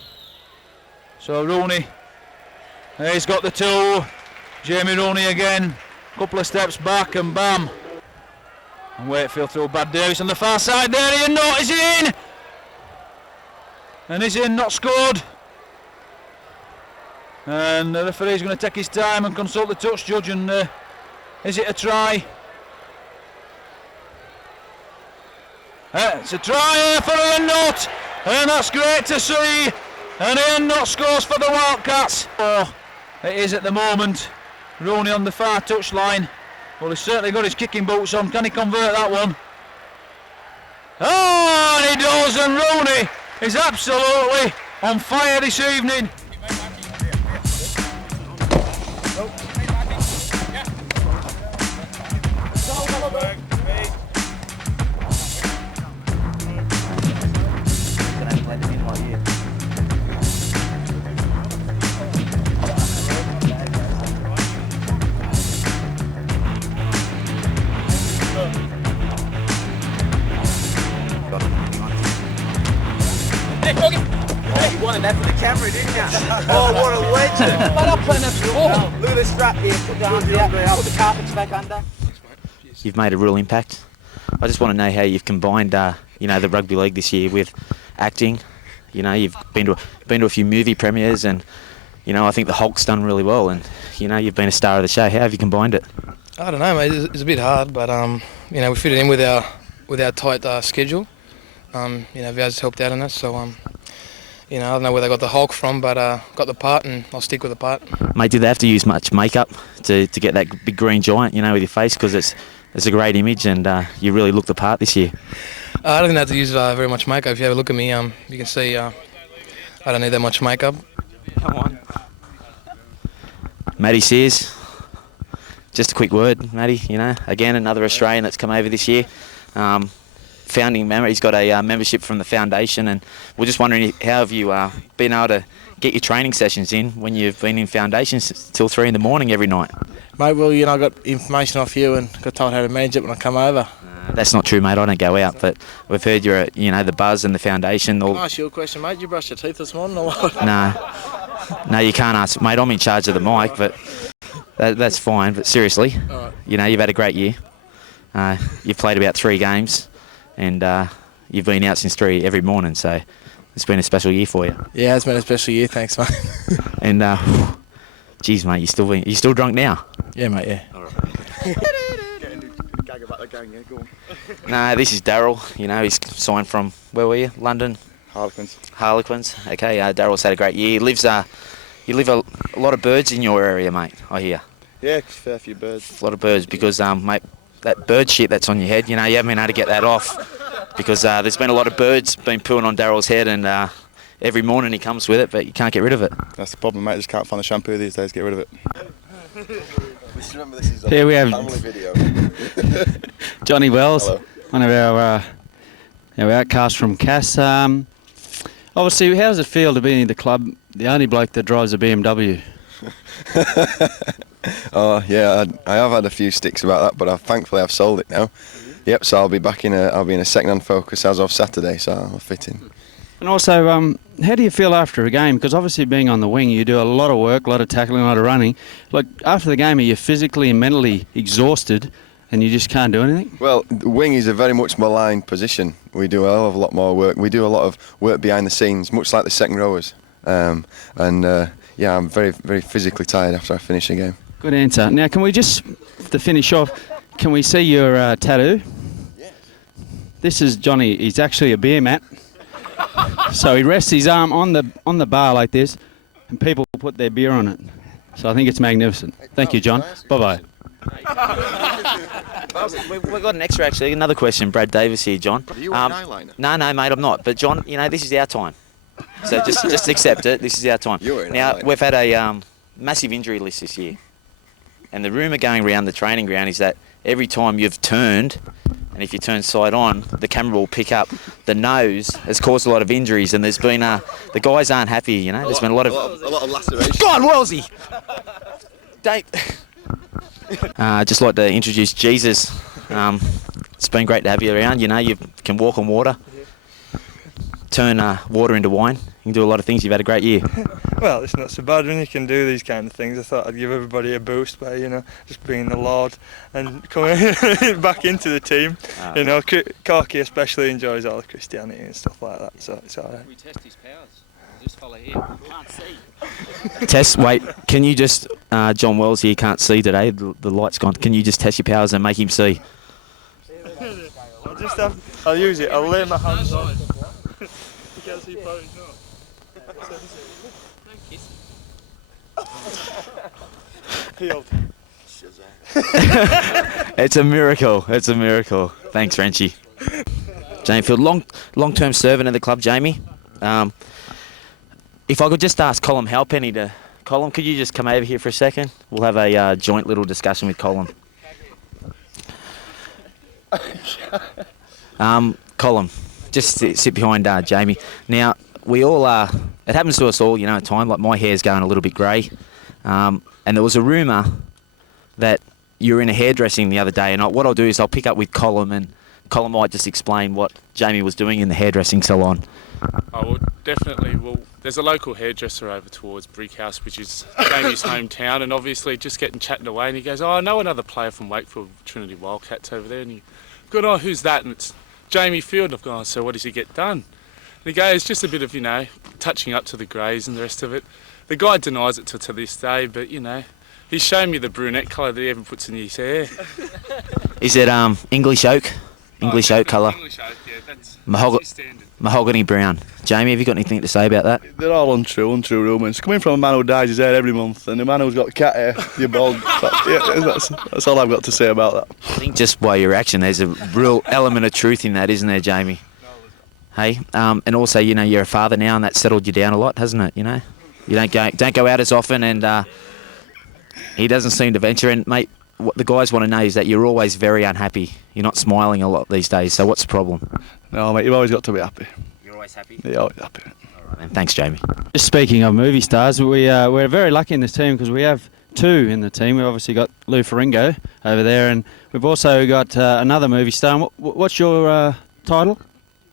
So Rooney, he's got the two. Jamie Rooney again. Couple of steps back and bam. And Wakefield through Bad Davis on the far side there. Ian Knott is in. And is in, not scored. And the referee's going to take his time and consult the touch judge. And is it a try? It's a try for Ian Knott. And that's great to see. And Ian Knott scores for the Wildcats. Oh, it is at the moment. Rooney on the far touchline. Well, he's certainly got his kicking boots on. Can he convert that one? Oh, and he does, and Rooney is absolutely on fire this evening. You wanted that for the camera, didn't you? Oh, what a legend! But I'm putting it before. Look at the strap here. Put the arms out. Put the carpets back under. You've made a real impact. I just want to know how you've combined, the rugby league this year with acting. You've been to a few movie premieres, and I think the Hulk's done really well. And you've been a star of the show. How have you combined it? I don't know, mate. It's a bit hard, but we fit it in with our tight schedule. Vaz helped out on us, so I don't know where they got the Hulk from, but got the part, and I'll stick with the part. Mate, did they have to use much makeup to get that big green giant, with your face? Because it's a great image, and you really look the part this year. I don't have to use very much makeup. If you have a look at me, you can see I don't need that much makeup. Come on. Matty Sears. Just a quick word, Matty. Again, another Australian that's come over this year. Founding member. He's got a membership from the foundation, and we're just wondering how have you been able to get your training sessions in when you've been in foundations till 3 in the morning every night? Mate, well, I got information off you and got told how to manage it when I come over. That's not true, mate. I don't go out, but we've heard you're at, the Buzz and the foundation. Can I ask you a question, mate? Did you brush your teeth this morning or what? No, you can't ask, mate. I'm in charge of the mic, but that's fine. But seriously, All right. you've had a great year. You've played about 3 games, and you've been out since 3 every morning, so it's been a special year for you. Yeah, it's been a special year, thanks, mate. And, geez, mate, you still drunk now? Yeah, mate, yeah. All right. No, this is Daryl. He's signed from, where were you? London? Harlequins. Okay, Daryl's had a great year. You live a lot of birds in your area, mate, I hear. Yeah, a fair few birds. A lot of birds because, mate, that bird shit that's on your head, you haven't been able to get that off because there's been a lot of birds been pooing on Daryl's head, and every morning he comes with it, but you can't get rid of it. That's the problem, mate. Just can't find the shampoo these days. Get rid of it. Remember, this is Here we have family video. Johnny Wells, Hello. one of our outcasts from Cass. Obviously, how does it feel to be in the club, the only bloke that drives a BMW? Oh yeah, I have had a few sticks about that, but thankfully I've sold it now. Yep, so I'll be in a second-hand Focus as of Saturday, so I'll fit in. And also, how do you feel after a game? Because obviously being on the wing, you do a lot of work, a lot of tackling, a lot of running. Like, after the game, are you physically and mentally exhausted and you just can't do anything? Well, the wing is a very much maligned position. We do a hell of a lot more work. We do a lot of work behind the scenes, much like the second rowers. Yeah, I'm very, very physically tired after I finish a game. Good answer. Now, can we just, to finish off, can we see your tattoo? Yeah. This is Johnny. He's actually a beer mat. So he rests his arm on the bar like this, and people put their beer on it. So I think it's magnificent. Thank you, John. Bye-bye. We've got an extra, actually. Another question. Brad Davis here, John. Are you an eyeliner? No, mate, I'm not. But, John, this is our time. So just accept it. This is our time. Now, we've had a massive injury list this year. And the rumour going around the training ground is that every time you've turned, and if you turn side on, the camera will pick up the nose has caused a lot of injuries, and there's been the guys aren't happy, There's been a lot of lacerations. Go on, Wellesley! Just like to introduce Jesus. It's been great to have you around. You can walk on water, turn water into wine. You can do a lot of things. You've had a great year. Well, it's not so bad when you can do these kind of things. I thought I'd give everybody a boost by, just being the Lord and coming back into the team. Corky especially enjoys all the Christianity and stuff like that, so it's all right. We test his powers. This fella here can't see. Test, wait, can you just, John Wells here can't see today, the light's gone. Can you just test your powers and make him see? I'll use it, I'll lay my hands on it. Because he probably knows. Healed. It's a miracle. Thanks, Frenchie. Jamie Field, long-term servant at the club, Jamie. If I could just ask Colin Halpenny to... Colin, could you just come over here for a second? We'll have a joint little discussion with Colin. Colin, just sit behind Jamie. Now, we all it happens to us all, at times. Like, my hair's going a little bit grey. And there was a rumour that you were in a hairdressing the other day, and what I'll do is I'll pick up with Colin, and Colin might just explain what Jamie was doing in the hairdressing salon. Oh, well, definitely. Well, there's a local hairdresser over towards Brickhouse, which is Jamie's hometown, and obviously just chatting away, and he goes, I know another player from Wakefield, Trinity Wildcats over there, and he goes, who's that? And it's Jamie Field. And I've gone, so what does he get done? And he goes, just a bit of, touching up to the greys and the rest of it. The guy denies it to this day, but, he's shown me the brunette colour that he even puts in his hair. Is it English oak? English oak colour? English oak, yeah, that's standard. Mahogany brown. Jamie, have you got anything to say about that? They're all untrue rumours. Coming from a man who dyes his hair every month, and a man who's got cat hair, you're bald. That's all I've got to say about that. I think just by your action, there's a real element of truth in that, isn't there, Jamie? Hey, and also, you're a father now, and that's settled you down a lot, hasn't it? You don't go out as often, and He doesn't seem to venture. And, mate, what the guys want to know is that you're always very unhappy. You're not smiling a lot these days, so what's the problem? No, mate, you've always got to be happy. You're always happy? Yeah, always happy. All right, then. Thanks, Jamie. Just speaking of movie stars, we're very lucky in this team because we have two in the team. We've obviously got Lou Ferringo over there, and we've also got another movie star. And what's your title?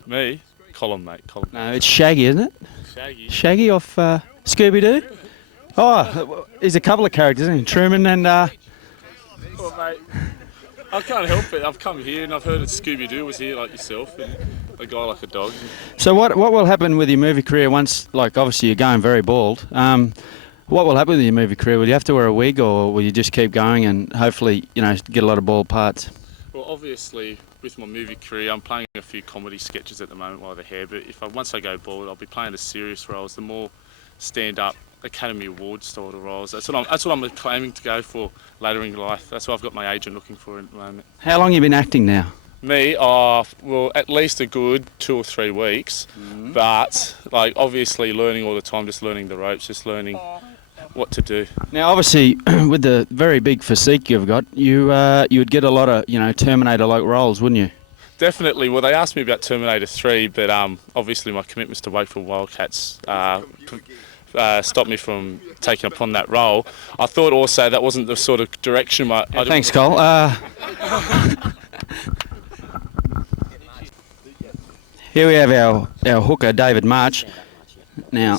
Me? Colin, mate. Colin. No, it's Shaggy, isn't it? Shaggy. Shaggy off Scooby-Doo? Oh, he's a couple of characters, isn't he? Truman and... Well, mate, I can't help it. I've come here and I've heard that Scooby-Doo was here like yourself and a guy like a dog. So what will happen with your movie career once, like, obviously you're going very bald. What will happen with your movie career? Will you have to wear a wig or will you just keep going and hopefully, you know, get a lot of bald parts? Well, obviously, with my movie career, I'm playing a few comedy sketches at the moment while they're here, but once I go bald, I'll be playing the serious roles, the more stand-up Academy Award style of roles. That's what I'm claiming to go for later in life. That's what I've got my agent looking for at the moment. How long have you been acting now? Me, well, at least a good 2 or 3 weeks, but like obviously learning all the time, just learning the ropes, just learning what to do. Now, obviously, with the very big physique you've got, you would get a lot of, you know, Terminator-like roles, wouldn't you? Definitely. Well, they asked me about Terminator 3, but obviously my commitments to Wakefield Wildcats stopped me from taking upon that role. I thought also that wasn't the sort of direction Thanks, Cole. Here we have our hooker, David March. Now,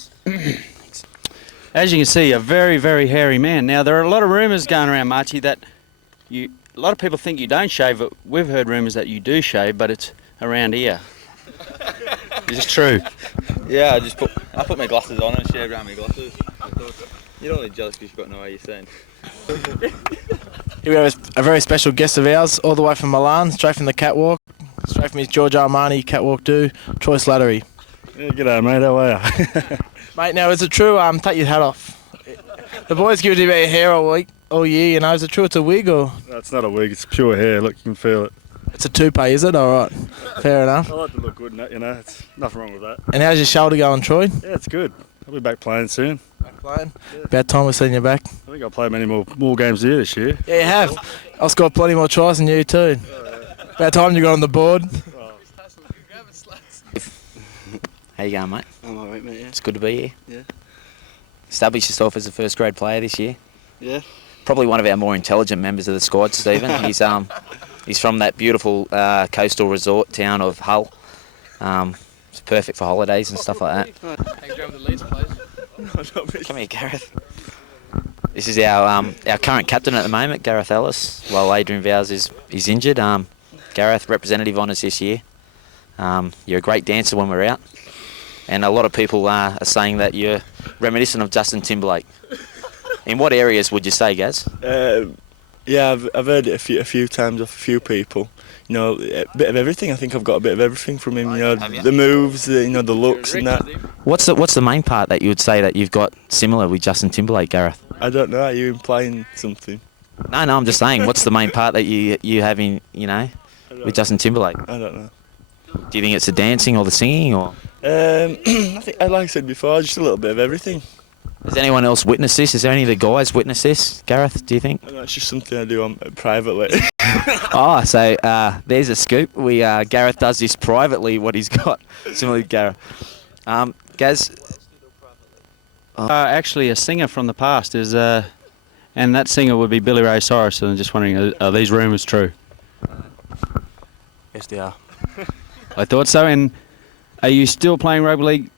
as you can see, a very, very hairy man. Now, there are a lot of rumours going around, Marchie, that a lot of people think you don't shave, but we've heard rumours that you do shave, but it's around here. Is it true? Yeah, I put my glasses on and shave around my glasses. You're only jealous because you've got no way you're saying. Here we have a very special guest of ours, all the way from Milan, straight from the catwalk, straight from his George Armani catwalk do, Troy Slattery. Yeah, g'day mate, how are you? Mate, now is it true, take your hat off. The boys give you about your hair all year, you know, is it true it's a wig or? No, it's not a wig, it's pure hair, look, you can feel it. It's a toupee, is it? Alright, fair enough. I like to look good in that, you know, it's nothing wrong with that. And how's your shoulder going, Troy? Yeah, it's good. I'll be back playing soon. Back playing? Yeah. About time we've seen you back. I think I'll play many more games here this year. Yeah, you have. I've scored plenty more tries than you too. About time you got on the board. How you going, mate? I'm alright, mate, yeah. It's good to be here. Yeah. Established yourself as a first grade player this year. Yeah. Probably one of our more intelligent members of the squad, Stephen. He's from that beautiful coastal resort town of Hull. It's perfect for holidays and stuff like that. Hang around with the Leeds players. Come here, Gareth. This is our current captain at the moment, Gareth Ellis, while Adrian Vowes is injured. Gareth, representative honours this year. You're a great dancer when we're out. And a lot of people are saying that you're reminiscent of Justin Timberlake. In what areas would you say, Gaz? Yeah, I've heard it a few times off a few people. You know, a bit of everything. I think I've got a bit of everything from him. You know, the moves, the looks and that. What's the main part that you would say that you've got similar with Justin Timberlake, Gareth? I don't know. Are you implying something? No, I'm just saying. What's the main part that you have in, you know, with Justin Timberlake? I don't know. Do you think it's the dancing or the singing or? I think, like I said before, just a little bit of everything. Has anyone else witnessed this? Has any of the guys witnessed this, Gareth, do you think? I know, it's just something I do privately. Oh, so there's a scoop. Gareth does this privately, what he's got, similar to Gareth. Gaz? Actually, a singer from the past is, and that singer would be Billy Ray Cyrus, and I'm just wondering, are these rumours true? Yes, they are. I thought so. And are you still playing rugby league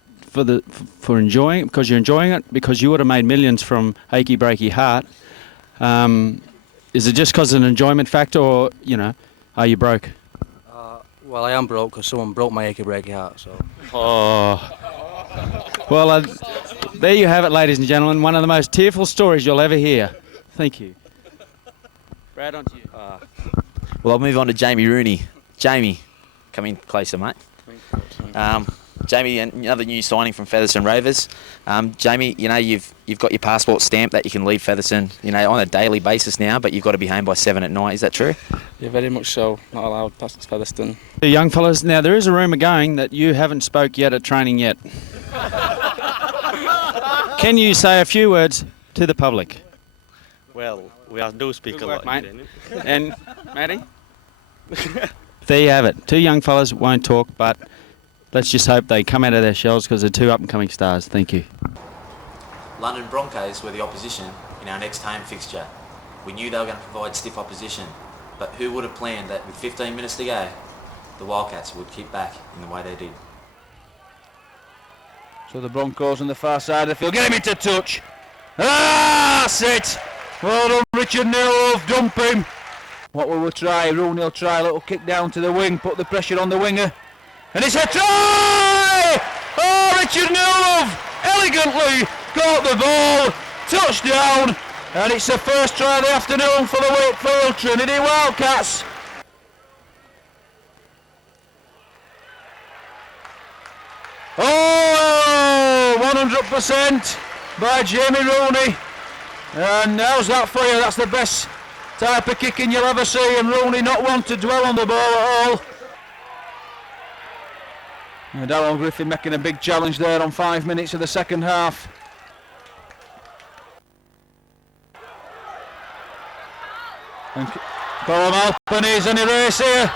for enjoying it, because you're enjoying it, because you would have made millions from Achy Breaky Heart? Is it just because of an enjoyment factor, or, you know, are you broke? Well, I am broke because someone broke my Achy Breaky Heart, so... Oh. Well, there you have it, ladies and gentlemen. One of the most tearful stories you'll ever hear. Thank you. Brad, on to you. Well, I'll move on to Jamie Rooney. Jamie, come in closer, mate. Jamie, another new signing from Featherstone Rovers. Jamie, you know, you've got your passport stamp that you can leave Featherstone, you know, on a daily basis now, but you've got to be home by 7 at night. Is that true? Yeah, very much so. Not allowed past Featherstone. The young fellas, now there is a rumour going that you haven't spoke yet at training yet. Can you say a few words to the public? Well, we do speak a lot, mate. didn't it? And Matty? There you have it. Two young fellas won't talk, but let's just hope they come out of their shells because they're two up-and-coming stars. Thank you. London Broncos were the opposition in our next home fixture. We knew they were going to provide stiff opposition, but who would have planned that with 15 minutes to go, the Wildcats would kick back in the way they did. So the Broncos on the far side of the field, get him into touch. Ah, that's it. Well done, Richard Newell, dump him. What will we try? Rooney will try a little kick down to the wing, put the pressure on the winger. And it's a try! Oh, Richard Newell elegantly got the ball, touchdown, and it's the first try of the afternoon for the Wakefield Trinity Wildcats. Oh, 100% by Jamie Rooney. And how's that for you? That's the best type of kicking you'll ever see, and Rooney not one to dwell on the ball at all. And Darryl Griffin making a big challenge there on 5 minutes of the second half. And Colin Alpine is in a race here.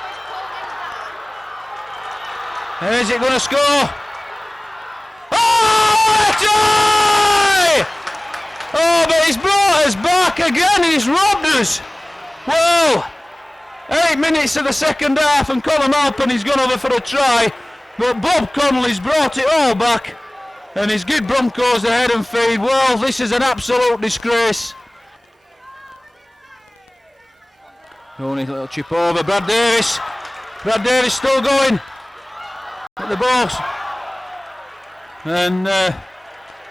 Is it going to score? Oh, a try! Oh, but he's brought us back again. He's robbed us. Well, 8 minutes of the second half, and Colin Alpine has gone over for a try. But Bob Connolly's brought it all back, and he's given Broncos the head and feed. Well, this is an absolute disgrace. Only a little chip over. Brad Davis. Brad Davis still going at the box. And the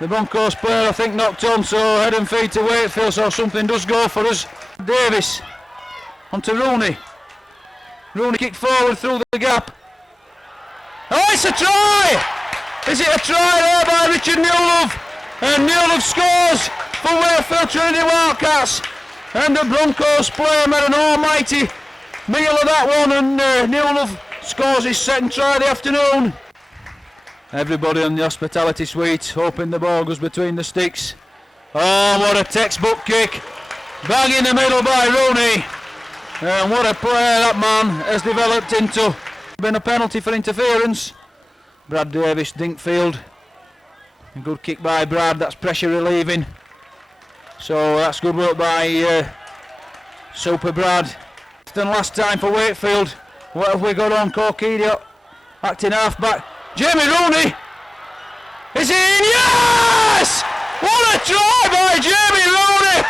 Broncos player, I think, knocked on, so head and feed to Wakefield, so something does go for us. Davis onto Rooney. Rooney kicked forward through the gap. Oh, it's a try! Is it a try there by Richard Newell? And Newell scores for Wakefield Trinity Wildcats. And the Broncos player made an almighty meal of that one, and Newell scores his second try of the afternoon. Everybody on the hospitality suite hoping the ball goes between the sticks. Oh, what a textbook kick. Bang in the middle by Rooney. And what a player that man has developed into. Been a penalty for interference. Brad Davis, Dinkfield. A good kick by Brad, that's pressure relieving. So that's good work by Super Brad. Than last time for Wakefield. What have we got on? Corkedia acting half back. Jamie Rooney. Is he in? Yes! What a try by Jamie Rooney!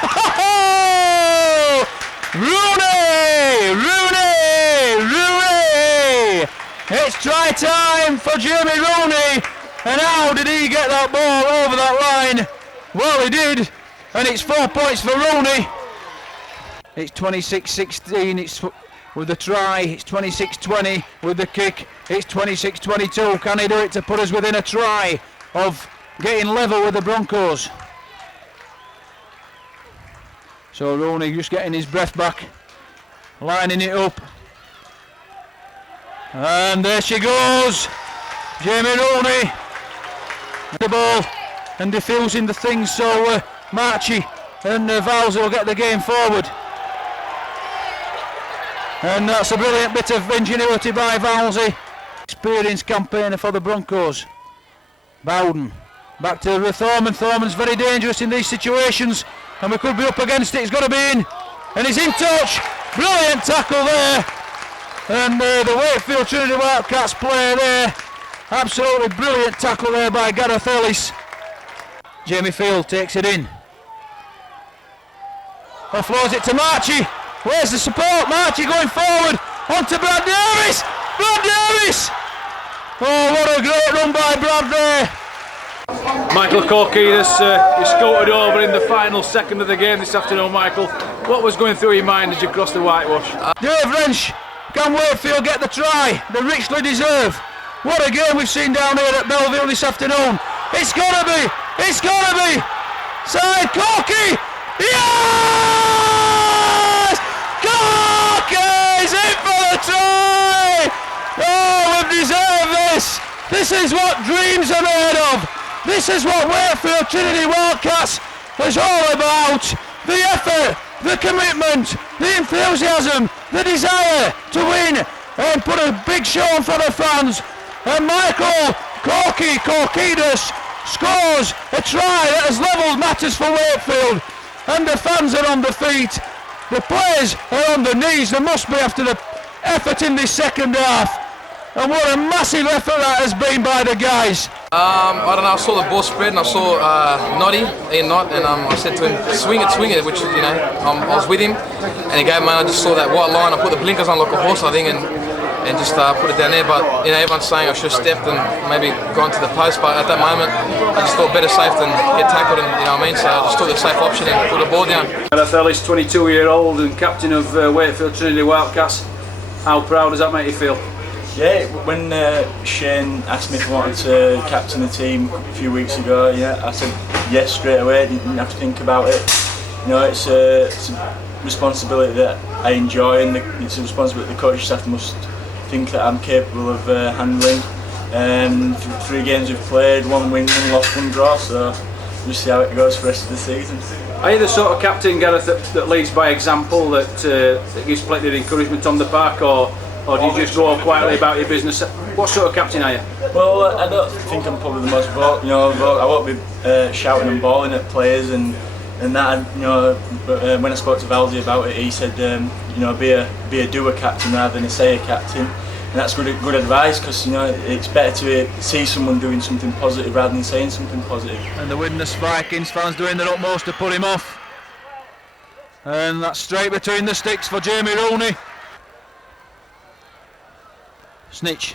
Rooney! Rooney! Rooney! It's try time for Jamie Rooney. And how did he get that ball over that line? Well, he did. And it's 4 points for Rooney. It's 26-16. It's with the try. It's 26-20 with the kick. It's 26-22. Can he do it to put us within a try of getting level with the Broncos? So Rooney just getting his breath back, lining it up. And there she goes. Jamie Rooney. The ball and diffusing the things, so Marchie and Vowles will get the game forward. And that's a brilliant bit of ingenuity by Vowlesy. Experienced campaigner for the Broncos. Bowden back to Thorman. Thorman's very dangerous in these situations, and we could be up against it. He's got to be in, and he's in touch. Brilliant tackle there. And the Wakefield Trinity Wildcats player there. Absolutely brilliant tackle there by Gareth Ellis. Jamie Field takes it in. Offloads it to Marchie. Where's the support? Marchie going forward. Onto Brad Davis. Brad Davis. Oh, what a great run by Brad there. Michael Corkidas, you scooted over in the final second of the game this afternoon, Michael. What was going through your mind as you crossed the whitewash? Dave Wrench, can Wakefield get the try they richly deserve? What a game we've seen down here at Belleville this afternoon. It's gotta be. It's gotta be. Side Corky. Yes! Corky's in for the try! Oh, we've deserved this. This is what dreams are made of. This is what Wakefield Trinity Wildcats was all about. the effort, the commitment, the enthusiasm, the desire to win and put a big show on for the fans. And Michael Korkidas scores a try that has levelled matters for Wakefield. And the fans are on the feet, the players are on the knees. There must be after the effort in this second half. And what a massive effort that has been by the guys. I don't know, I saw the ball spread and I saw Ian Knott, and I said to him, swing it, which, you know, I was with him, and he gave me, I just saw that white line, I put the blinkers on like a horse, I think, and just put it down there, but, you know, everyone's saying I should have stepped and maybe gone to the post, but at that moment, I just thought better safe than get tackled, and, you know what I mean, so I just took the safe option and put the ball down. Gareth Ellis, 22-year-old and captain of Wakefield Trinity Wildcats. How proud does that make you feel? Yeah, when Shane asked me if I wanted to captain the team a few weeks ago, yeah, I said yes straight away. Didn't have to think about it. You know, it's a responsibility that I enjoy, and it's a responsibility the coaching staff must think that I'm capable of handling. 3 games we've played, 1 win, 1 loss, 1 draw. So we'll see how it goes for the rest of the season. Are you the sort of captain, Gareth, that leads by example, that gives plenty of encouragement on the park, or do you just go quietly about your business? What sort of captain are you? Well, I don't think I'm probably the most vocal. You know, I won't be shouting and bawling at players and that. You know, but when I spoke to Valsey about it, he said, you know, be a doer captain rather than a sayer captain, and that's good advice, because, you know, it's better to see someone doing something positive rather than saying something positive. And the Widnes Vikings fans doing their utmost to put him off, and that's straight between the sticks for Jamie Rooney. Snitch.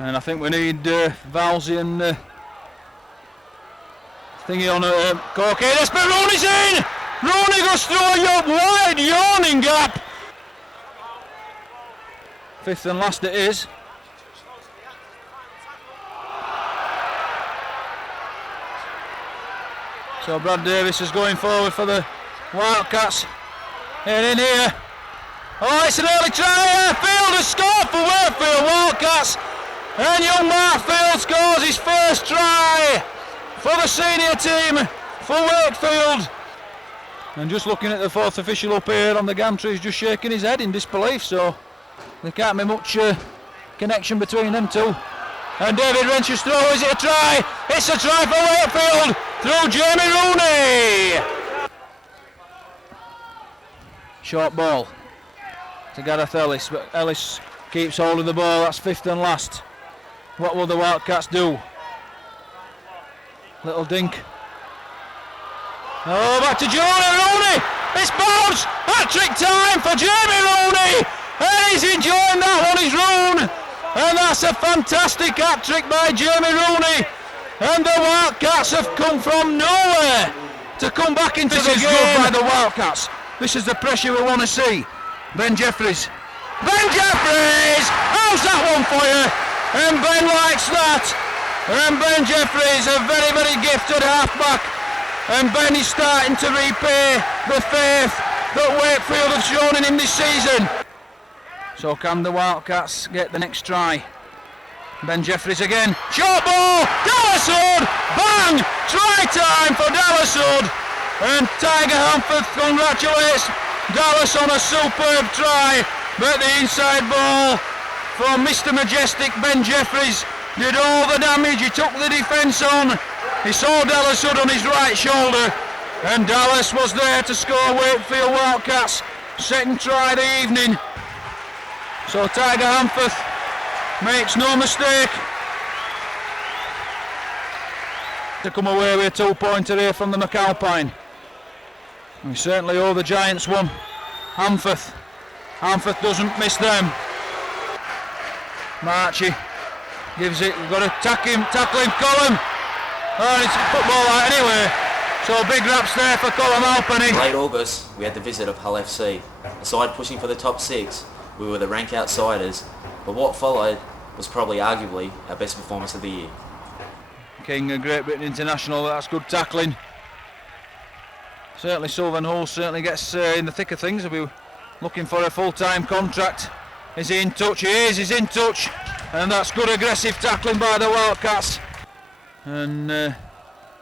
And I think we need Valsey and thingy on Korkidas, but Rooney's in! Rooney goes through a wide yawning gap. 5th and last it is. So Brad Davis is going forward for the Wildcats. And in here. Oh, it's an early try. Field has scored for Wakefield Wildcats. And young Mark Field scores his first try for the senior team for Wakefield. And just looking at the 4th official up here on the gantry, he's just shaking his head in disbelief, so there can't be much connection between them two. And David Wrench's throw, is it a try? It's a try for Wakefield through Jamie Rooney. Short ball to Gareth Ellis, but Ellis keeps hold of the ball. That's 5th and last. What will the Wildcats do? Little dink. Oh, back to Jonah Rooney. It's bounced. Hat-trick time for Jamie Rooney. And he's enjoying that one, he's Rooney. And that's a fantastic hat-trick by Jamie Rooney. And the Wildcats have come from nowhere to come back into the game. This is good by the Wildcats. This is the pressure we want to see. Ben Jeffries. Ben Jeffries! How's that one for you? And Ben likes that. And Ben Jeffries, a very, very gifted halfback. And Ben is starting to repay the faith that Wakefield have shown in him this season. So can the Wildcats get the next try? Ben Jeffries again. Short ball! Dallas Hood! Bang! Try time for Dallas Hood. And Tiger Hamforth congratulates Dallas on a superb try. But the inside ball from Mr. Majestic Ben Jeffries did all the damage. He took the defence on. He saw Dallas Hood on his right shoulder. And Dallas was there to score Wakefield Wildcats' second try of the evening. So Tiger Hamforth makes no mistake to come away with a 2-pointer here from the McAlpine. We certainly owe the Giants one. Hamforth doesn't miss them. Marchie gives it, we've got to tackle him, Colin. Oh, it's football out anyway. So big raps there for Colin Alpenny. Late August, we had the visit of Hull FC. A side pushing for the top 6, we were the rank outsiders, but what followed was probably arguably our best performance of the year. King, a Great Britain international, that's good tackling. Certainly Sylvan Hull certainly gets in the thick of things. He'll be looking for a full-time contract. Is he in touch? He is, he's in touch. And that's good aggressive tackling by the Wildcats. And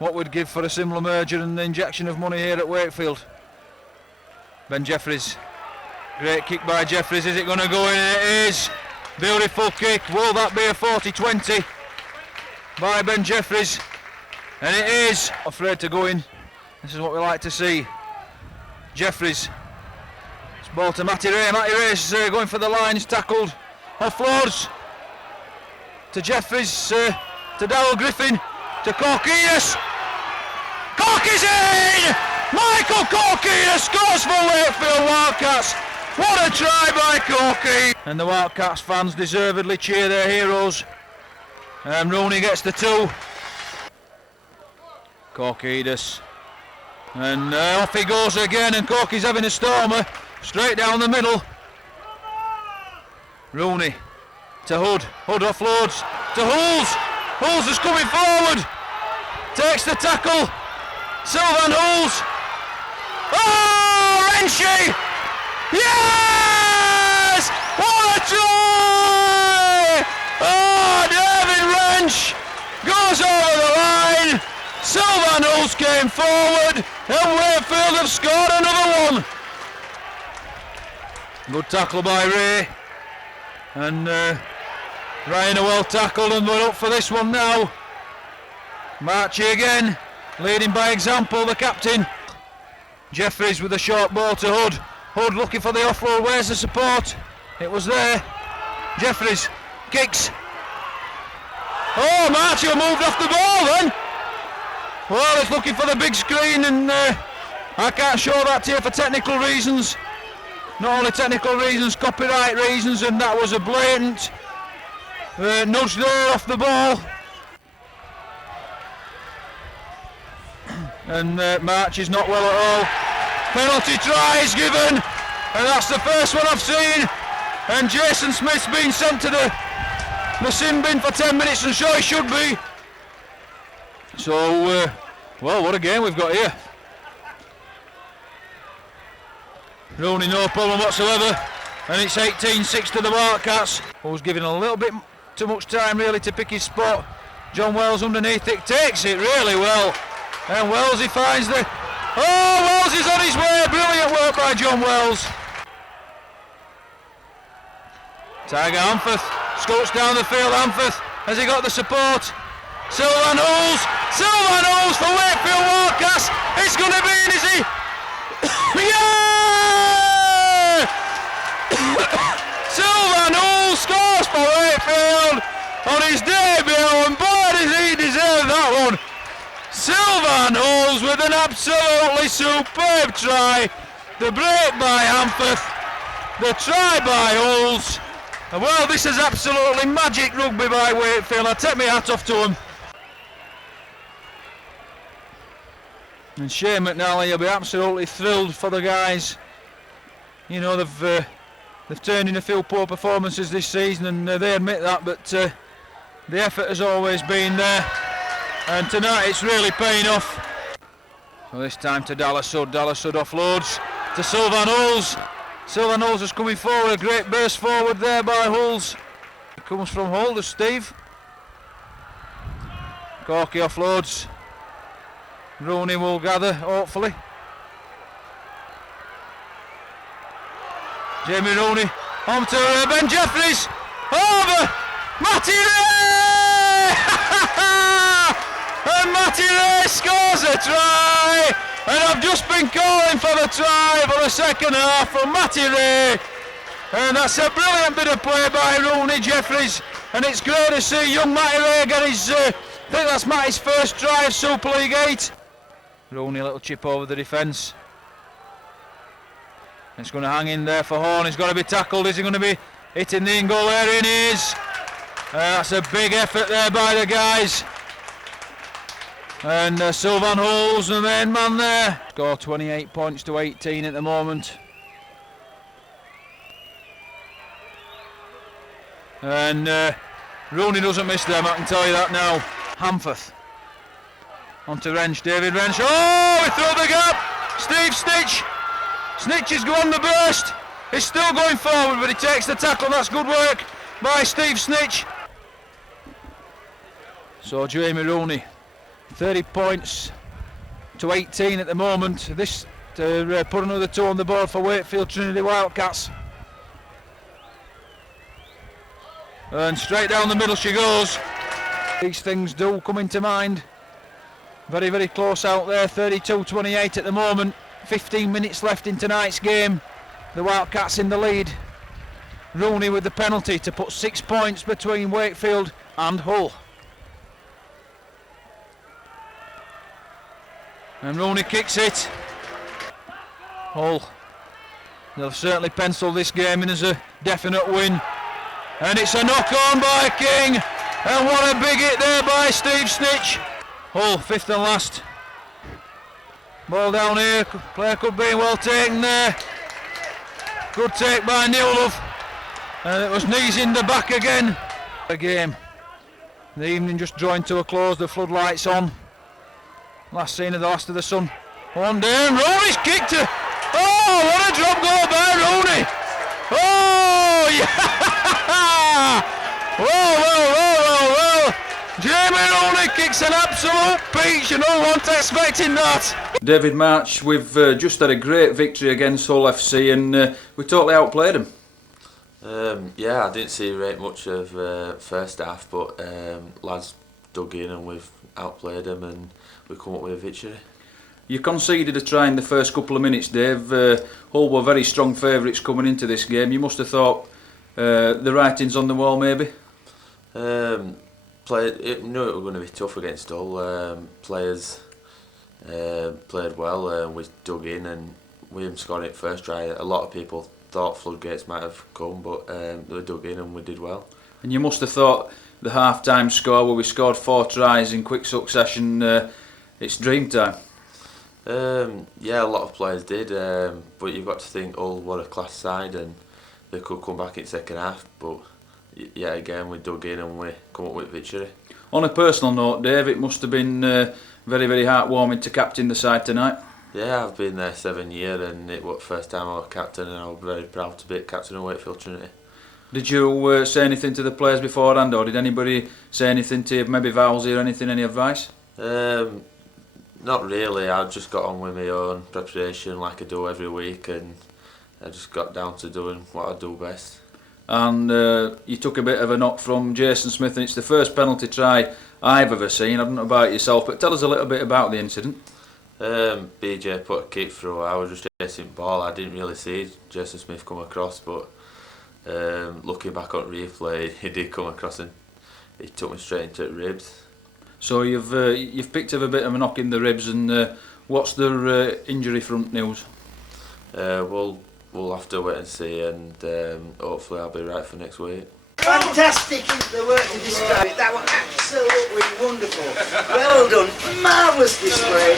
what we'd give for a similar merger and the injection of money here at Wakefield. Ben Jeffries, great kick by Jeffries, is it going to go in? It is. Beautiful kick, will that be a 40-20 by Ben Jeffries? And it is. Afraid to go in, this is what we like to see. Jeffries, it's ball to Matty Ray, Matty Ray's going for the line, he's tackled, offloads to Jeffries, to Darryl Griffin, to Corkinas. Cork is in! Michael Corkinas scores for Wakefield Wildcats. What a try by Corky! And the Wildcats fans deservedly cheer their heroes. Rooney gets the 2. Corkinas. And off he goes again, and Corky's having a stormer. Straight down the middle. Rooney to Hood. Hood offloads to Hulls. Hulls is coming forward. Takes the tackle. Sylvan Hulls. Oh, Renshie! Yes! What a try! Oh, David Wrench goes over the line. Sylvan Hulls came forward, and Wakefield have scored another one. Good tackle by Ray. And Ryan are well tackled, and we're up for this one now. Marchie again, leading by example, the captain. Jeffries with a short ball to Hood. Hood looking for the offload, where's the support? It was there. Jeffries kicks. Oh, Marchie moved off the ball then. Well, he's looking for the big screen, and I can't show that to you for technical reasons. Not only technical reasons, copyright reasons, and that was a blatant nudge there off the ball. And March is not well at all. Penalty try is given, and that's the first one I've seen. And Jason Smith's been sent to the sin bin for 10 minutes, and so he should be. So, well, what a game we've got here. Rooney no problem whatsoever, and it's 18-6 to the Wildcats. Who's giving a little bit too much time really to pick his spot. John Wells underneath it, takes it really well. And Wells, he finds the... Oh, Wells is on his way, brilliant work by John Wells. Tiger Amforth scoots down the field. Amforth, has he got the support? Sylvan Hulls for Wakefield Wildcats. It's going to be in, is he? Yeah! Sylvan Hulls scores for Wakefield on his debut, and boy does he deserve that one. Sylvan Hulls with an absolutely superb try. The break by Amforth, the try by Hulls. Well, this is absolutely magic rugby by Wakefield. I take my hat off to him. And Shane McNally will be absolutely thrilled for the guys. You know, they've turned in a few poor performances this season, and they admit that, but the effort has always been there, and tonight it's really paying off. So this time to Dallas Hood offloads to Sylvan Hulls. Sylvan Hulls is coming forward, a great burst forward there by Hulls. It comes from Hull to Steve. Corky offloads. Rooney will gather, hopefully. Jamie Rooney on to Ben Jeffries. Over Matty Ray! And Matty Ray scores a try. And I've just been calling for the try for the second half from Matty Ray. And that's a brilliant bit of play by Rooney Jeffries. And it's great to see young Matty Ray get his, I think that's Matty's first try of Super League 8. Rooney, a little chip over the defence. It's going to hang in there for Horn. He's got to be tackled. Is he going to be hitting the in-goal area? It is. That's a big effort there by the guys. And Sylvan Hulls, the main man there. Score 28 points to 18 at the moment. And Rooney doesn't miss them, I can tell you that now. Amforth. On to Wrench, David Wrench. Oh, he threw the gap. Steve Snitch. Snitch is going the burst. He's still going forward, but he takes the tackle. That's good work by Steve Snitch. So Jamie Rooney 30 points to 18 at the moment. This to put another 2 on the board for Wakefield Trinity Wildcats. And straight down the middle she goes. These things do come into mind. Very, very close out there. 32-28 at the moment. 15 minutes left in tonight's game. The Wildcats in the lead. Rooney with the penalty to put 6 points between Wakefield and Hull. And Rooney kicks it. Hull, they'll certainly pencil this game in as a definite win. And it's a knock on by King. And what a big hit there by Steve Snitch. Hull, 5th and last. Ball down here, player could be well taken there. Good take by Neil Love. And it was knees in the back again. The game. The evening just drawing to a close, the floodlights on. Last scene of the last of the sun. One down, Rooney's kicked to. Oh, what a drop goal by Rooney! Oh, yeah! Whoa! Jamie Rooney kicks an absolute peach, and no one's expecting that. David March, we've just had a great victory against Hull FC, and we totally outplayed them. Yeah, I didn't see very much of first half, but lads dug in and we've outplayed them and we come up with a victory. You conceded a try in the first couple of minutes, Dave. Hull were very strong favourites coming into this game. You must have thought the writing's on the wall, maybe? Knew it was going to be tough against Hull. Players played well, we dug in and William scored it first try. A lot of people thought floodgates might have come, but they dug in and we did well. And you must have thought the half-time score where we scored 4 tries in quick succession, it's dream time. Yeah, a lot of players did, but you've got to think Hull were a class side and they could come back in second half, but yeah, again we dug in and we come up with victory. On a personal note, Dave, it must have been very, very heartwarming to captain the side tonight. Yeah, I've been there 7 years and it was the first time I was captain and I was very proud to be captain of Wakefield Trinity. Did you say anything to the players beforehand, or did anybody say anything to you, maybe Valsey or anything, any advice? Not really, I just got on with my own preparation like I do every week and I just got down to doing what I do best. And you took a bit of a knock from Jason Smith, and it's the first penalty try I've ever seen. I don't know about yourself, but tell us a little bit about the incident. BJ put a kick through, I was just chasing the ball, I didn't really see Jason Smith come across, but looking back on replay, he did come across and he took me straight into the ribs. So you've picked up a bit of a knock in the ribs, and what's the injury front news? We'll have to wait and see, and hopefully I'll be right for next week. Fantastic the work you described it. That was absolutely wonderful. Well done, marvellous display,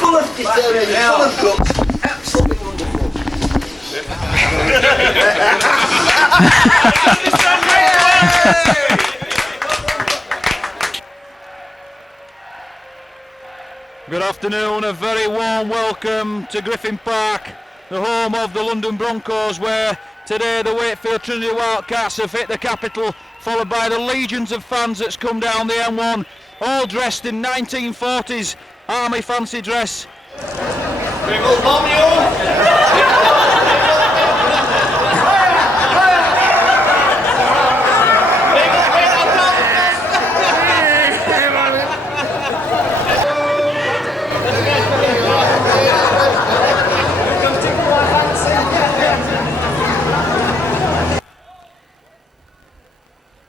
full of determination, full of guts, absolutely wonderful. Good afternoon, a very warm welcome to Griffin Park, the home of the London Broncos, where today the Wakefield Trinity Wildcats have hit the capital, followed by the legions of fans that's come down the M1, all dressed in 1940s army fancy dress.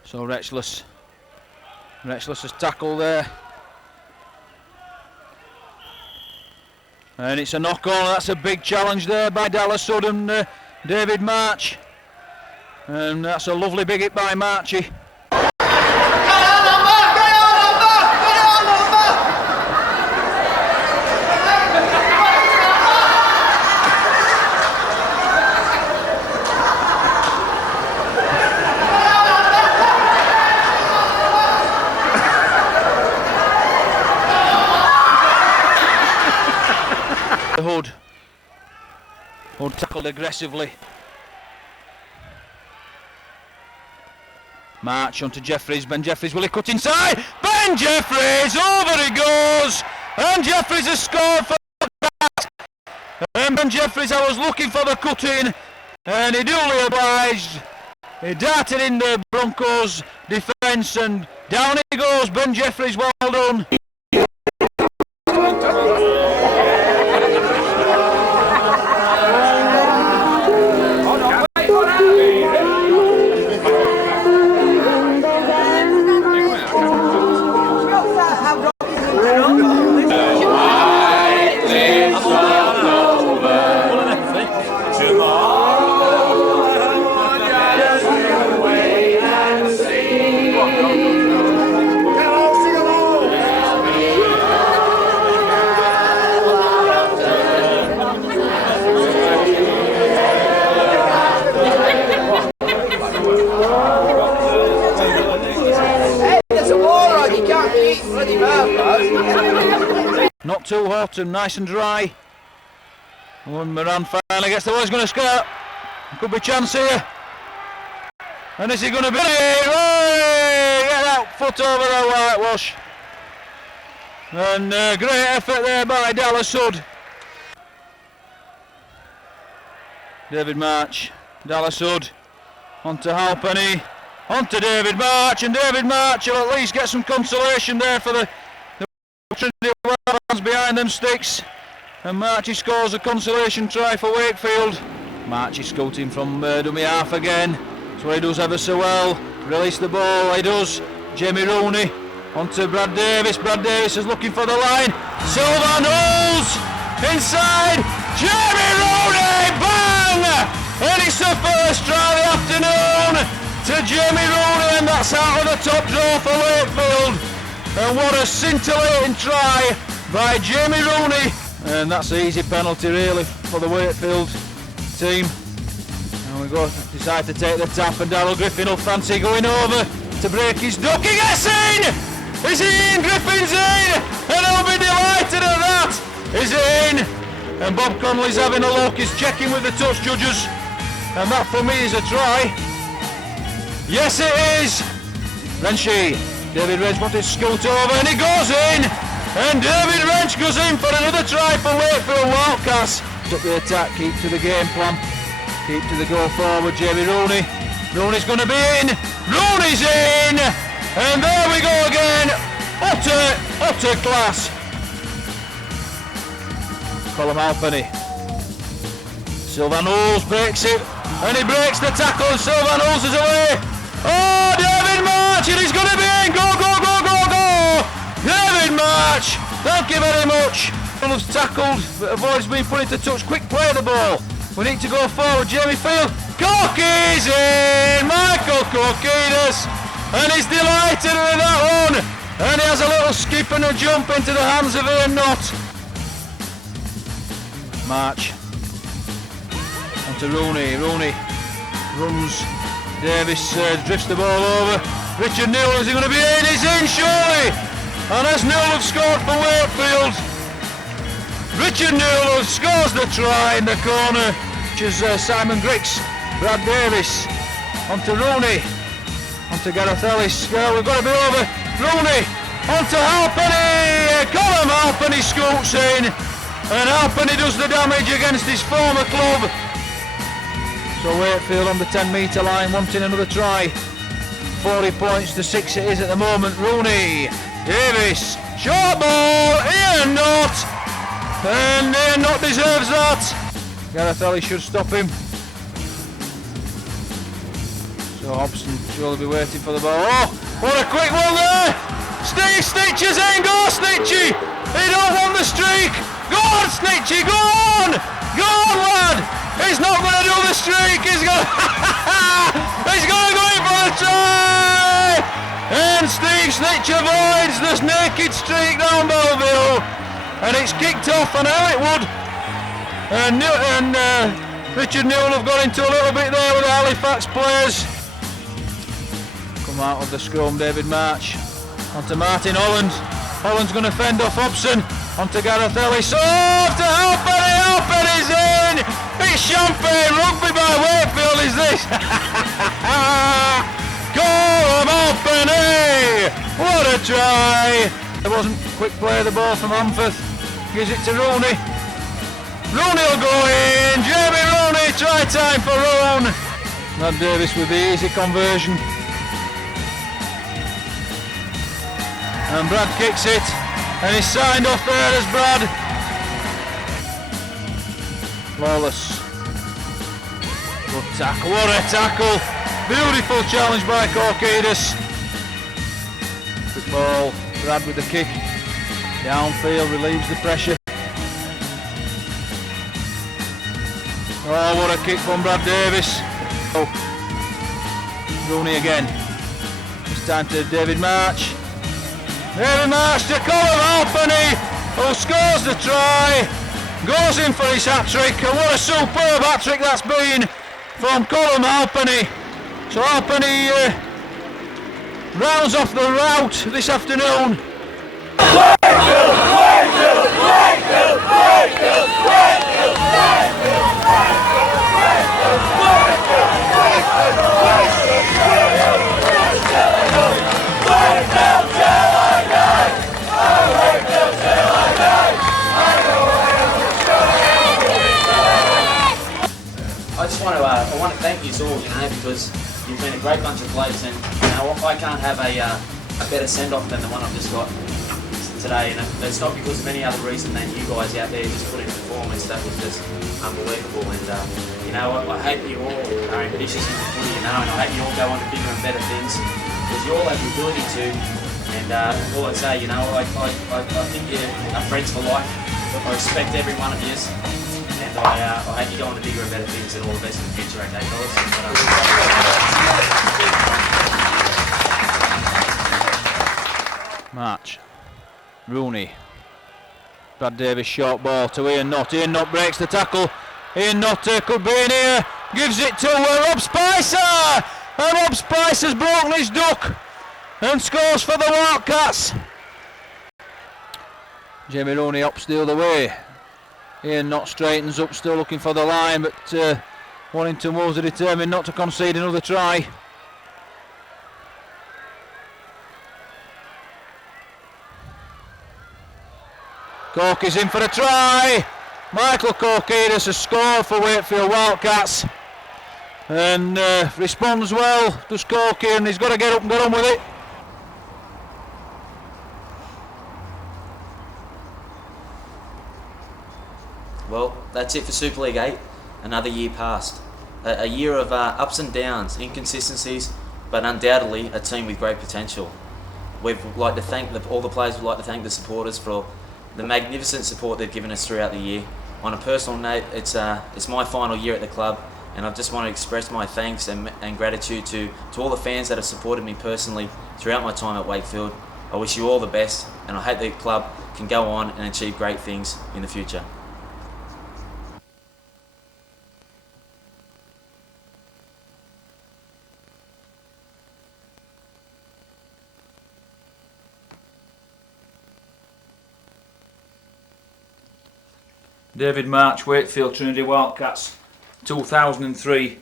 So Retchless has tackled there. And it's a knock on, that's a big challenge there by Dallas Sudden, David March. And that's a lovely big hit by Marchie. Hood tackled aggressively. March onto Jeffries. Ben Jeffries, will he cut inside? Ben Ben Jeffries, over he goes, and Jeffries has scored for Wildcats. And Ben Jeffries, I was looking for the cut-in, and he duly obliged. He darted in the Broncos' defence, and down he goes, Ben Jeffries, well done. Not too hot and nice and dry. One Moran finally gets the ball. He's going to score. Could be a chance here. And is he going to be? Hey! Get that foot over the whitewash. And great effort there by Dallas Hood. David March, Dallas Hood, onto Halpenny, onto David March, and David March will at least get some consolation there for the Trinity Wildcats behind them sticks. And Marchy scores a consolation try for Wakefield. Marchy scooting from dummy half again. That's what he does ever so well. Release the ball, he does. Jamie Rooney onto Brad Davis. Brad Davis is looking for the line. Sylvan Hulls inside. Jamie Rooney, bang! And it's the first try of the afternoon to Jamie Rooney, and that's out of the top draw for Wakefield. And what a scintillating try by Jamie Rooney. And that's an easy penalty really for the Wakefield team. And we decide to take the tap, and Darryl Griffin will fancy going over to break his duck. He gets in! Is he in? Griffin's in! And I'll be delighted at that! Is he in? And Bob Connolly's having a look, he's checking with the touch judges. And that for me is a try. Yes it is! Renshie. David Wrench wanted to scoot over, and he goes in! And David Wrench goes in for another try for Wakefield Wildcats. Up the attack, keep to the game plan. Keep to the go forward, Jamie Rooney. Rooney's going to be in! Rooney's in! And there we go again! Utter class! Colm Halpenny. Sylvan Hulls breaks it, and he breaks the tackle, and Sylvan Hulls is away! Oh, David March, and he's going to be in! Go, go, go, go, go! David March, thank you very much. Hulls tackled, but avoids being put into touch. Quick play of the ball. We need to go forward. Jamie Field, Corky's in! Michael Corkinas, and he's delighted with that one. And he has a little skip and a jump into the hands of Ian Knott. March onto Rooney. Rooney runs. Davis drifts the ball over. Richard Newell, is he going to be in? He's in, surely! And as Newell have scored for Wakefield, Richard Newell scores the try in the corner, which is Simon Griggs. Brad Davis onto Rooney, onto Gareth Ellis. We've got to be over. Rooney onto Halpenny. Colm Halpenny scoots in, and Halpenny does the damage against his former club. So Wakefield on the 10-metre line wanting another try. 40 points to 6 it is at the moment. Rooney, Davis, short ball, Ian Knott, and Ian Knott deserves that. Gareth Ellis should stop him. So Hobson surely be waiting for the ball. Oh, what a quick one there! Steve Snitches in, go Snitchy! He don't want the streak! Go on Snitchy, go on! Go on lad! He's not going to do the streak, he's going to go in for the try! And Steve Snitch avoids this naked streak down Belleville. And it's kicked off, and how it would. And Richard Newell have got into a little bit there with the Halifax players. Come out of the scrum, David March. Onto Martin Holland. Holland's going to fend off Hobson. Onto Gareth Ellis. Oh, to Halpenny! Halpenny's in! It's champagne rugby by Wakefield, is this? Colm Halpenny! What a try. There wasn't quick play of the ball from Amforth. Gives it to Rooney. Rooney will go in. Jamie Rooney, try time for Rowan. Brad Davis with the easy conversion. And Brad kicks it. And he's signed off there as Brad. Flawless. Good tackle. What a tackle. Beautiful challenge by Corkidis. Quick ball. Brad with the kick. Downfield relieves the pressure. Oh, what a kick from Brad Davis. Oh. Rooney again. It's time to David March. David March to Colin Halfpenny, who scores the try. Goes in for his hat-trick, and what a superb hat-trick that's been from Colin Halfpenny. So Halfpenny rounds off the route this afternoon. I want to thank you all, because you've been a great bunch of blokes, and I can't have a better send-off than the one I've just got today, and it's not because of any other reason than you guys out there just put in performance that was just unbelievable. And I hope you all are ambitious in the footy, and I hope you all go on to bigger and better things, because you all have the ability to. And all I'd say, I think you are friends for life. I respect every one of you. And I hope you go on to bigger and better things, and all the best in the future, okay, fellas? March. Rooney. Brad Davis short ball to Ian Knott. Ian Knott breaks the tackle. Ian Knott could be in here. Gives it to Rob Spicer. And Rob Spicer's broken his duck and scores for the Wildcats. Jamie Rooney opts the other way. Ian Knott straightens up, still looking for the line, but Warrington Wolves are determined not to concede another try. Cork is in for a try. Michael Corkidis has scored for Wakefield Wildcats, and responds well. Does Corky, and he's got to get up and get on with it. Well, that's it for Super League 8. Another year passed. A year of ups and downs, inconsistencies, but undoubtedly a team with great potential. We'd like to thank all the players. Would like to thank the supporters for the magnificent support they've given us throughout the year. On a personal note, it's my final year at the club, and I just want to express my thanks and gratitude to all the fans that have supported me personally throughout my time at Wakefield. I wish you all the best, and I hope the club can go on and achieve great things in the future. David March, Wakefield Trinity Wildcats, 2003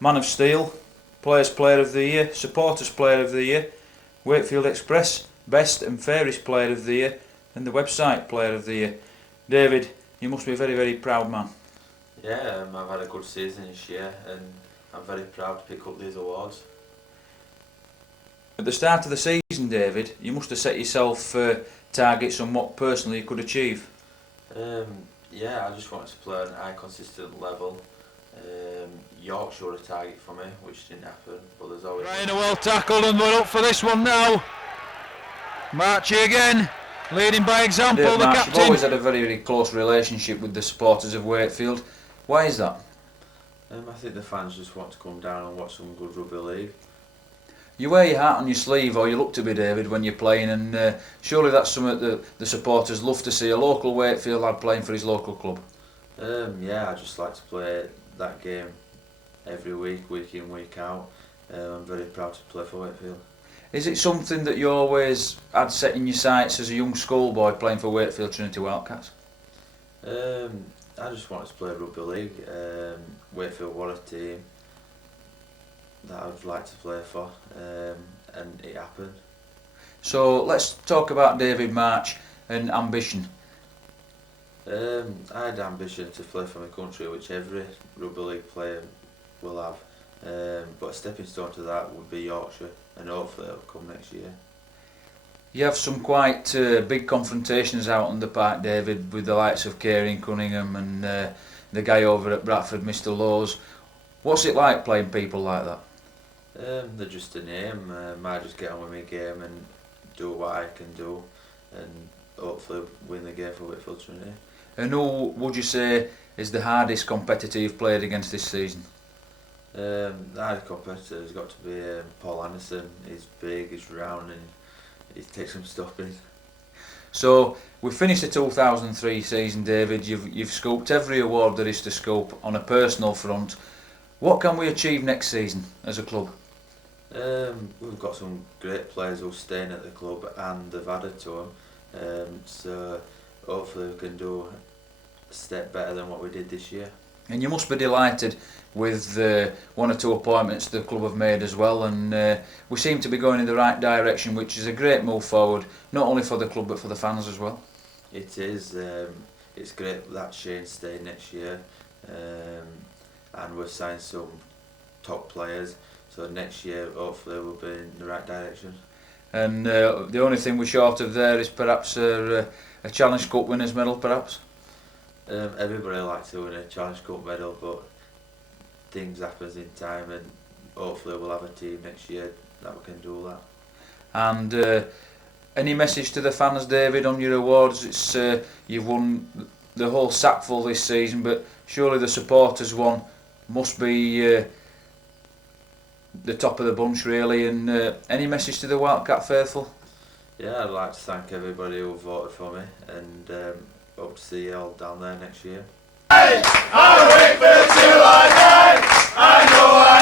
Man of Steel, Players Player of the Year, Supporters Player of the Year, Wakefield Express, Best and Fairest Player of the Year, and the Website Player of the Year. David, you must be a very, very proud man. Yeah, I've had a good season this year, and I'm very proud to pick up these awards. At the start of the season, David, you must have set yourself targets on what personally you could achieve. Yeah, I just wanted to play at an high consistent level. Yorkshire a target for me, which didn't happen, but there's always... Ryan well tackled, and we're up for this one now. Marchy again, leading by example, Dave the March, captain. You've always had a very, very close relationship with the supporters of Wakefield. Why is that? I think the fans just want to come down and watch some good rugby league. You wear your heart on your sleeve, or you look to be, David, when you're playing, and surely that's something that the supporters love to see, a local Wakefield lad playing for his local club. Yeah, I just like to play that game every week, week in, week out. I'm very proud to play for Wakefield. Is it something that you always had set in your sights as a young schoolboy playing for Wakefield Trinity Wildcats? I just wanted to play rugby league. Wakefield were a team that I'd like to play for, and it happened. So let's talk about David March and ambition. I had ambition to play for my country, which every rugby league player will have. But a stepping stone to that would be Yorkshire, and hopefully it'll come next year. You have some quite big confrontations out on the park, David, with the likes of Kieran Cunningham and the guy over at Bradford, Mr. Lowe's. What's it like playing people like that? They're just a name. I just get on with my game and do what I can do, and hopefully win the game for Wakefield Trinity. And who would you say is the hardest competitor you've played against this season? The hardest competitor has got to be Paul Anderson. He's big, he's round, and he takes some stopping. So we've finished the 2003 season, David. You've scooped every award there is to scoop on a personal front. What can we achieve next season as a club? We've got some great players who are staying at the club and they've added to them. So hopefully we can do a step better than what we did this year. And you must be delighted with one or two appointments the club have made as well, and we seem to be going in the right direction, which is a great move forward, not only for the club but for the fans as well. It is. It's great that Shane's staying next year, and we've signed some top players, so next year hopefully we'll be in the right direction. And the only thing we're short of there is perhaps a Challenge Cup winners medal, perhaps? Everybody likes to win a Challenge Cup medal, but things happen in time, and hopefully we'll have a team next year that we can do that. And any message to the fans, David, on your awards? It's you've won the whole sackful this season, but surely the supporters one must be the top of the bunch, really. And any message to the Wildcat faithful? Yeah, I'd like to thank everybody who voted for me, and hope to see you all down there next year. I wait for till I die. I know I